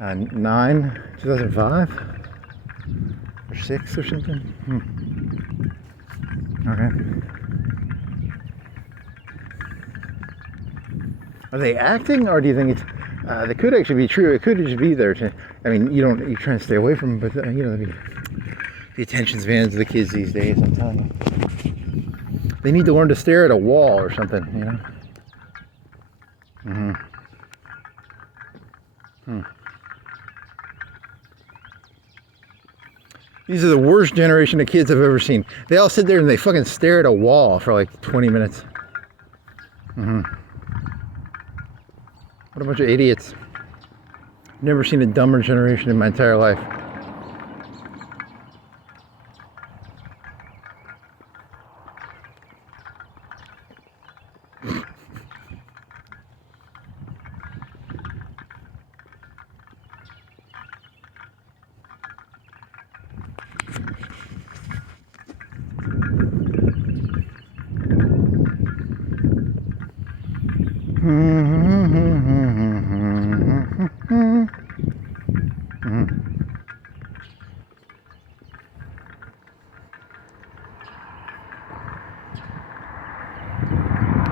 9, 2005 or 6 or something. Okay. Are they acting, or do you think it's? They could actually be true. It could just be there. You're trying to stay away from them, but the attention spans of the kids these days. I'm telling you, they need to learn to stare at a wall or something. These are the worst generation of kids I've ever seen. They all sit there and they fucking stare at a wall for like 20 minutes. What a bunch of idiots. Never seen a dumber generation in my entire life.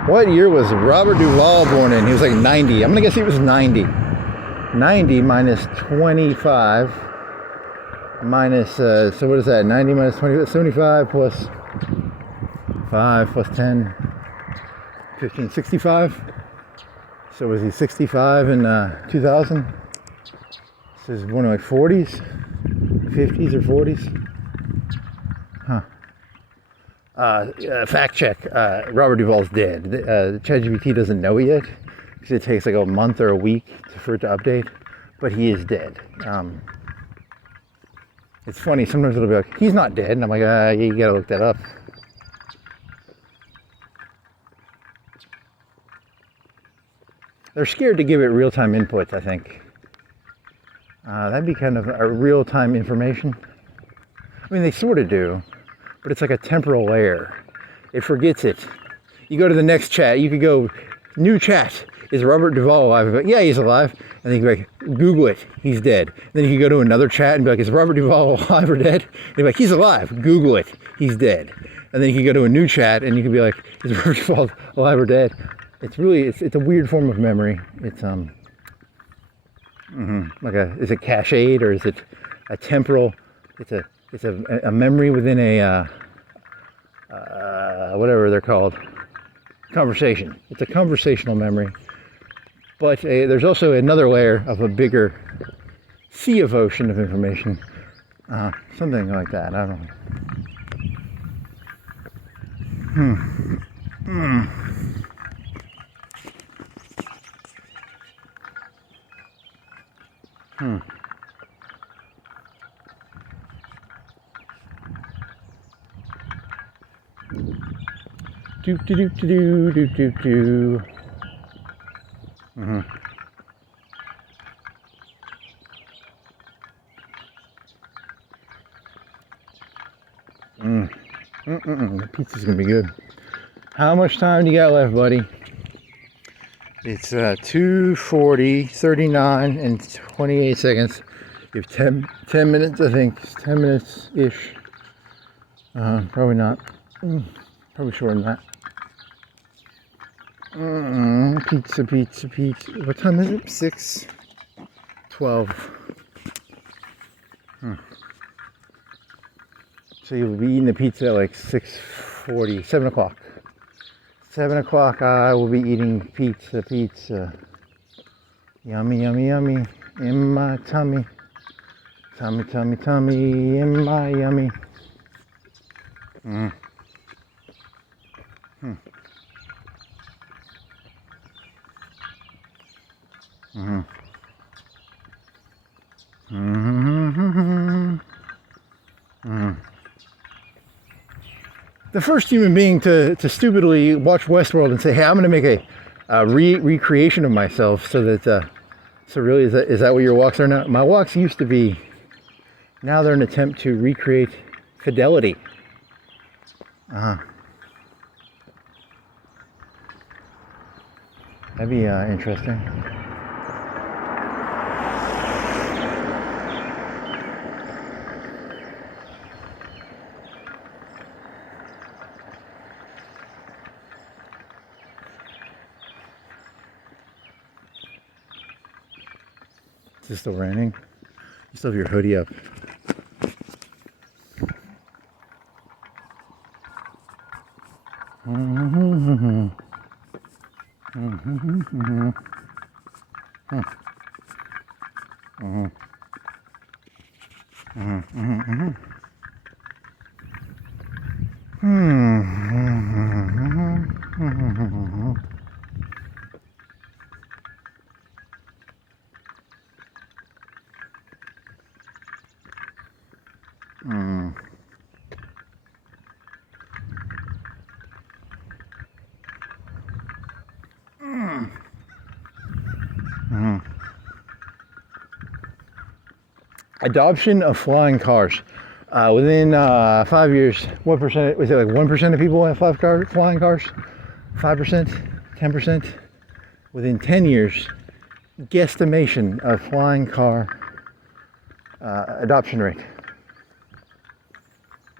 What year was Robert Duvall born in? He was like 90. I'm gonna guess he was 90. 90 minus 25 minus, so what is that? 90 minus 20, 75 plus 5 plus 10, 15, 65. So was he 65 in 2000? This is one of like 40s, 50s or 40s. Huh. Fact check. Robert Duvall's dead. ChatGPT doesn't know yet because it takes like a month or a week for it to update. But he is dead. It's funny. Sometimes it'll be like, he's not dead, and I'm like, you gotta look that up. They're scared to give it real-time inputs, I think. That'd be kind of a real-time information. I mean, they sort of do, but it's like a temporal layer. It forgets it. You go to the next chat, you could go, new chat, is Robert Duvall alive? Like, yeah, he's alive. And then you can be like, Google it, he's dead. Then you can go to another chat and be like, is Robert Duvall alive or dead? And you're like, he's alive, Google it, he's dead. And then you can go to a new chat and you can be like, is Robert Duvall alive or dead? It's really, it's a weird form of memory. It's like is it cached or is it a temporal? It's a memory within a whatever they're called, conversation. It's a conversational memory. But there's also another layer of a bigger sea of ocean of information, something like that. I don't know. Do do do do do do do. The pizza's gonna be good. How much time do you got left, buddy? It's 2:40, 39 and 28 seconds. You have 10 minutes, I think. 10 minutes-ish. Probably not. Probably shorter than that. Pizza. What time is it? 6:12. So you'll be eating the pizza at like 6:40, 7 o'clock. 7 o'clock, I will be eating pizza. Yummy, in my tummy. Tummy, in my yummy. The first human being to stupidly watch Westworld and say, hey, I'm going to make a recreation of myself so that, so really, is that what your walks are now? My walks used to be, now they're an attempt to recreate fidelity. That'd be interesting. Is it still raining? You still have your hoodie up. Adoption of flying cars. Within 5 years, what percent? Was it like 1% of people have flying cars? 5%? 10%? Within 10 years, guesstimation of flying car adoption rate.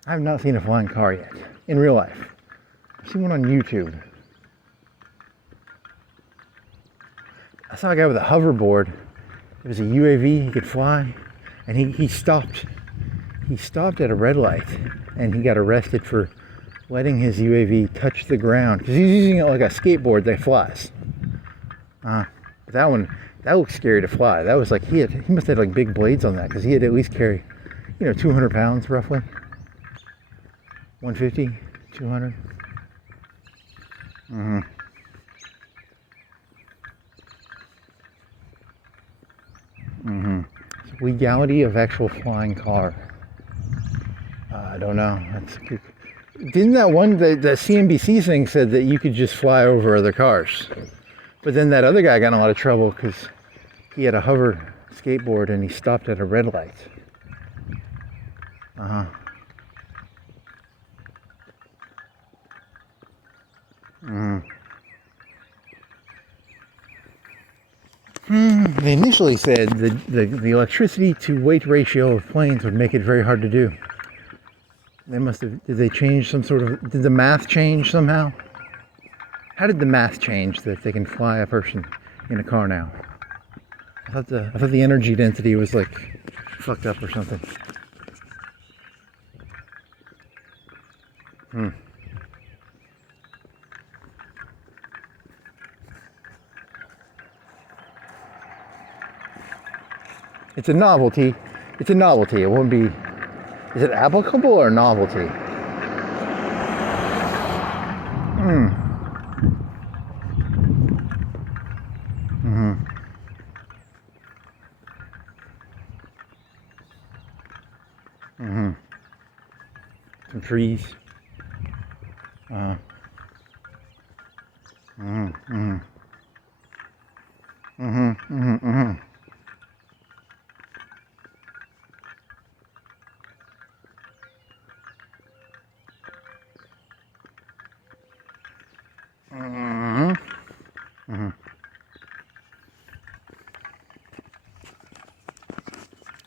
I have not seen a flying car yet in real life. I've seen one on YouTube. I saw a guy with a hoverboard. It was a UAV. He could fly, and he stopped. He stopped at a red light, and he got arrested for letting his UAV touch the ground because he's using it like a skateboard that flies. That looks scary to fly. That was like he must have had like big blades on that because he had to at least carry, 200 pounds roughly. 150, 200. Legality of actual flying car. I don't know. That's good. Didn't that one, the CNBC thing said that you could just fly over other cars? But then that other guy got in a lot of trouble because he had a hover skateboard and he stopped at a red light. They initially said the electricity to weight ratio of planes would make it very hard to do. Did they change did the math change somehow? How did the math change that they can fly a person in a car now? I thought the energy density was like fucked up or something. It's a novelty. It won't be. Is it applicable or novelty? Some trees.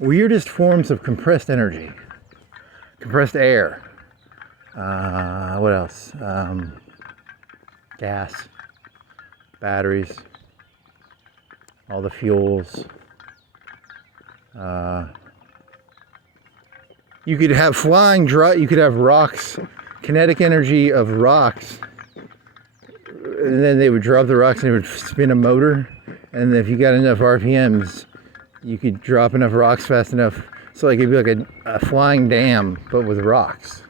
Weirdest forms of compressed energy. Compressed air. What else? Gas. Batteries. All the fuels. You could have you could have rocks, kinetic energy of rocks. And then they would drop the rocks and it would spin a motor. And if you got enough RPMs, you could drop enough rocks fast enough so like it'd be like a flying dam but with rocks.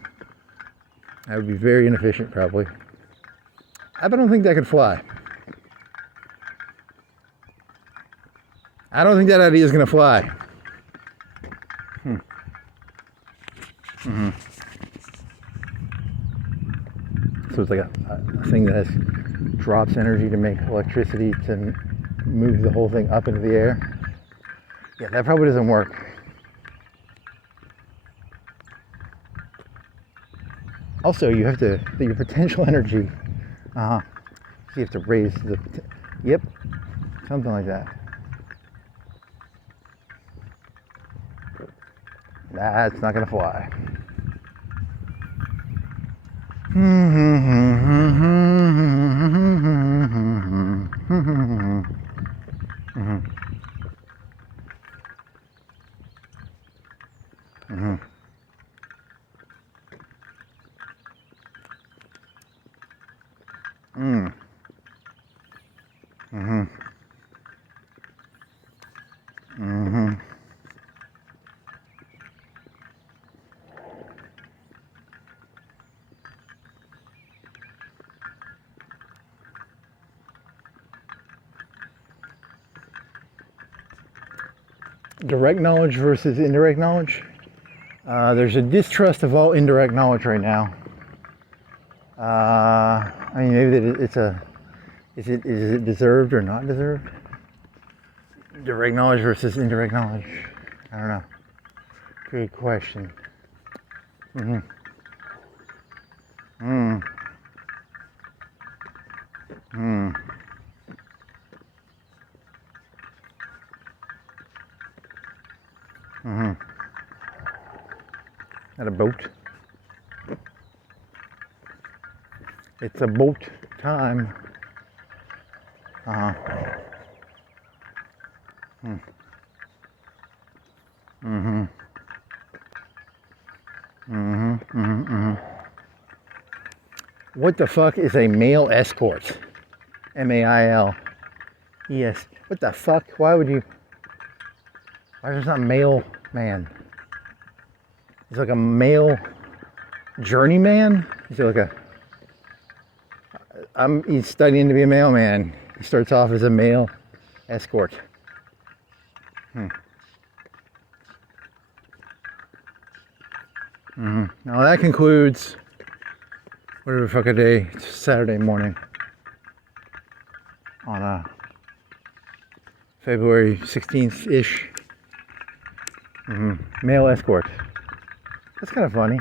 That would be very inefficient probably. I don't think that could fly. I don't think that idea is going to fly. So it's like a thing that drops energy to make electricity to move the whole thing up into the air. Yeah, that probably doesn't work. Also, you have to, your potential energy, so you have to raise yep, something like that. That's not gonna fly. Direct knowledge versus indirect knowledge. There's a distrust of all indirect knowledge right now. I mean, maybe is it deserved or not deserved? Direct knowledge versus indirect knowledge. I don't know. Good question. Mm-hmm. At a boat. It's a boat time. Uh-huh. Mm-hmm. Mm-hmm. Mm-hmm. Mm-hmm. What the fuck is a male escort? M-A-I-L. Yes. What the fuck? Why would you? Why is there not male man? He's like a male journeyman. He's like a. He's studying to be a mailman. He starts off as a male escort. Now that concludes whatever the fuck a day. It's Saturday morning on February 16th ish. Male escort. That's kind of funny.